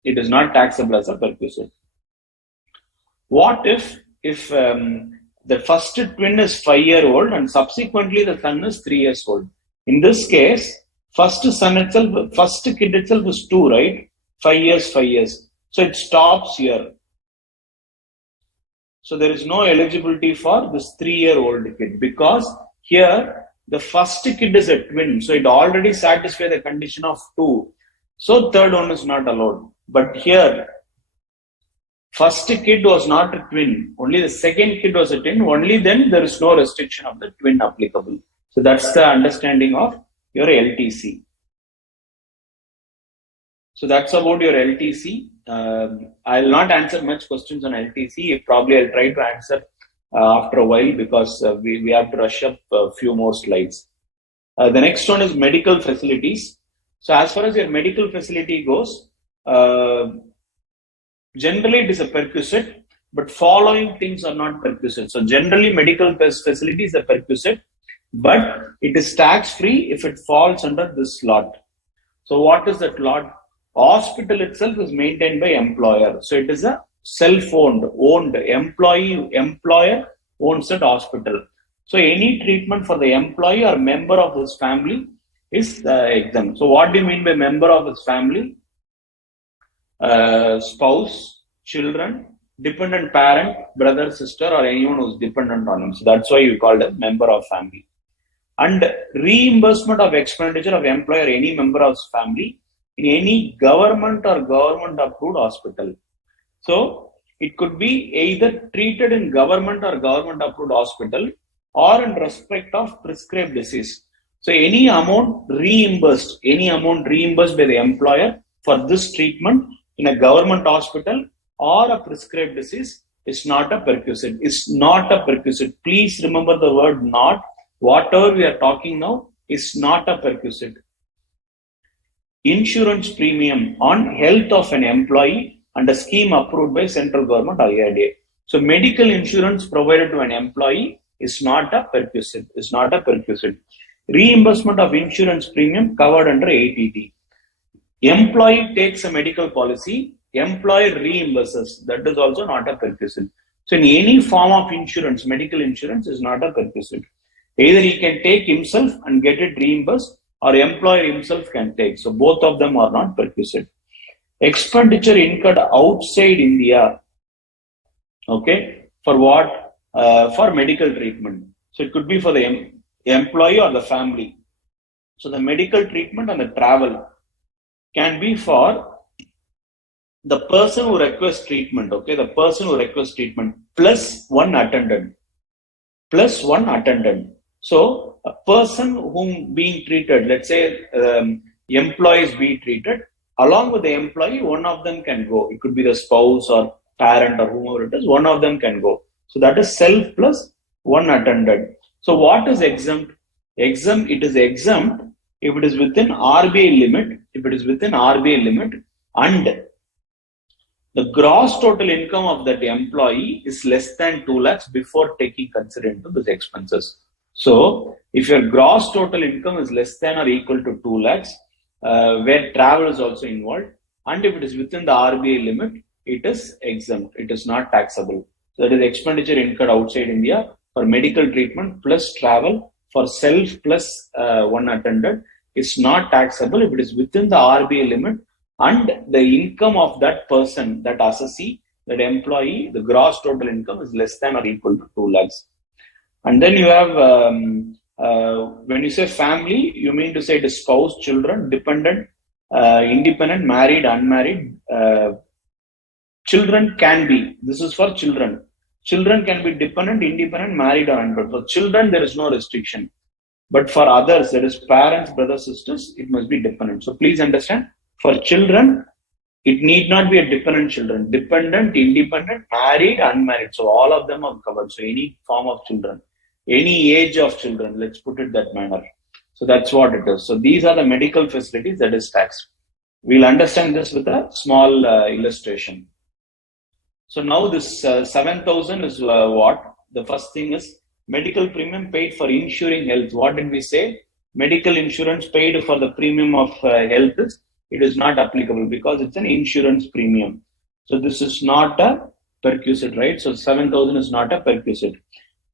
It is not taxable as a perquisite. What if the first twin is 5-year-old and subsequently the son is 3 years old? In this case, first kid itself is 2, right? 5 years. So it stops here. So there is no eligibility for this 3-year-old kid because here the first kid is a twin. So it already satisfies the condition of 2. So third one is not allowed. But here, first kid was not a twin. Only the second kid was a twin. Only then there is no restriction of the twin applicable. So that's the understanding of your LTC. So that's about your LTC. I'll not answer much questions on LTC. Probably I'll try to answer after a while because we have to rush up a few more slides. The next one is medical facilities. So as far as your medical facility goes, generally it is a perquisite, but following things are not perquisite. So generally medical facility is a perquisite, but it is tax free if it falls under this lot. So what is that lot? Hospital itself is maintained by employer. So it is a self-owned, employer owns that hospital. So any treatment for the employee or member of his family is exempt. So what do you mean by member of his family? Spouse, children, dependent parent, brother, sister, or anyone who is dependent on him. So that's why you call it member of family. And reimbursement of expenditure of employer, any member of his family, in any government or government approved hospital. So it could be either treated in government or government approved hospital or in respect of prescribed disease. So any amount reimbursed by the employer for this treatment in a government hospital or a prescribed disease is not a perquisite. It's not a perquisite. Please remember the word not. Whatever we are talking now is not a perquisite. Insurance premium on health of an employee and a scheme approved by central government or IRDA. So medical insurance provided to an employee is not a perquisite. It's not a perquisite. Reimbursement of insurance premium covered under ATT. Employee takes a medical policy, employer reimburses. That is also not a perquisite. So in any form of insurance, medical insurance is not a perquisite. Either he can take himself and get it reimbursed, or employer himself can take. So both of them are not perquisite. Expenditure incurred outside India. Okay, for what? For medical treatment. So it could be for the employee or the family. So the medical treatment and the travel can be for the person who requests treatment. Okay, the person who requests treatment plus one attendant. So a person whom being treated, let's say employees be treated, along with the employee, one of them can go. It could be the spouse or parent or whomever it is, one of them can go. So that is self plus one attendant. So what is exempt? It is exempt if it is within RBI limit, and the gross total income of that employee is less than 2 lakhs before taking consideration of these expenses. So, if your gross total income is less than or equal to 2 lakhs, where travel is also involved, and if it is within the RBI limit, it is exempt. It is not taxable. So, that is expenditure incurred outside India for medical treatment plus travel for self plus one attendant is not taxable if it is within the RBI limit and the income of that person, that assessee, that employee, the gross total income is less than or equal to 2 lakhs. And then you have, when you say family, you mean to say it is spouse, children, dependent, independent, married, unmarried. Children can be, this is for children. Children can be dependent, independent, married, or unmarried. For children, there is no restriction. But for others, that is parents, brothers, sisters, it must be dependent. So please understand, for children, it need not be a dependent children. Dependent, independent, married, unmarried. So all of them are covered. So any form of children, any age of children, let's put it that manner. So that's what it is. So these are the medical facilities that is taxed. We'll understand this with a small illustration. So now this 7,000 is what? The first thing is medical premium paid for insuring health. What did we say? Medical insurance paid for the premium of health is, it is not applicable because it's an insurance premium. So this is not a perquisite, right? So 7,000 is not a perquisite.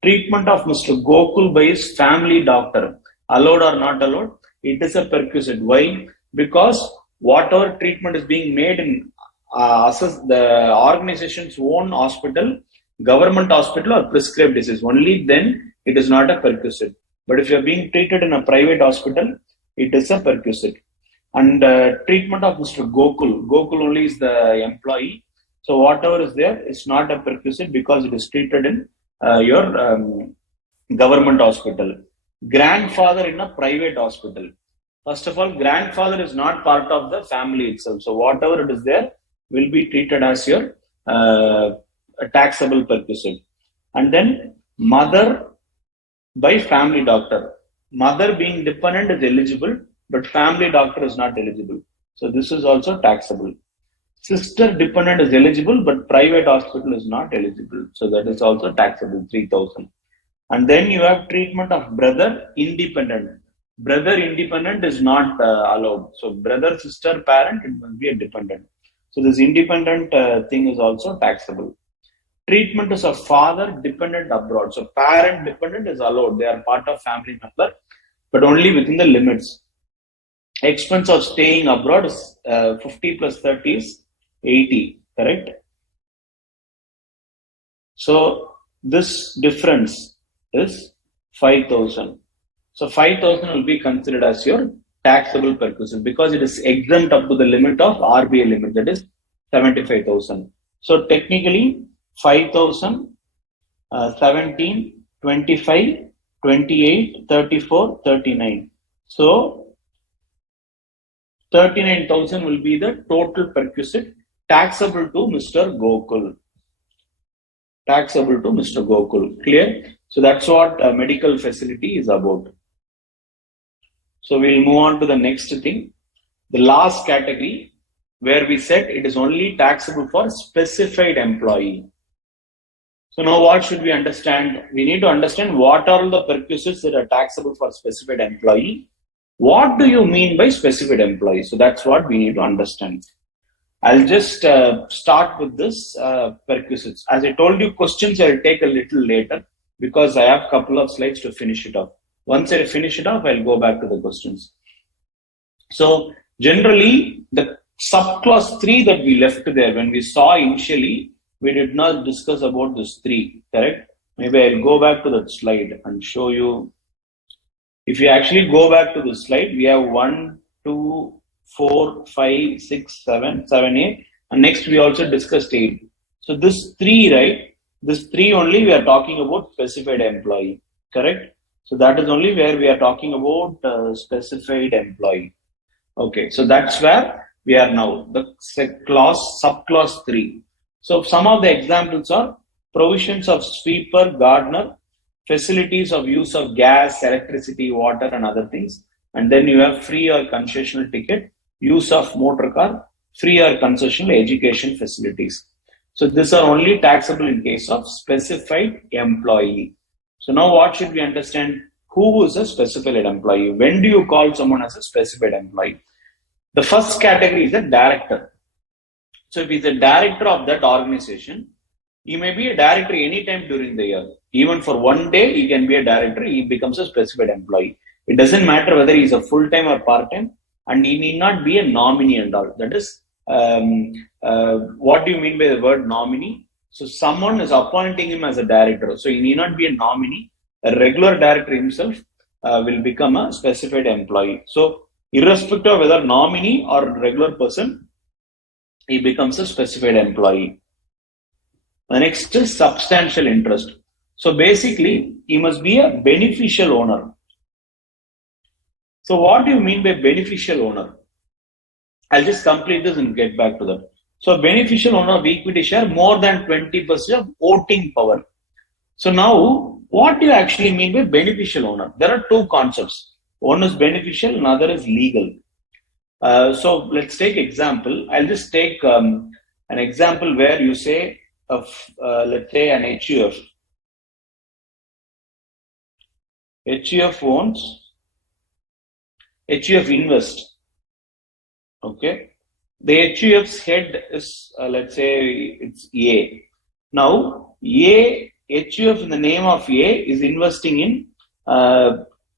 Treatment of Mr. Gokul by his family doctor, allowed or not allowed? It is a perquisite. Why? Because whatever treatment is being made in the organization's own hospital, government hospital, or prescribed disease, only then it is not a perquisite. But if you are being treated in a private hospital, it is a perquisite. And treatment of Mr. Gokul only is the employee. So whatever is there is not a perquisite because it is treated in your government hospital. Grandfather in a private hospital. First of all, grandfather is not part of the family itself. So whatever it is there will be treated as your taxable perquisite. And then mother by family doctor. Mother being dependent is eligible, but family doctor is not eligible. So this is also taxable. Sister dependent is eligible, but private hospital is not eligible. So that is also taxable, 3,000. And then you have treatment of brother independent. Brother independent is not allowed. So brother, sister, parent, it must be a dependent. So this independent thing is also taxable. Treatment is of father dependent abroad. So parent dependent is allowed. They are part of family member, but only within the limits. Expense of staying abroad is 50 plus 30 is 80, correct? So this difference is 5,000. So 5,000 will be considered as your taxable perquisite because it is exempt up to the limit of RBI limit, that is 75,000. So technically 5,000, 17, 25, 28, 34, 39. So 39,000 will be the total perquisite taxable to Mr. Gokul. Taxable to Mr. Gokul. Clear? So that's what a medical facility is about. So we'll move on to the next thing. The last category where we said it is only taxable for specified employee. So now what should we understand? We need to understand what are the perquisites that are taxable for specified employee. What do you mean by specified employee? So that's what we need to understand. I'll just start with this perquisites. As I told you, questions I'll take a little later because I have a couple of slides to finish it off. Once I finish it off, I'll go back to the questions. So generally, the subclause 3 that we left there, when we saw initially, we did not discuss about this 3, correct? Maybe I'll go back to that slide and show you. If you actually go back to the slide, we have 1, 2, 4, 5, 6, 7, 7, 8, and next we also discussed 8. So this 3, right? This 3 only we are talking about specified employee, correct? So that is only where we are talking about specified employee. Okay, so that's where we are now. The subclause 3. So some of the examples are provisions of sweeper, gardener, facilities of use of gas, electricity, water, and other things. And then you have free or concessional ticket, use of motor car, free or concessional education facilities. So these are only taxable in case of specified employee. So now what should we understand? Who is a specified employee? When do you call someone as a specified employee? The first category is a director. So if he's a director of that organization, he may be a director anytime during the year. Even for one day, he can be a director. He becomes a specified employee. It doesn't matter whether he's a full-time or part-time, and he need not be a nominee and all. That is, what do you mean by the word nominee? So someone is appointing him as a director. So he need not be a nominee. A regular director himself will become a specified employee. So irrespective of whether nominee or regular person, he becomes a specified employee. The next is substantial interest. So basically, he must be a beneficial owner. So what do you mean by beneficial owner? I'll just complete this and get back to that. So beneficial owner of equity share more than 20% of voting power. So now, what do you actually mean by beneficial owner? There are two concepts. One is beneficial, another is legal. So let's take example. I'll just take an example where you say, let's say an HUF. HUF owns, HUF invest. Okay. The HUF's head is, let's say it's A. Now, HUF in the name of A is investing in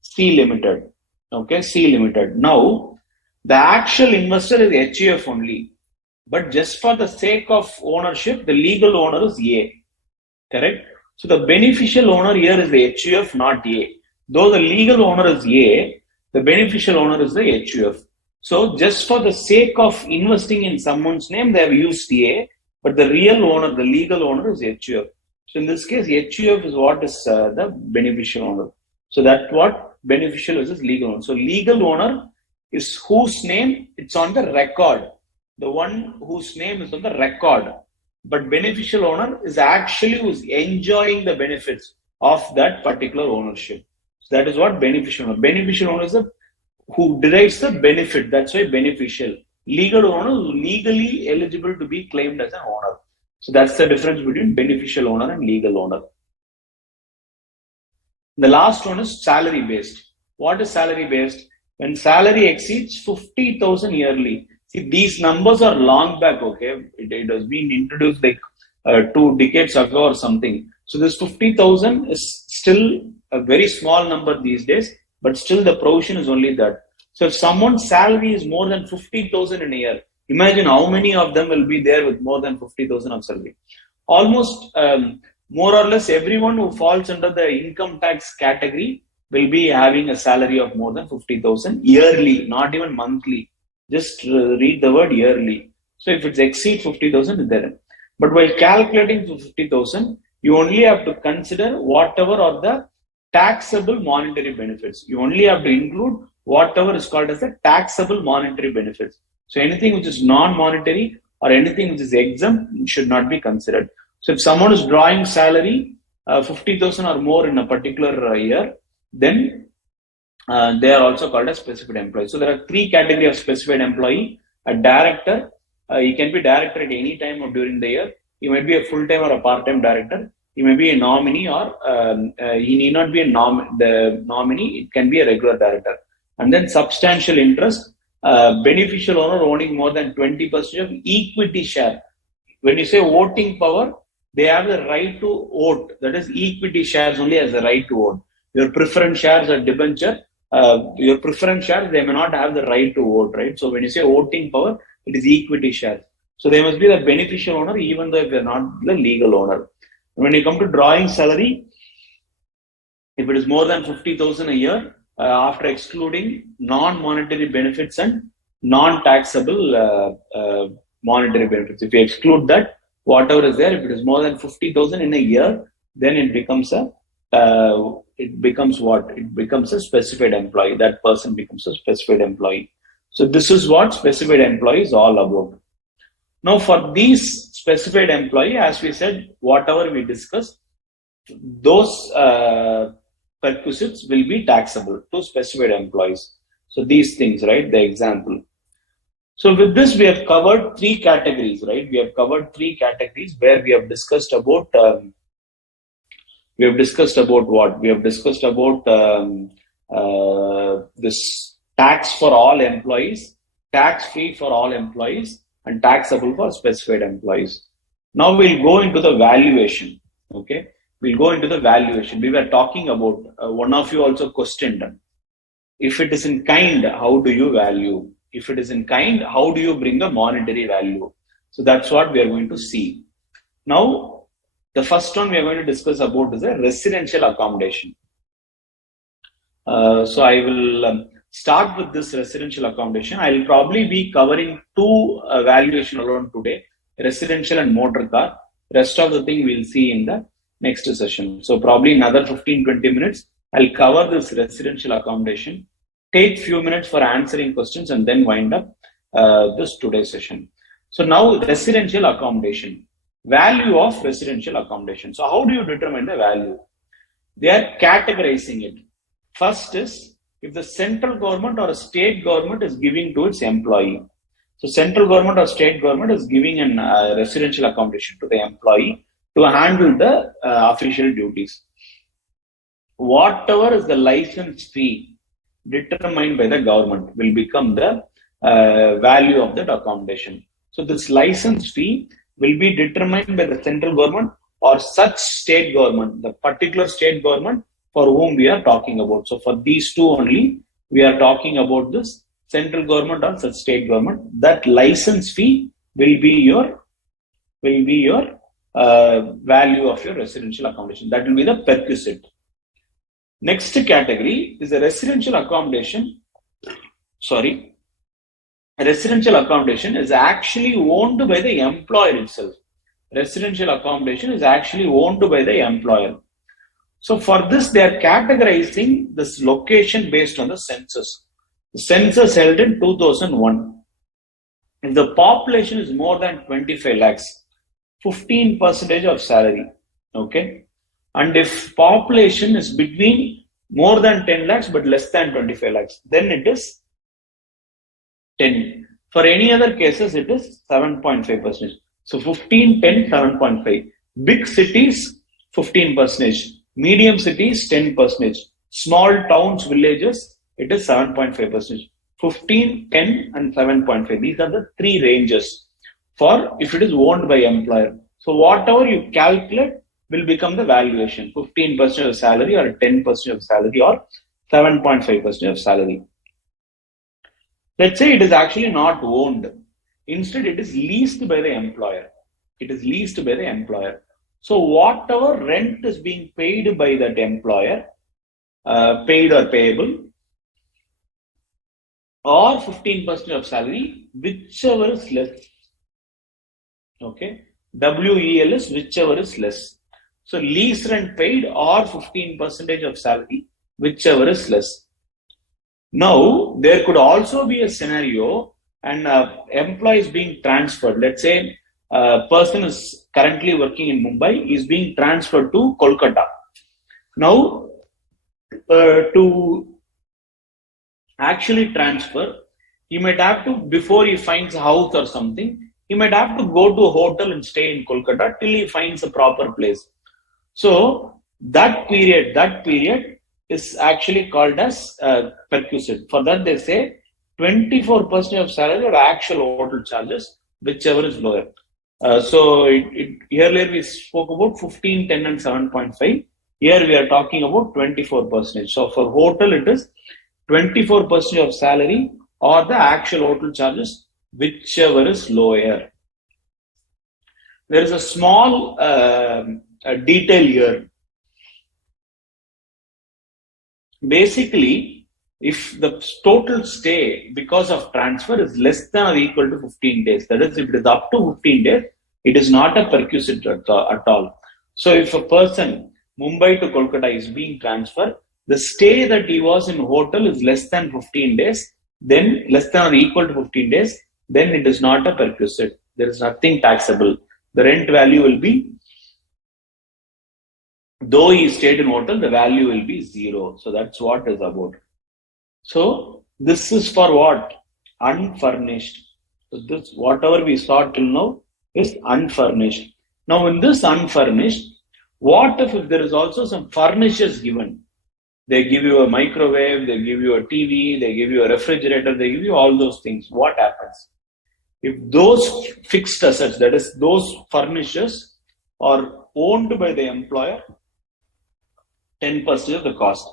C Limited. Okay, C Limited. Now, the actual investor is HUF only. But just for the sake of ownership, the legal owner is A. Correct? So the beneficial owner here is the HUF, not A. Though the legal owner is A, the beneficial owner is the HUF. So just for the sake of investing in someone's name, they have used A, but the real owner, the legal owner is HUF. So in this case, HUF is what is the beneficial owner. So that's what beneficial is legal owner. So legal owner is whose name it's on the record. The one whose name is on the record. But beneficial owner is actually who's enjoying the benefits of that particular ownership. So that is what beneficial owner. Beneficial owner is who derives the benefit. That's why beneficial. Legal owner is legally eligible to be claimed as an owner. So that's the difference between beneficial owner and legal owner. The last one is salary based. What is salary based? When salary exceeds 50,000 yearly. See, these numbers are long back, okay? It has been introduced like 2 decades ago or something. So this 50,000 is still a very small number these days, but still the provision is only that. So if someone's salary is more than 50,000 in a year, imagine how many of them will be there with more than 50,000 of salary. Almost more or less everyone who falls under the income tax category will be having a salary of more than 50,000 yearly, not even monthly. Just read the word yearly. So if it's exceed 50,000, it's there. But while calculating to 50,000, you only have to consider whatever are the taxable monetary benefits. You only have to include whatever is called as the taxable monetary benefits. So anything which is non-monetary or anything which is exempt should not be considered. So if someone is drawing salary 50,000 or more in a particular year, then they are also called as specified employee. So there are 3 categories of specified employee. A director, he can be director at any time or during the year. He might be a full-time or a part-time director. He may be a nominee or he need not be the nominee. It can be a regular director. And then substantial interest, beneficial owner owning more than 20% of equity share. When you say voting power, they have the right to vote. That is, equity shares only has the right to vote. Your preference shares or debenture, your preference shares, they may not have the right to vote, right? So when you say voting power, it is equity shares. So they must be the beneficial owner, even though if they're not the legal owner. When you come to drawing salary, if it is more than 50,000 a year, after excluding non-monetary benefits and non-taxable monetary benefits, if you exclude that, whatever is there, if it is more than 50,000 in a year, then it becomes a it becomes what? It becomes a specified employee. That person becomes a specified employee. So this is what specified employee is all about. Now for these specified employee, as we said, whatever we discussed, those perquisites will be taxable to specified employees. So these things, right? The example. So with this, we have covered three categories, right? We have covered three categories where we have discussed about what? We have discussed about this tax for all employees, tax free for all employees, and taxable for specified employees. Now we'll go into the valuation. Okay, we'll go into the valuation. We were talking about one of you also questioned, if it is in kind, how do you value? If it is in kind, how do you bring a monetary value? So that's what we are going to see. Now, the first one we are going to discuss about is a residential accommodation. So I will start with this residential accommodation. I will probably be covering two valuation alone today, residential and motor car. Rest of the thing we'll see in the next session. So probably another 15-20 minutes, I'll cover this residential accommodation, take few minutes for answering questions, and then wind up this today's session. So now residential accommodation, value of residential accommodation. So how do you determine the value? They are categorizing it. First is if the central government or a state government is giving to its employee. So central government or state government is giving an residential accommodation to the employee to handle the official duties. Whatever is the license fee determined by the government will become the value of that accommodation. So this license fee will be determined by the central government or such state government, the particular state government for whom we are talking about. So for these two only, we are talking about this central government or such state government. That license fee will be your value of your residential accommodation. That will be the perquisite. Next category is a residential accommodation. Residential accommodation is actually owned by the employer itself. Residential accommodation is actually owned by the employer. So for this, they are categorizing this location based on the census. The census held in 2001. If the population is more than 25 lakhs, 15% of salary. Okay. And if population is between more than 10 lakhs but less than 25 lakhs, then it is 10. For any other cases, it is 7.5%. So 15, 10, 7.5. Big cities, 15%. Medium cities, 10%. Small towns, villages, it is 7.5%. 15, 10, and 7.5. These are the three ranges for if it is owned by employer. So whatever you calculate will become the valuation. 15% of salary or 10% of salary or 7.5% of salary. Let's say it is actually not owned. Instead, it is leased by the employer. It is leased by the employer. So whatever rent is being paid by that employer, paid or payable, or 15% of salary, whichever is less. Okay. WEL is whichever is less. So lease rent paid or 15% of salary, whichever is less. Now, there could also be a scenario and employee is being transferred. Let's say a person is currently working in Mumbai, is being transferred to Kolkata. Now, to actually transfer, he might have to, before he finds a house or something, he might have to go to a hotel and stay in Kolkata till he finds a proper place. So that period is actually called as perquisite. For that, they say 24% of salary or actual hotel charges, whichever is lower. So earlier we spoke about 15, 10, and 7.5. Here we are talking about 24%. So for hotel, it is 24% of salary or the actual hotel charges, whichever is lower. There is a small detail here. Basically, if the total stay because of transfer is less than or equal to 15 days, that is, if it is up to 15 days, it is not a perquisite at all. So if a person, Mumbai to Kolkata, is being transferred, the stay that he was in hotel is less than 15 days, then less than or equal to 15 days, then it is not a perquisite. There is nothing taxable. The rent value will be though he stayed in hotel, the value will be 0. So that's what is about. So this is for what? Unfurnished. So this, whatever we saw till now, is unfurnished. Now in this unfurnished, what if there is also some furnishers given? They give you a microwave, they give you a TV, they give you a refrigerator, they give you all those things. What happens? If those fixed assets, that is those furnishers, are owned by the employer, 10% of the cost.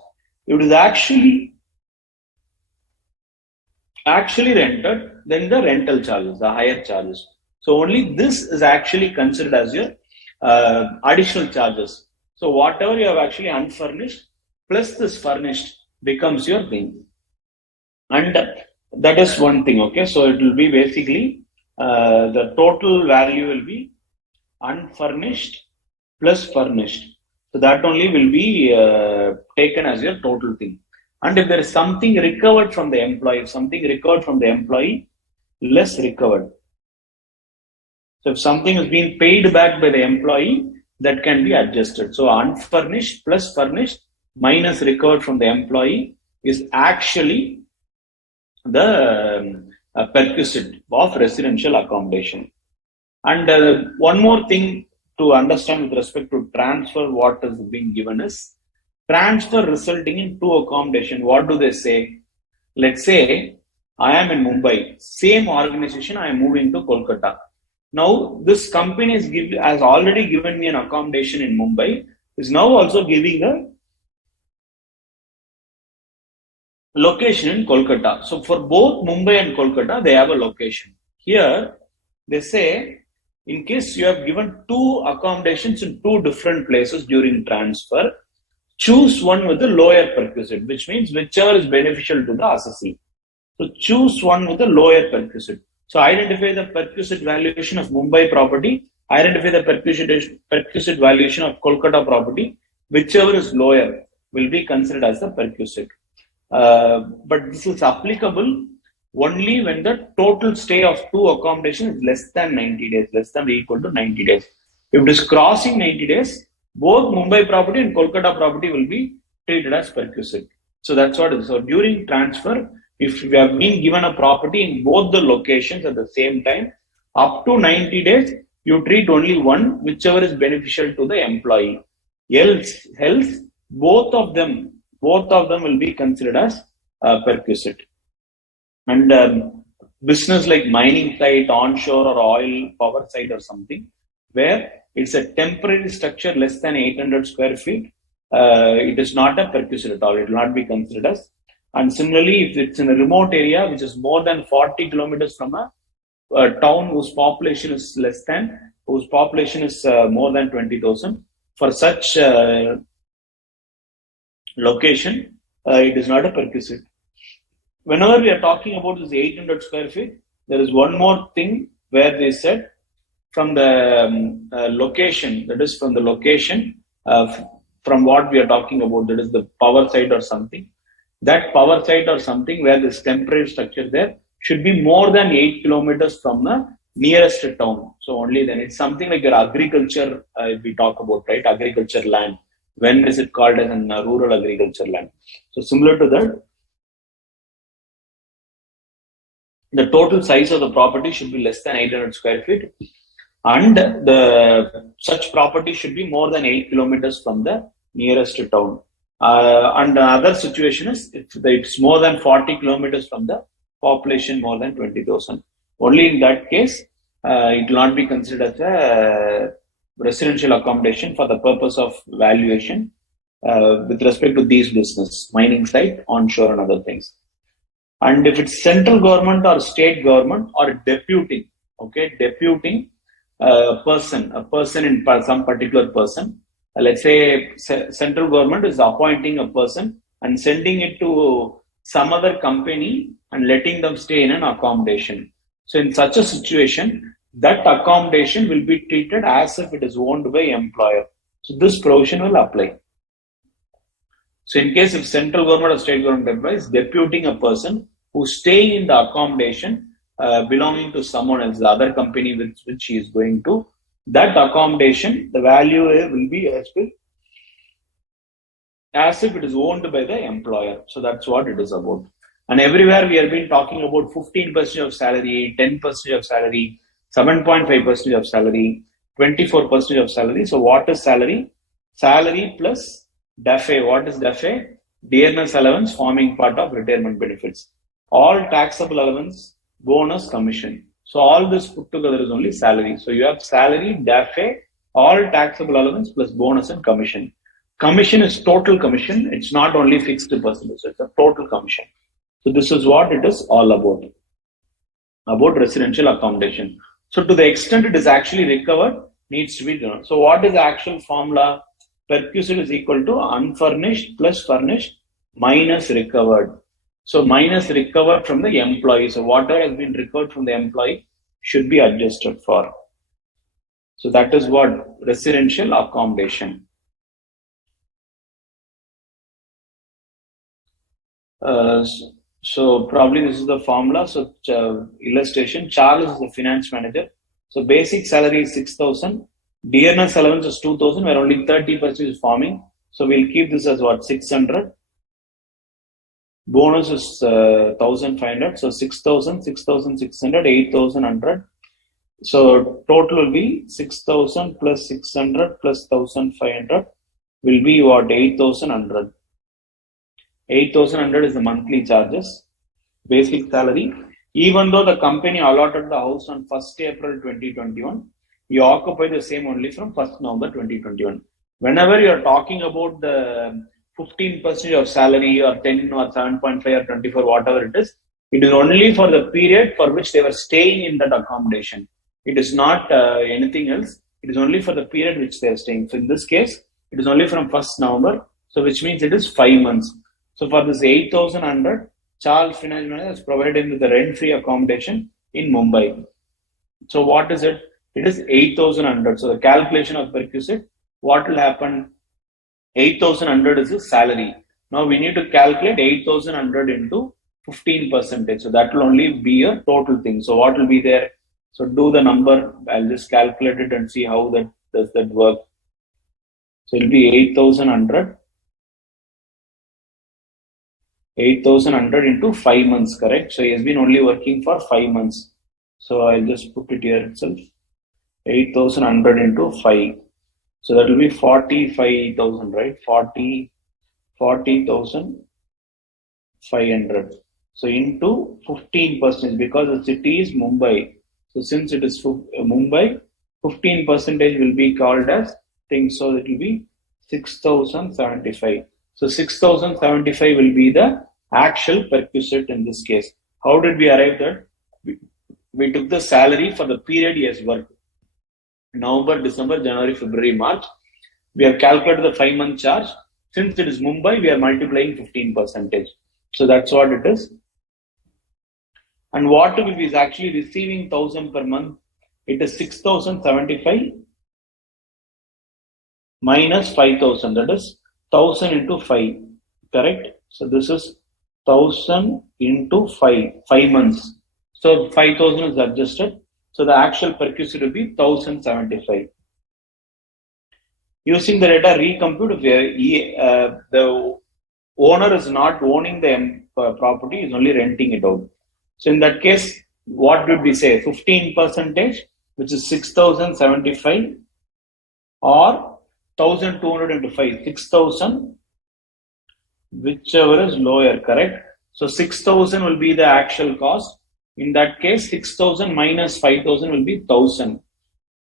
It is actually rented, then the rental charges, the higher charges. So only this is actually considered as your additional charges. So whatever you have actually unfurnished plus this furnished becomes your thing. And that is one thing, okay? So it will be basically the total value will be unfurnished plus furnished. So that only will be taken as your total thing. And if there is something recovered from the employee, less recovered. So if something has been paid back by the employee, that can be adjusted. So unfurnished plus furnished minus recovered from the employee is actually the perquisite of residential accommodation. And one more thing to understand with respect to transfer, what is being given is transfer resulting in two accommodation. What do they say? Let's say I am in Mumbai, same organization, I am moving to Kolkata. Now this company has already given me an accommodation in Mumbai, is now also giving a location in Kolkata. So for both Mumbai and Kolkata, they have a location. Here they say, in case you have given two accommodations in two different places during transfer, choose one with the lower perquisite, which means whichever is beneficial to the assessee. So choose one with the lower perquisite. So identify the perquisite valuation of Mumbai property, identify the perquisite valuation of Kolkata property, whichever is lower will be considered as the perquisite. But this is applicable only when the total stay of two accommodation is less than 90 days, less than or equal to 90 days. If it is crossing 90 days, both Mumbai property and Kolkata property will be treated as perquisite. So that's what it is. So during transfer, if you have been given a property in both the locations at the same time, up to 90 days, you treat only one, whichever is beneficial to the employee. Else both of them will be considered as perquisite. And business like mining site, onshore or oil power site or something, where it's a temporary structure less than 800 square feet, it is not a perquisite at all. It will not be considered as. And similarly, if it's in a remote area, which is more than 40 kilometers from a town whose population is more than 20,000, for such location, it is not a perquisite. Whenever we are talking about this 800 square feet, there is one more thing where they said from the location, that is from the location, from what we are talking about, that is the power site or something. That power site or something where this temporary structure there should be more than 8 kilometers from the nearest town. So only then it's something like your agriculture, we talk about, right? Agriculture land. When is it called as a rural agriculture land? So similar to that, the total size of the property should be less than 800 square feet, and such property should be more than 8 kilometers from the nearest town. And the other situation is if it's more than 40 kilometers from the population more than 20,000. Only in that case, it will not be considered as a residential accommodation for the purpose of valuation with respect to these business, mining site, onshore and other things. And if it's central government or state government or deputing a person in some particular person, let's say central government is appointing a person and sending it to some other company and letting them stay in an accommodation. So in such a situation, that accommodation will be treated as if it is owned by employer. So this provision will apply. So in case if central government or state government employees deputing a person who's staying in the accommodation belonging to someone else, the other company which he is going to, that accommodation, the value will be as per as if it is owned by the employer. So that's what it is about. And everywhere we have been talking about 15% of salary, 10% of salary, 7.5% of salary, 24% of salary. So what is salary? Salary plus DAFE. What is DAFE? Dearness allowance forming part of retirement benefits. All taxable allowance, bonus, commission. So all this put together is only salary. So you have salary, DAFE, all taxable allowance plus bonus and commission. Commission is total commission. It's not only fixed percentage. It's a total commission. So this is what it is all about residential accommodation. So to the extent it is actually recovered, needs to be done. So what is the actual formula? Percussion is equal to unfurnished plus furnished minus recovered. So minus recovered from the employee. So whatever has been recovered from the employee should be adjusted for. So that is what residential accommodation. So probably this is the formula. So illustration, Charles is the finance manager. So basic salary is 6,000. Dearness allowance is 2,000, where only 30% is forming. So we'll keep this as what? 600. Bonus is 1,500. So 6,000, 6,600, 8,100. So total will be 6,000 plus 600 plus 1,500 will be what? 8,100. 8,100 is the monthly charges, basic salary. Even though the company allotted the house on 1st April 2021, you occupy the same only from 1st November 2021. Whenever you are talking about the 15% of salary or 10 or 7.5 or 24, whatever it is only for the period for which they were staying in that accommodation. It is not anything else. It is only for the period which they are staying. So in this case, it is only from 1st November. So which means it is 5 months. So for this 8,100, Charles Finance Manager is provided with the rent-free accommodation in Mumbai. So what is it? It is 8,100. So the calculation of perquisite, what will happen? 8,100 is the salary. Now we need to calculate 8,100 into 15%. So that will only be a total thing. So what will be there? So do the number. I'll just calculate it and see how that does that work. So it will be 8,100. 8,100 into 5 months, correct? So he has been only working for 5 months. So I'll just put it here itself. 8,100 into 5. So that will be 45,000, right? 40,500. So into 15%, because the city is Mumbai. So since it is Mumbai, 15% will be called as things. So it will be 6,075. So 6,075 will be the actual perquisite in this case. How did we arrive there? We took the salary for the period he has worked. November, December, January, February, March. We have calculated the 5-month charge. Since it is Mumbai, we are multiplying 15%. So that's what it is. And what will be is actually receiving 1,000 per month. It is 6,075 minus 5,000. That is 1,000 into 5. Correct? So this is 1,000 into 5 months. So 5,000 is adjusted. So the actual perquisite will be 1,075. Using the data, recompute, the owner is not owning the property, is only renting it out. So in that case, what did we say? 15%, which is 6,075, or 1,200 into 5, 6,000, whichever is lower, correct? So 6,000 will be the actual cost. In that case, 6,000 minus 5,000 will be 1,000.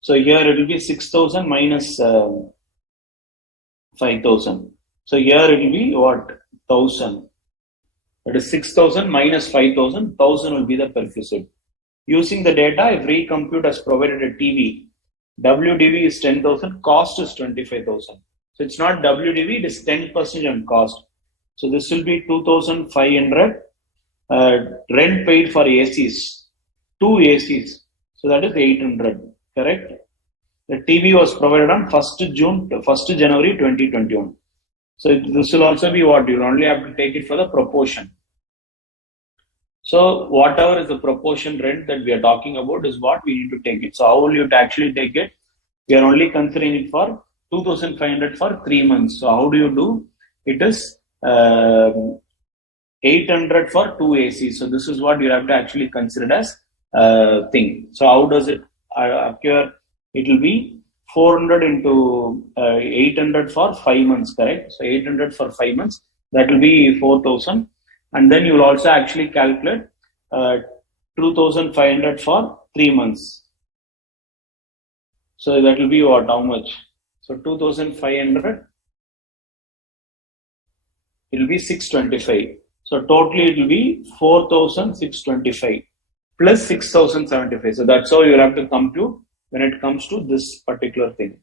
So here it will be 6,000 minus 5,000. So here it will be what? 1,000. That is 6,000 minus 5,000. 1,000 will be the perquisite. Using the data, if recompute has provided a TV, WDV is 10,000, cost is 25,000. So it's not WDV, it is 10% on cost. So this will be 2,500. Rent paid for ACs, 2 ACs. So that is 800, correct? The TV was provided on 1st January 2021. So this will also be what? You'll only have to take it for the proportion. So whatever is the proportion rent that we are talking about is what we need to take it. So how will you actually take it? We are only considering it for 2,500 for 3 months. So how do you do? it is 800 for 2 AC. So this is what you have to actually consider as thing. So how does it occur? It will be 400 into 800 for 5 months, correct? So 800 for 5 months, that will be 4,000. And then you will also actually calculate 2,500 for 3 months. So that will be what? How much? So 2,500, it will be 625. So totally it will be 4,625 plus 6,075. So that's how you have to compute when it comes to this particular thing.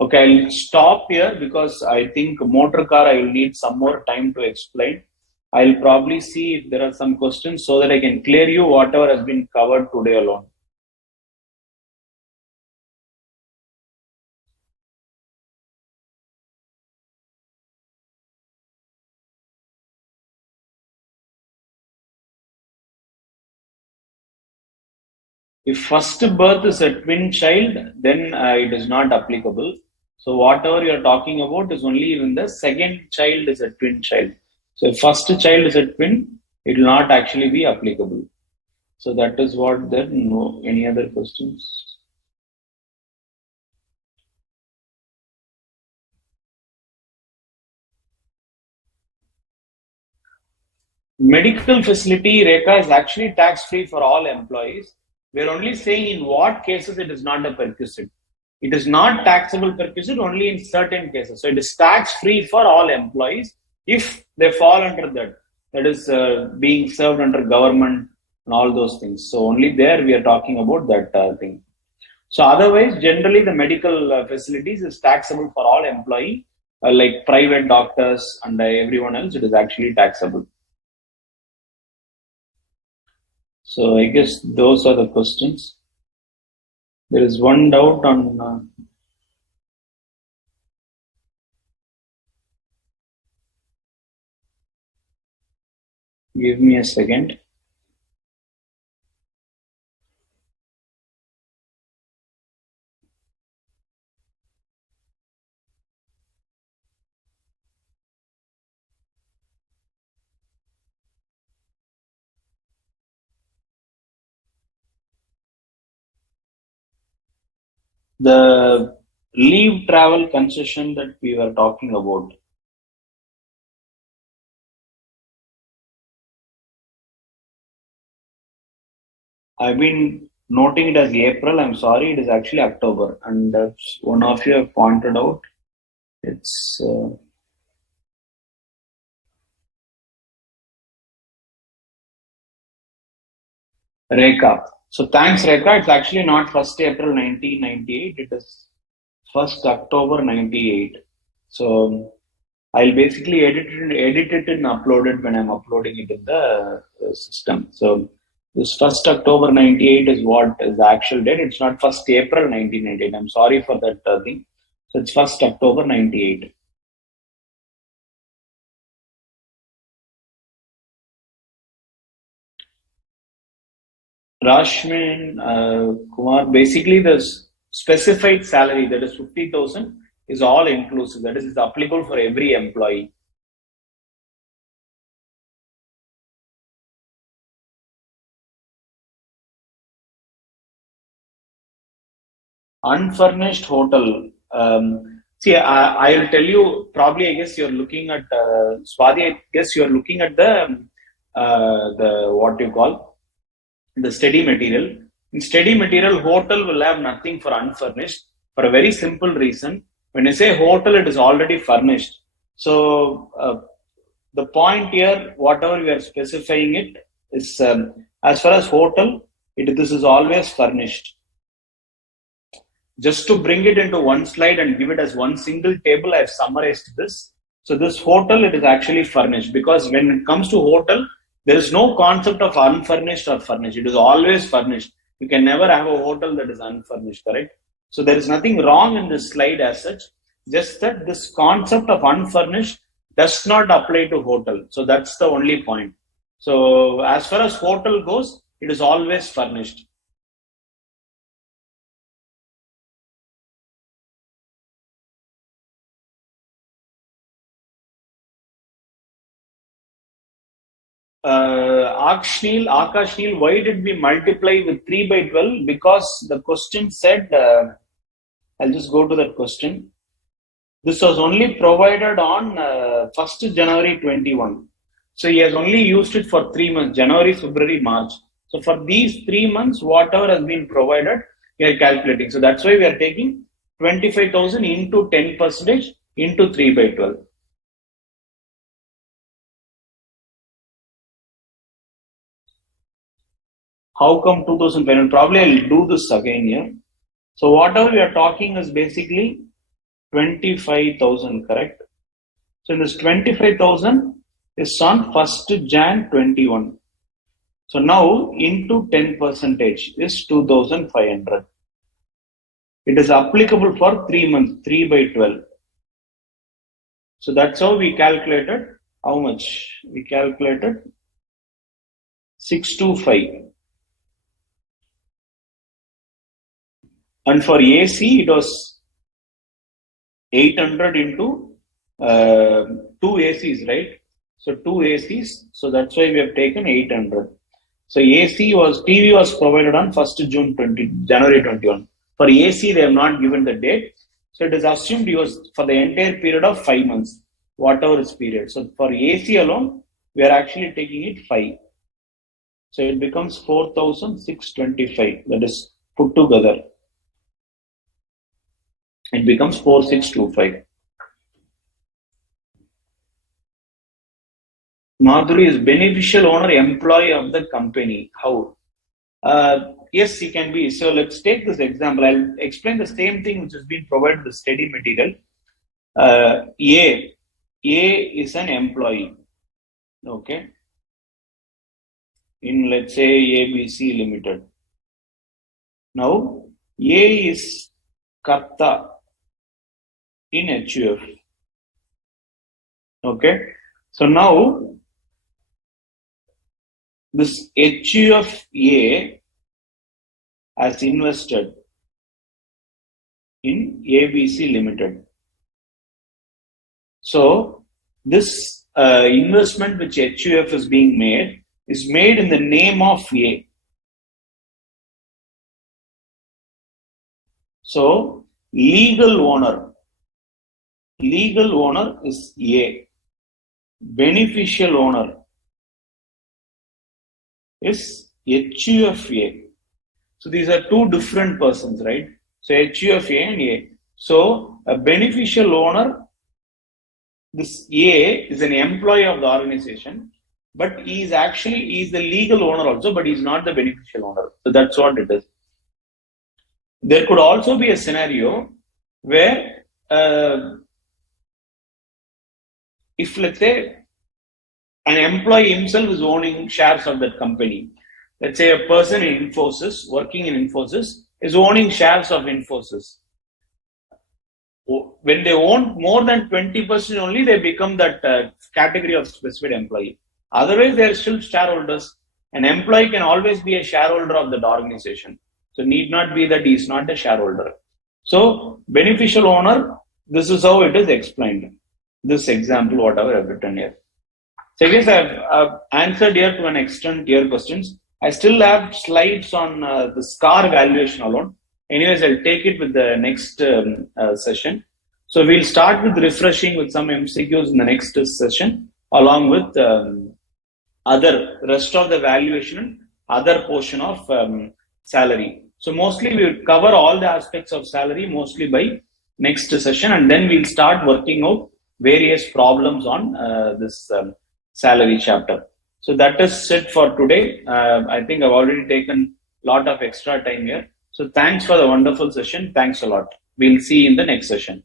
Okay, I'll stop here because I think motor car I will need some more time to explain. I'll probably see if there are some questions so that I can clear you whatever has been covered today alone. If first birth is a twin child, then it is not applicable. So whatever you are talking about is only when the second child is a twin child. So if first child is a twin, it will not actually be applicable. So that is what there. No, any other questions? Medical facility, Rekha, is actually tax free for all employees. We're only saying in what cases it is not a perquisite. It is not taxable perquisite only in certain cases. So it is tax free for all employees if they fall under that. That is being served under government and all those things. So only there we are talking about that thing. So otherwise, generally the medical facilities is taxable for all employee, like private doctors and everyone else. It is actually taxable. So I guess those are the questions. There is one doubt on. Give me a second. The leave travel concession that we were talking about. I've been noting it as April. I'm sorry, it is actually October. And one of you have pointed out. It's Rekha. So thanks, Rekha. It's actually not 1st April 1998. It is 1st October 98. So I'll basically edit it and upload it when I'm uploading it in the system. So this 1st October 98 is what is the actual date. It's not 1st April 1998. I'm sorry for that thing. So it's 1st October 98. Rashmin Kumar, basically the specified salary, that is 50,000, is all inclusive. That is applicable for every employee. Unfurnished hotel. See, I'll tell you, probably, I guess you're looking at, Swati, I guess you're looking at what you call, the study material. In study material, hotel will have nothing for unfurnished for a very simple reason. When you say hotel, it is already furnished. So the point here, whatever we are specifying it is, as far as hotel, this is always furnished. Just to bring it into one slide and give it as one single table, I've summarized this. So this hotel, it is actually furnished because when it comes to hotel, there is no concept of unfurnished or furnished. It is always furnished. You can never have a hotel that is unfurnished, correct? So there is nothing wrong in this slide as such. Just that this concept of unfurnished does not apply to hotel. So that's the only point. So as far as hotel goes, it is always furnished. Akash Neil, why did we multiply with 3 by 12? Because the question said, I'll just go to that question. This was only provided on 1st January 21. So he has only used it for 3 months, January, February, March. So for these 3 months, whatever has been provided, we are calculating. So that's why we are taking 25,000 into 10% into 3 by 12. How come 2,500? Probably I'll do this again here. So whatever we are talking is basically 25,000, correct? So in this 25,000 is on 1st Jan 21. So now into 10% is 2,500. It is applicable for 3 months, 3 by 12. So that's how we calculated how much? We calculated 625. And for AC, it was 800 into 2 ACs, right? So 2 ACs. So that's why we have taken 800. So TV was provided on 1st January 21. For AC, they have not given the date. So it is assumed it was for the entire period of 5 months, whatever is period. So for AC alone, we are actually taking it 5. So it becomes 4,625. That is put together. It becomes 4,625. Madhuri is beneficial owner, employee of the company. How? Yes, he can be. So let's take this example. I'll explain the same thing which has been provided in the study material. A is an employee. Okay. In, let's say, ABC Limited. Now, A is Karta in HUF. Okay. So now, this HUF A has invested in ABC Limited. So this investment which HUF is being made is made in the name of A. So legal owner is A. Beneficial owner is HUFA. So these are two different persons, right? So HUFA and A. So a beneficial owner, this A is an employee of the organization, but he is the legal owner also, but he is not the beneficial owner. So that's what it is. There could also be a scenario where if, let's say, an employee himself is owning shares of that company. Let's say a person in Infosys, working in Infosys, is owning shares of Infosys. When they own more than 20% only, they become that category of specified employee. Otherwise, they are still shareholders. An employee can always be a shareholder of that organization. So need not be that he is not a shareholder. So beneficial owner, this is how it is explained. This example, whatever I've written here. So I guess I've answered here to an extent your questions. I still have slides on the SCAR valuation alone. Anyways, I'll take it with the next session. So we'll start with refreshing with some MCQs in the next session, along with other rest of the valuation and other portion of salary. So mostly we'll cover all the aspects of salary mostly by next session, and then we'll start working out various problems on this salary chapter. So that is it for today. I think I've already taken a lot of extra time here. So thanks for the wonderful session. Thanks a lot. We'll see you in the next session.